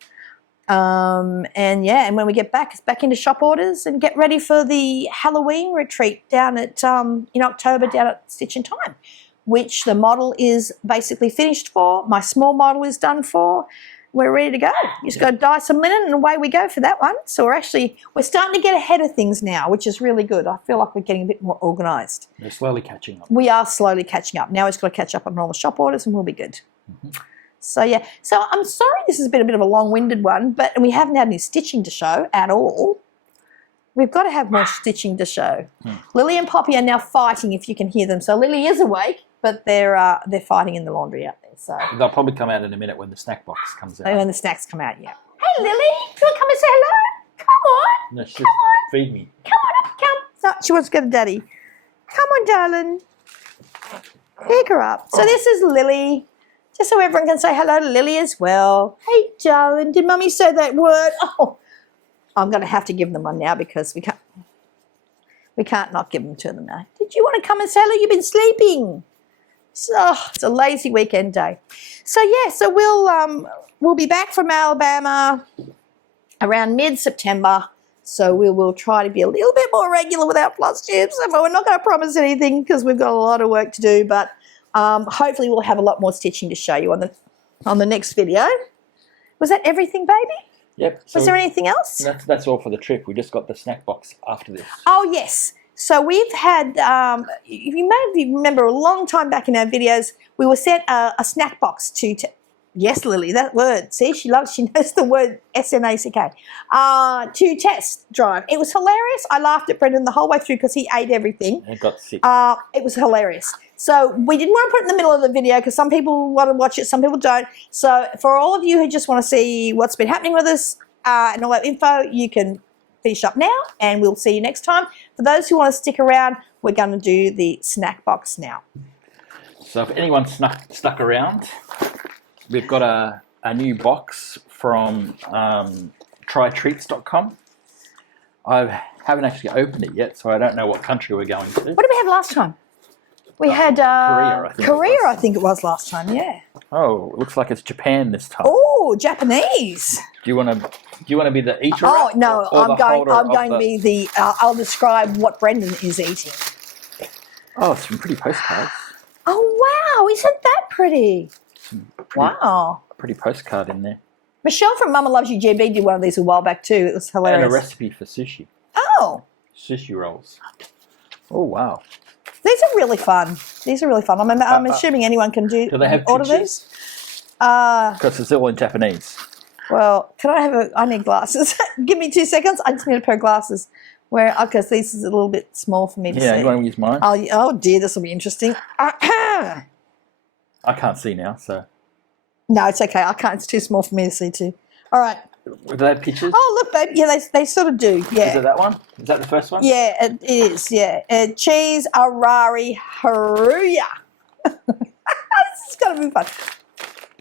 And when we get back, it's back into shop orders and get ready for the Halloween retreat down at in October down at Stitch in Time, which the model is basically finished for. My small model is done for. We're ready to go. You just got to dye some linen and away we go for that one. So we're starting to get ahead of things now, which is really good. I feel like we're getting a bit more organised. We're slowly catching up. We are slowly catching up. Now we've got to catch up on all the shop orders and we'll be good. Mm-hmm. So, yeah. So, I'm sorry this has been a bit of a long-winded one, and we haven't had any stitching to show at all. We've got to have more stitching to show. Lily and Poppy are now fighting, if you can hear them. So, Lily is awake, but they're fighting in the laundry out there. So they'll probably come out in a minute when the snack box comes out. When the snacks come out, yeah. Hey, Lily, do you want to come and say hello? Come on. No, she'll feed me. Come on up, come. No, she wants to go to Daddy. Come on, darling. Pick her up. So this is Lily. Just so everyone can say hello to Lily as well. Hey, darling, did Mummy say that word? Oh, I'm going to have to give them one now because we can't not give them to them now. Did you want to come and say hello? You've been sleeping. So it's a lazy weekend day. So yeah, so we'll be back from Alabama around mid-September. So we will try to be a little bit more regular with our Flosstube. But we're not going to promise anything because we've got a lot of work to do. But hopefully we'll have a lot more stitching to show you on the next video. Was that everything, baby? Yep. Was there anything else? That's all for the trip. We just got the snack box after this. Oh, yes. So we've had, you may remember a long time back in our videos, we were sent a snack box yes, Lily, that word. See, she knows the word S-N-A-C-K, to test drive. It was hilarious. I laughed at Brendan the whole way through because he ate everything. It got sick. It was hilarious. So we didn't want to put it in the middle of the video because some people want to watch it, some people don't. So for all of you who just want to see what's been happening with us and all that info, you can finish up now and we'll see you next time. For those who want to stick around, we're going to do the snack box now. So if anyone's stuck around, we've got a new box from trytreats.com. I haven't actually opened it yet, so I don't know what country we're going to. What did we have last time? We had Korea, I think it was last time, yeah. Oh, it looks like it's Japan this time. Oh, Japanese. Do you want to be the eater? Oh no, I'm going to be the. I'll describe what Brendan is eating. Oh, some pretty postcards. Oh wow, isn't that pretty? Wow. Pretty postcard in there. Michelle from Mama Loves You GB did one of these a while back too. It was hilarious. And a recipe for sushi. Oh. Sushi rolls. Oh wow. These are really fun. I'm assuming anyone can do they have order these. Because it's all in Japanese. Well, I need glasses. Give me 2 seconds. I just need a pair of glasses. Because this is a little bit small for me to see. Yeah, you want to use mine? Oh dear, this will be interesting. I can't see now, so. No, it's okay. I can't. It's too small for me to see too. All right. Do they have pictures? Oh, look, babe. Yeah, they sort of do. Yeah. Is it that one? Is that the first one? Yeah, it is. Yeah. Cheese, arari, haruya. This is going to be fun.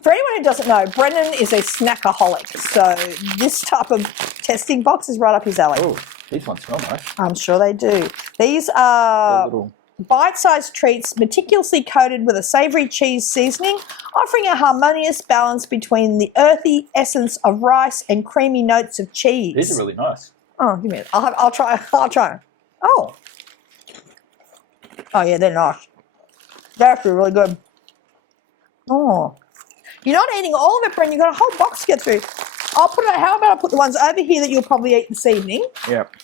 For anyone who doesn't know, Brendan is a snackaholic. So this type of testing box is right up his alley. Oh, these ones smell nice. I'm sure they do. These are bite-sized treats meticulously coated with a savoury cheese seasoning, offering a harmonious balance between the earthy essence of rice and creamy notes of cheese. These are really nice. Oh, give me it. I'll try. Oh. Oh, yeah, they're nice. They're actually really good. Oh. You're not eating all of it, Bren. You've got a whole box to get through. How about I put the ones over here that you'll probably eat this evening? Yep.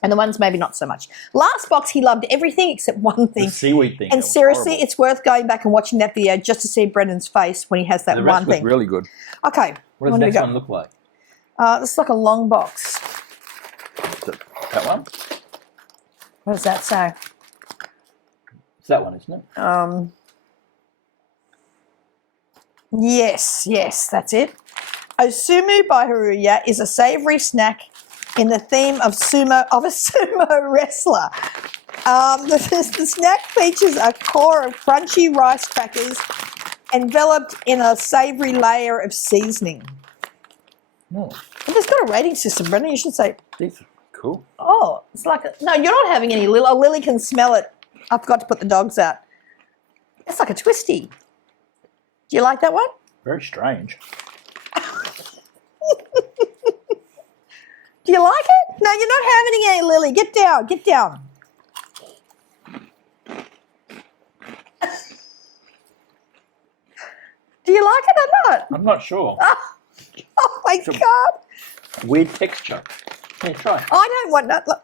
And the ones maybe not so much. Last box, he loved everything except one thing. The seaweed thing. And seriously, it's worth going back and watching that video just to see Brendan's face when he has that one thing. The rest was really good. Okay. What does the next one look like? This is like a long box. That one? What does that say? It's that one, isn't it? Yes, that's it. Osumu by Haruya is a savoury snack in the theme of a sumo wrestler. The snack features a core of crunchy rice crackers enveloped in a savoury layer of seasoning. Oh. But it's got a rating system, Brendan. You should say. These are cool. Oh, it's like no, you're not having any, Lily. Oh, Lily can smell it. I forgot to put the dogs out. It's like a twisty. Do you like that one? Very strange. Do you like it? No, you're not having any, Lily. Get down. Do you like it or not? I'm not sure. Oh my God. Weird texture. Here, try. I don't want that. Look.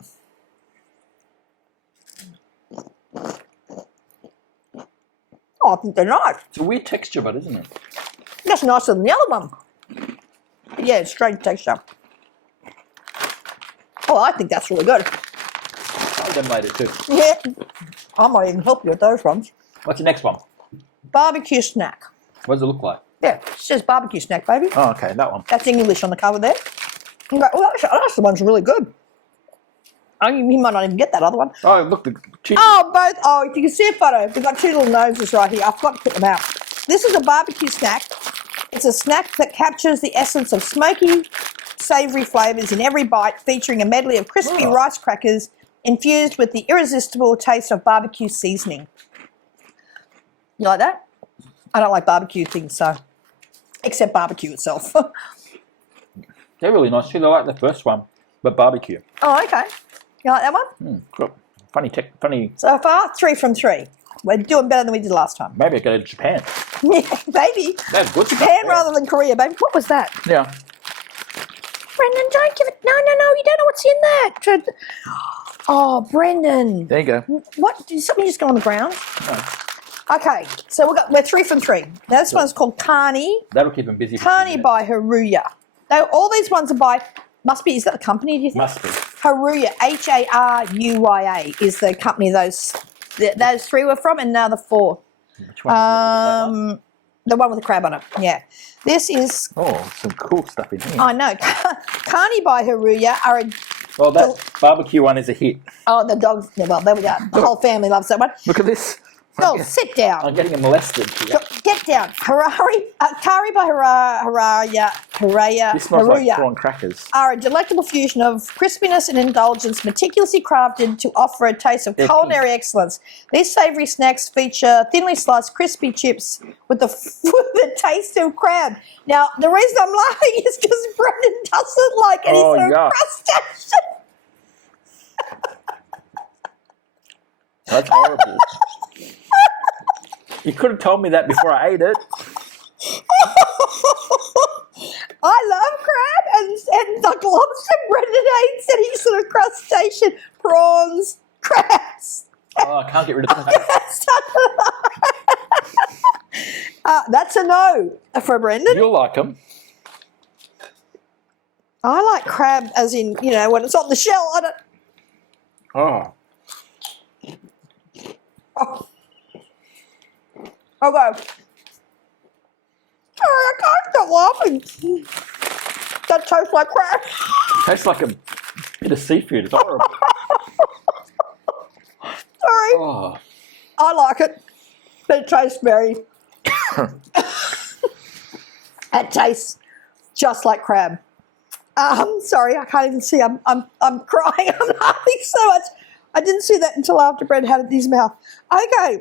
Oh, I think they're nice. It's a weird texture, but isn't it? That's nicer than the other one. Yeah, it's strange texture. Oh, I think that's really good. I made it too. Yeah. I might even help you with those ones. What's the next one? Barbecue snack. What does it look like? Yeah, it says barbecue snack, baby. Oh, okay, that one. That's English on the cover there. You go, oh, that's the one's really good. Oh, you might not even get that other one. Oh, look, the cheese. Oh, both. Oh, if you can see a photo, we've got two little noses right here. I've got to put them out. This is a barbecue snack. It's a snack that captures the essence of smoky, savoury flavours in every bite, featuring a medley of crispy rice crackers infused with the irresistible taste of barbecue seasoning. You like that? I don't like barbecue things, so except barbecue itself. They're really nice too. I like the first one, but barbecue. Oh, okay. You like that one? Cool. Funny. So far, 3 from 3. We're doing better than we did last time. Maybe I go to Japan. Yeah, baby. That's good. Japan rather than Korea, baby. What was that? Yeah. Brendan, don't give it. No, you don't know what's in that. Oh, Brendan. There you go. What? Did something just go on the ground? No. Okay, so we're 3 from 3. Now this one's called Carney. That'll keep them busy. Carney by Haruya. Now, all these ones are by, is that the company, do you think? Must be. Haruya, Haruya is the company those 3 were from, and now the 4. Which one? The one with the crab on it, yeah. This is... Oh, some cool stuff in here. I know. Carney by Haruya are a... Well, that barbecue one is a hit. Oh, the dogs... Well, there we go. The whole family loves that one. Look at this. Go, sit down. I'm getting molested here. Get down. Kari by Haruya. This smells like prawn crackers. Are a delectable fusion of crispiness and indulgence, meticulously crafted to offer a taste of culinary excellence. These savoury snacks feature thinly sliced crispy chips with the taste of crab. Now, the reason I'm laughing is because Brendan doesn't like any sort of crustacean. That's horrible. You could have told me that before I ate it. I love crab and like lobster. Brendan hates any sort of crustacean, prawns, crabs. Oh, I can't get rid of that. That's a no for Brendan. You'll like them. I like crab as in, when it's on the shell. I don't... Oh. Okay. Sorry, I can't stop laughing. That tastes like crab. Tastes like a bit of seafood. It's horrible. Sorry. Oh. I like it. But it tastes very... It tastes just like crab. Sorry, I can't even see. I'm crying. I'm laughing so much. I didn't see that until after Brent had it in his mouth. Okay.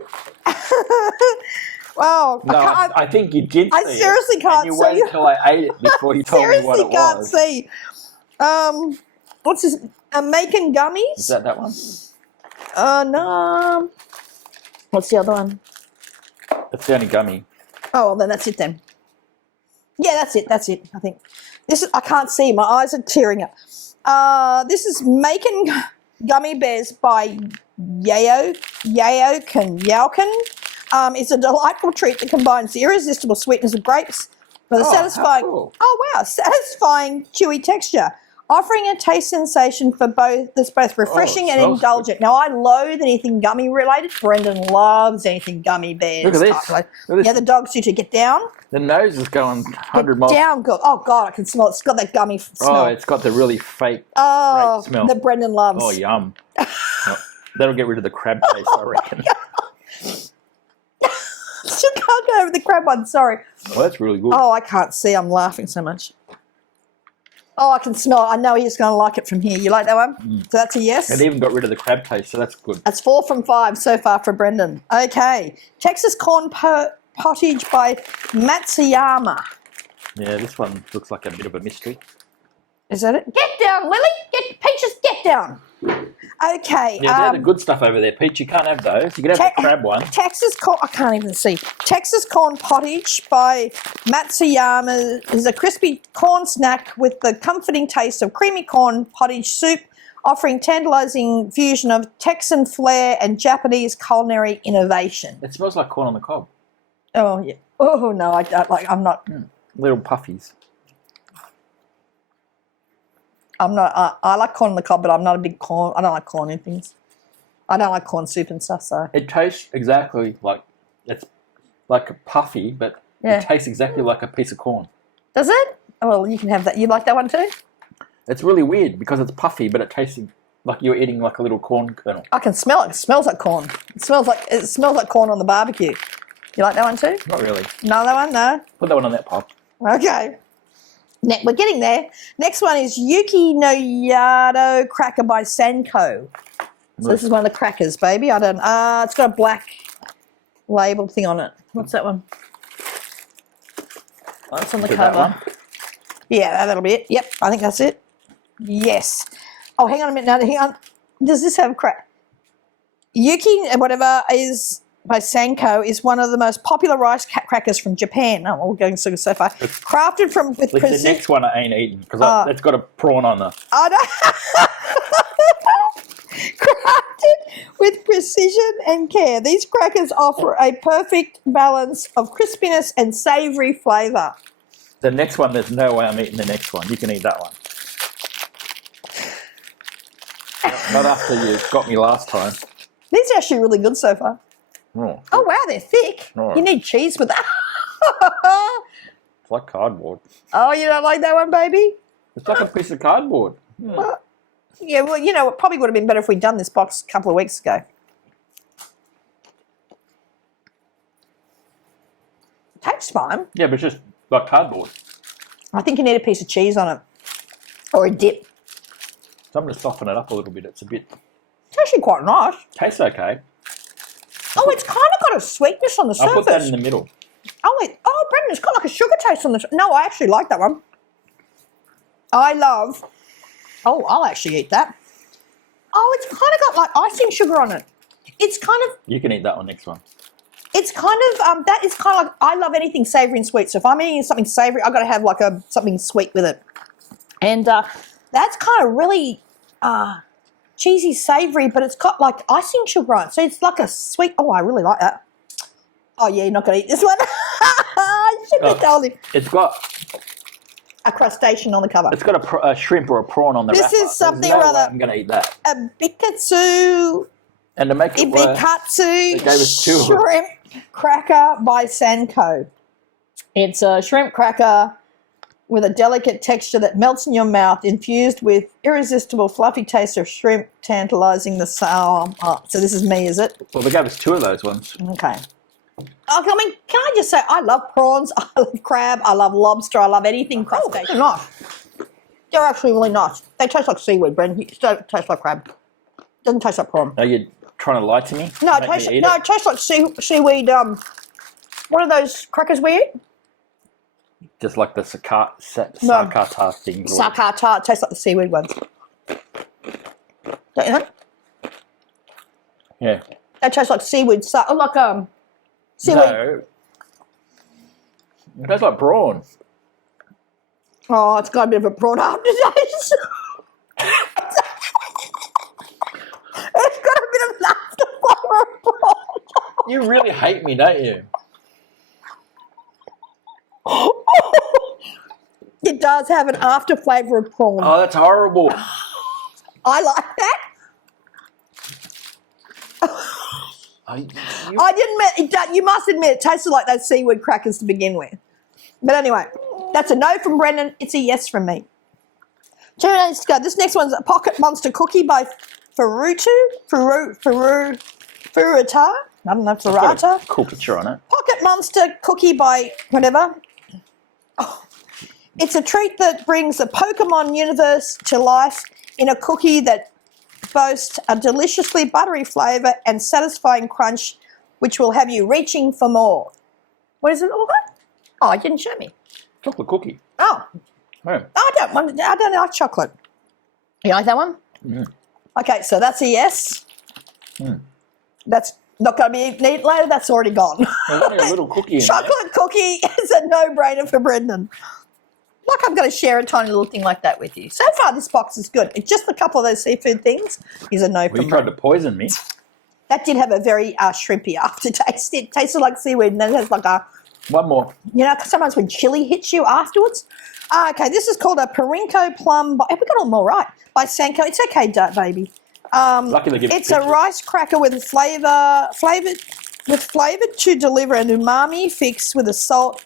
Wow. No, I think you did see I seriously can't see. You waited until I ate it before you told me what it was. Seriously can't see. What's this? Macon gummies? Is that one? No. What's the other one? It's the only gummy. Oh, well, then that's it then. Yeah, that's it, I think. I can't see. My eyes are tearing up. This is Macon Gummy Bears by Yauken. It's a delightful treat that combines the irresistible sweetness of grapes with a satisfying, satisfying chewy texture, offering a taste sensation that's both refreshing and indulgent. Now, I loathe anything gummy related. Brendan loves anything gummy bears. Look at this. Look at this. Yeah, the dogs do too. Get down. The nose is going 100 miles. Down, good. Oh, God, I can smell it. It's got that gummy smell. Oh, it's got the really fake grape smell. That Brendan loves. Oh, yum. That'll get rid of the crab taste, I reckon. Still can't go over the crab one, sorry. Well, that's really good. Oh, I can't see. I'm laughing so much. Oh, I can smell it. I know he's going to like it from here. You like that one? So that's a yes. It even got rid of the crab taste, so that's good. That's 4 from 5 so far for Brendan. Okay. Texas Corn Pottage by Matsuyama. Yeah, this one looks like a bit of a mystery. Is that it? Get down, Lily. Peaches, get down. Okay. Yeah, they're the good stuff over there, Peach. You can't have those. You can have the crab one. Texas Corn... I can't even see. Texas Corn Pottage by Matsuyama is a crispy corn snack with the comforting taste of creamy corn pottage soup, offering tantalizing fusion of Texan flair and Japanese culinary innovation. It smells like corn on the cob. Oh, yeah. Oh no, I don't like. I'm not. Little puffies. I'm not. I like corn on the cob, but I'm not a big corn. I don't like corn and things. I don't like corn soup and stuff. So It tastes exactly like it's like a puffy, but Yeah. it tastes exactly like a piece of corn. does it? Oh, well, you can have that. You like that one too? It's really weird because it's puffy, but it tastes like you're eating like a little corn kernel. I can smell it. It smells like corn. It smells like corn on the barbecue. You like that one too? Not really. Another one? No. Put that one on that pop. Okay. We're getting there. Next one is Yuki no Yado Cracker by Senko. So this is one of the crackers, baby. I don't. It's got a black label thing on it. What's that one? Oh, it's on the Is it that cover. one? Yeah, that'll be it. Yep, I think that's it. Yes. Oh, hang on a minute. Now, hang on. Does this have crack? Yuki, whatever, is by Senko, is one of the most popular rice crackers from Japan. Oh, we're going so far. Crafted with The precision. next one I ain't eating because it's got a prawn on there. Oh, no. Crafted with precision and care. These crackers offer a perfect balance of crispiness and savoury flavour. The next one, there's no way I'm eating the next one. You can eat that one. Not after you got me last time. These are actually really good so far. Oh, Oh, wow, they're thick. Oh. You need cheese with that. it's like cardboard. Oh, you don't like that one, baby? It's like a piece of cardboard. Yeah, well, you know, it probably would have been better if we'd done this box a couple of weeks ago. Tastes fine. Yeah, but it's just like cardboard. I think you need a piece of cheese on it. Or a dip. So I'm going to soften it up a little bit. It's a bit... It's actually quite nice. Tastes okay. Oh, it's kind of got a sweetness on the surface. I'll put that in the middle. Oh, Brendan, it's got like a sugar taste on the... No, I actually like that one. I love... Oh, I'll actually eat that. Oh, it's kind of got like icing sugar on it. It's kind of... You can eat that one next one. It's kind of... that is kind of like... I love anything savoury and sweet. So if I'm eating something savoury, I've got to have like something sweet with it. And that's kind of really cheesy, savoury, but it's got like icing sugar on it. So it's like a sweet... Oh, I really like that. Oh, yeah, you're not going to eat this one. I should have told him. It's got... A crustacean on the cover. It's got a shrimp or a prawn on the wrapper. This is something There's no or way other. I'm going to eat that. A bikatsu, And to make it worse, ibikatsu gave us two of them. shrimp cracker by Senko. It's a shrimp cracker with a delicate texture that melts in your mouth, infused with irresistible fluffy taste of shrimp, tantalising the sour. Oh, so this is me, is it? well, they gave us two of those ones. Okay. Oh, I mean, can I just say, I love prawns, I love crab, I love lobster, I love anything crustacean. They're nice. They're actually really nice. They taste like seaweed, Bren. It don't taste like crab. Doesn't taste like prawn. Are you trying to lie to me? No, Make me eat it tastes like seaweed. What are those crackers we eat? Just like the sakata things. Sakata. It tastes like the seaweed ones. Don't you think? Yeah. They taste like seaweed. Like seaweed. No. It tastes like prawn. Oh, it's got a bit of a prawn aftertaste. It's got a bit of an afterflavor of prawn. You really hate me, don't you? It does have an after flavour of prawn. Oh, that's horrible. I like that. I didn't admit, you must admit, it tasted like those seaweed crackers to begin with. But anyway, that's a no from Brendan. It's a yes from me. 2 minutes to go. This next one's a Pocket Monster Cookie by Furuta. I don't know, It's got Furata. a cool picture on it. Pocket Monster Cookie by whatever. Oh, it's a treat that brings the Pokemon universe to life in a cookie that boasts a deliciously buttery flavour and satisfying crunch, which will have you reaching for more. What is it all about? Oh, you didn't show me. Chocolate cookie. Oh, Yeah. I don't like chocolate. You like that one? Mm. Okay, so that's a yes. Mm. That's not going to be eaten later. That's already gone. There's only a little cookie in there. Chocolate cookie is a no-brainer for Brendan. Like I'm going to share a tiny little thing like that with you. So far, this box is good. It's just a couple of those seafood things is a no Well, from you tried Brendan. to poison me. That did have a very shrimpy aftertaste. It tasted like seaweed, and then it has like a One more. You know, 'cause sometimes when chili hits you afterwards. Okay, this is called a Parinko Plum. Have we got them all right? By Sanko. It's okay, baby. Lucky they give it's pictures. a rice cracker with flavored to deliver an umami fix with a salt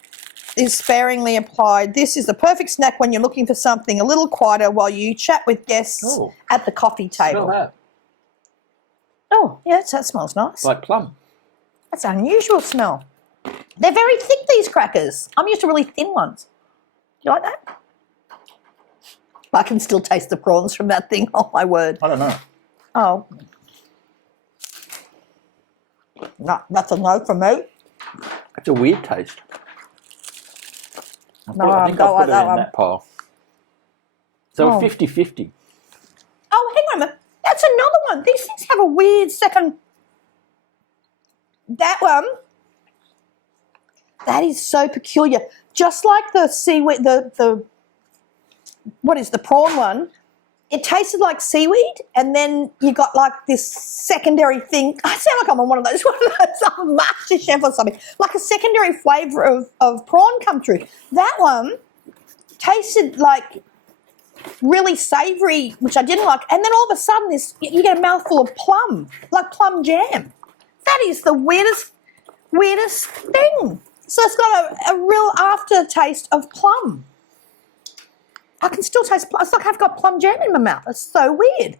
is sparingly applied. This is the perfect snack when you're looking for something a little quieter while you chat with guests at the coffee table. Smell that. Oh, yes, that smells nice. Like plum. That's an unusual smell. They're very thick, these crackers. I'm used to really thin ones. Do you like that? I can still taste the prawns from that thing. Oh, my word. I don't know. Oh. No, that's a no from me. It's a weird taste. I think don't I'll like put it that in one. that pile. So 50-50. Oh, hang on a minute. That's another one. These things have a weird second. That one, that is so peculiar. Just like the seaweed, the prawn one, it tasted like seaweed, and then you got like this secondary thing. I sound like I'm on one of those Master Chef or something. Like a secondary flavour of prawn come through. That one tasted like really savoury, which I didn't like, and then all of a sudden you get a mouthful of plum, like plum jam. That is the weirdest thing. So it's got a real aftertaste of plum. I can still taste plum. It's like I've got plum jam in my mouth. It's so weird.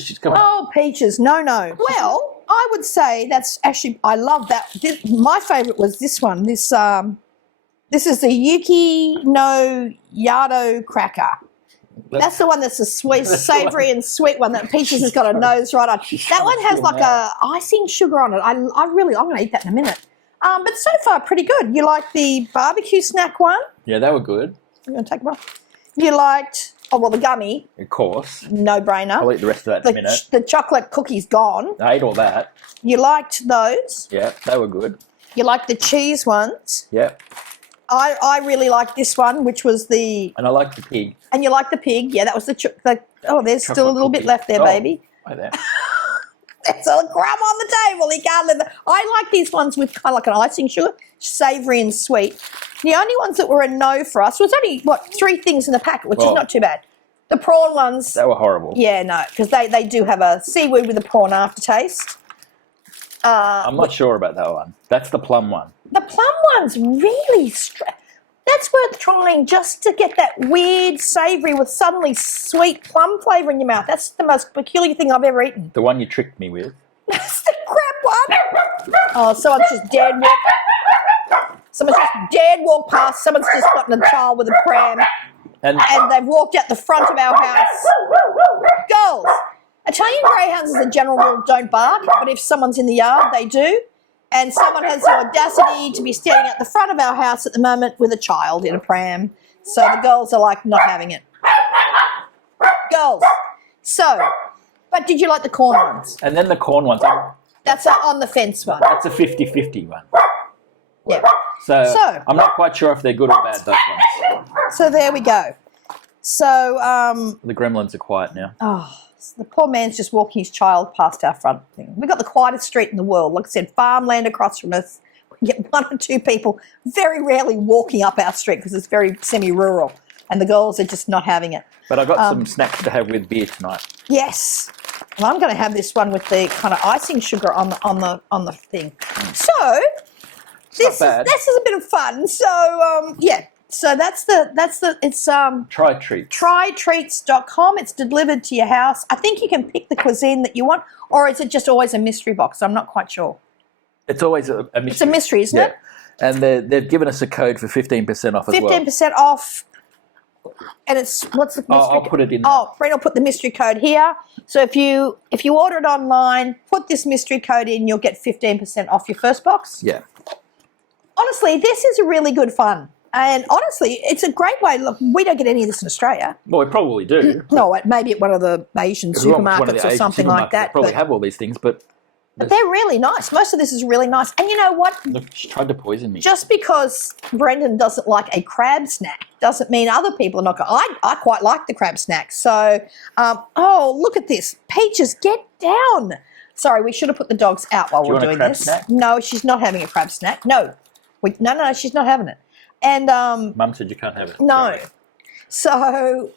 She's coming. Oh, peaches. No. Well, I would say that's actually, I love that. My favourite was this one. This is the Yuki no Yado cracker. That's the one that's the sweet, savoury and sweet one that Peaches has got a nose right on. That one has like a icing sugar on it. I'm going to eat that in a minute. But so far, pretty good. You like the barbecue snack one? Yeah, they were good. I'm going to take them off. You liked, the gummy. Of course. No-brainer. I'll eat the rest of that in a minute. The chocolate cookie's gone. I ate all that. You liked those. Yeah, they were good. You liked the cheese ones. Yeah. I really liked this one, which was the... And I liked the pig. And you liked the pig. Yeah, that was there's Chocolate still a little bit left there, baby. Right there. There's a crumb on the table. He can't live. I like these ones with kind of like an icing sugar, savoury and sweet. The only ones that were a no for us was only, 3 things in the packet, which is not too bad. The prawn ones. They were horrible. Yeah, no, because they do have a seaweed with a prawn aftertaste. I'm not sure about that one. That's the plum one. The plum one's really that's worth trying just to get that weird savoury with suddenly sweet plum flavour in your mouth. That's the most peculiar thing I've ever eaten. The one you tricked me with. That's the crap one. Oh, someone's just dared walk past. Someone's just gotten a child with a pram. And they've walked out the front of our house. Girls, Italian greyhounds as a general rule don't bark, but if someone's in the yard, they do. And someone has the audacity to be standing at the front of our house at the moment with a child in a pram. So the girls are like not having it. Girls. So, but did you like the corn ones? And then the corn ones. That's on the fence one. That's a 50-50 one. Yeah. So I'm not quite sure if they're good or bad, those ones. So there we go. So the gremlins are quiet now. Oh, the poor man's just walking his child past our front thing. We've got the quietest street in the world. Like I said, farmland across from us. We get 1 or 2 people very rarely walking up our street because it's very semi-rural, and the girls are just not having it. But I got some snacks to have with beer tonight. Yes. Well, I'm going to have this one with the kind of icing sugar on the thing. So this is a bit of fun. So yeah. So it's Try Treats. Trytreats.com. It's delivered to your house. I think you can pick the cuisine that you want, or is it just always a mystery box? I'm not quite sure. It's always a mystery. It's a mystery, isn't it? And they've given us a code for 15% off as well. 15% off. And it's, what's the mystery I'll put it in there. Oh, Brent will put the mystery code here. So if you order it online, put this mystery code in, you'll get 15% off your first box. Yeah. Honestly, this is really good fun. And honestly, it's a great way. Look, we don't get any of this in Australia. Well, we probably do. No, maybe at one of the Asian supermarkets or something like that. They probably have all these things, but they're really nice. Most of this is really nice. And you know what? Look, she tried to poison me. Just because Brendan doesn't like a crab snack doesn't mean other people are not going to. I quite like the crab snack. So, oh, look at this. Peaches, get down. Sorry, we should have put the dogs out while we're doing this. Snack? No, she's not having a crab snack. No. No, she's not having it. And Mum said you can't have it. no. So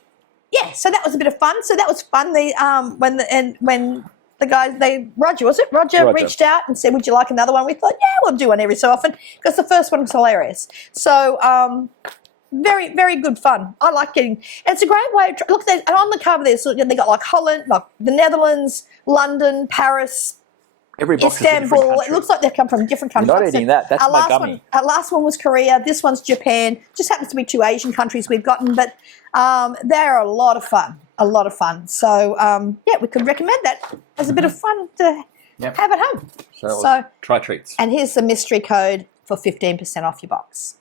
yeah, so that was a bit of fun. So that was fun. When the guys, Roger reached out and said, "Would you like another one?" We thought, yeah, we'll do one every so often because the first one was hilarious. So very, very good fun. I like getting, and it's a great way. Look, and on the cover there, so they got like Holland, like the Netherlands, London, Paris, Every box Istanbul. It looks like they've come from different countries. You're not eating that. That's my gummy. Our last one was Korea. This one's Japan. Just happens to be 2 Asian countries we've gotten, but they're a lot of fun. A lot of fun. So yeah, we could recommend that as a bit of fun to have at home. So try treats. And here's the mystery code for 15% off your box.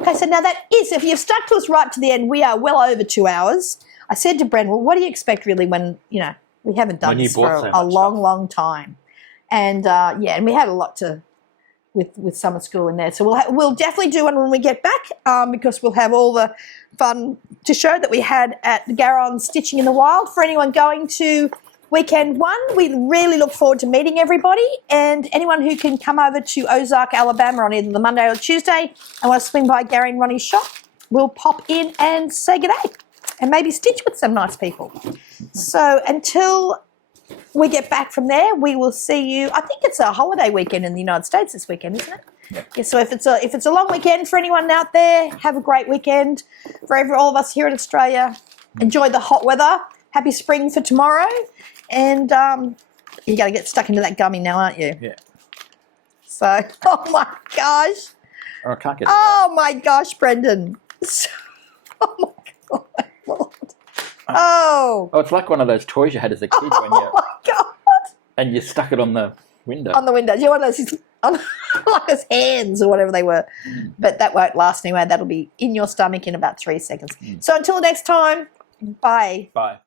Okay, so now that is, if you've stuck to us right to the end, we are well over 2 hours. I said to Bren, well, what do you expect really when, we haven't done this for a long, long time. And and we had a lot with summer school in there. So we'll definitely do one when we get back because we'll have all the fun to show that we had at the Garron Stitching in the Wild. For anyone going to weekend 1, we really look forward to meeting everybody, and anyone who can come over to Ozark, Alabama on either the Monday or Tuesday and want to swing by Gary and Ronnie's shop, we'll pop in and say good day and maybe stitch with some nice people. So until we get back from there, we will see you. I think it's a holiday weekend in the United States this weekend, isn't it? Yeah, so if it's a long weekend for anyone out there, have a great weekend. For all of us here in Australia, enjoy the hot weather. Happy spring for tomorrow. And you got to get stuck into that gummy now, aren't you? Yeah. So, oh my gosh. Oh, I can't get it Oh my gosh, Brendan. Oh my God, Lord. Oh. Oh, it's like one of those toys you had as a kid when Oh my God. and you stuck it on the window. On the window. You want those like those hands or whatever they were. But that won't last anyway. That'll be in your stomach in about 3 seconds. So until next time, bye. Bye.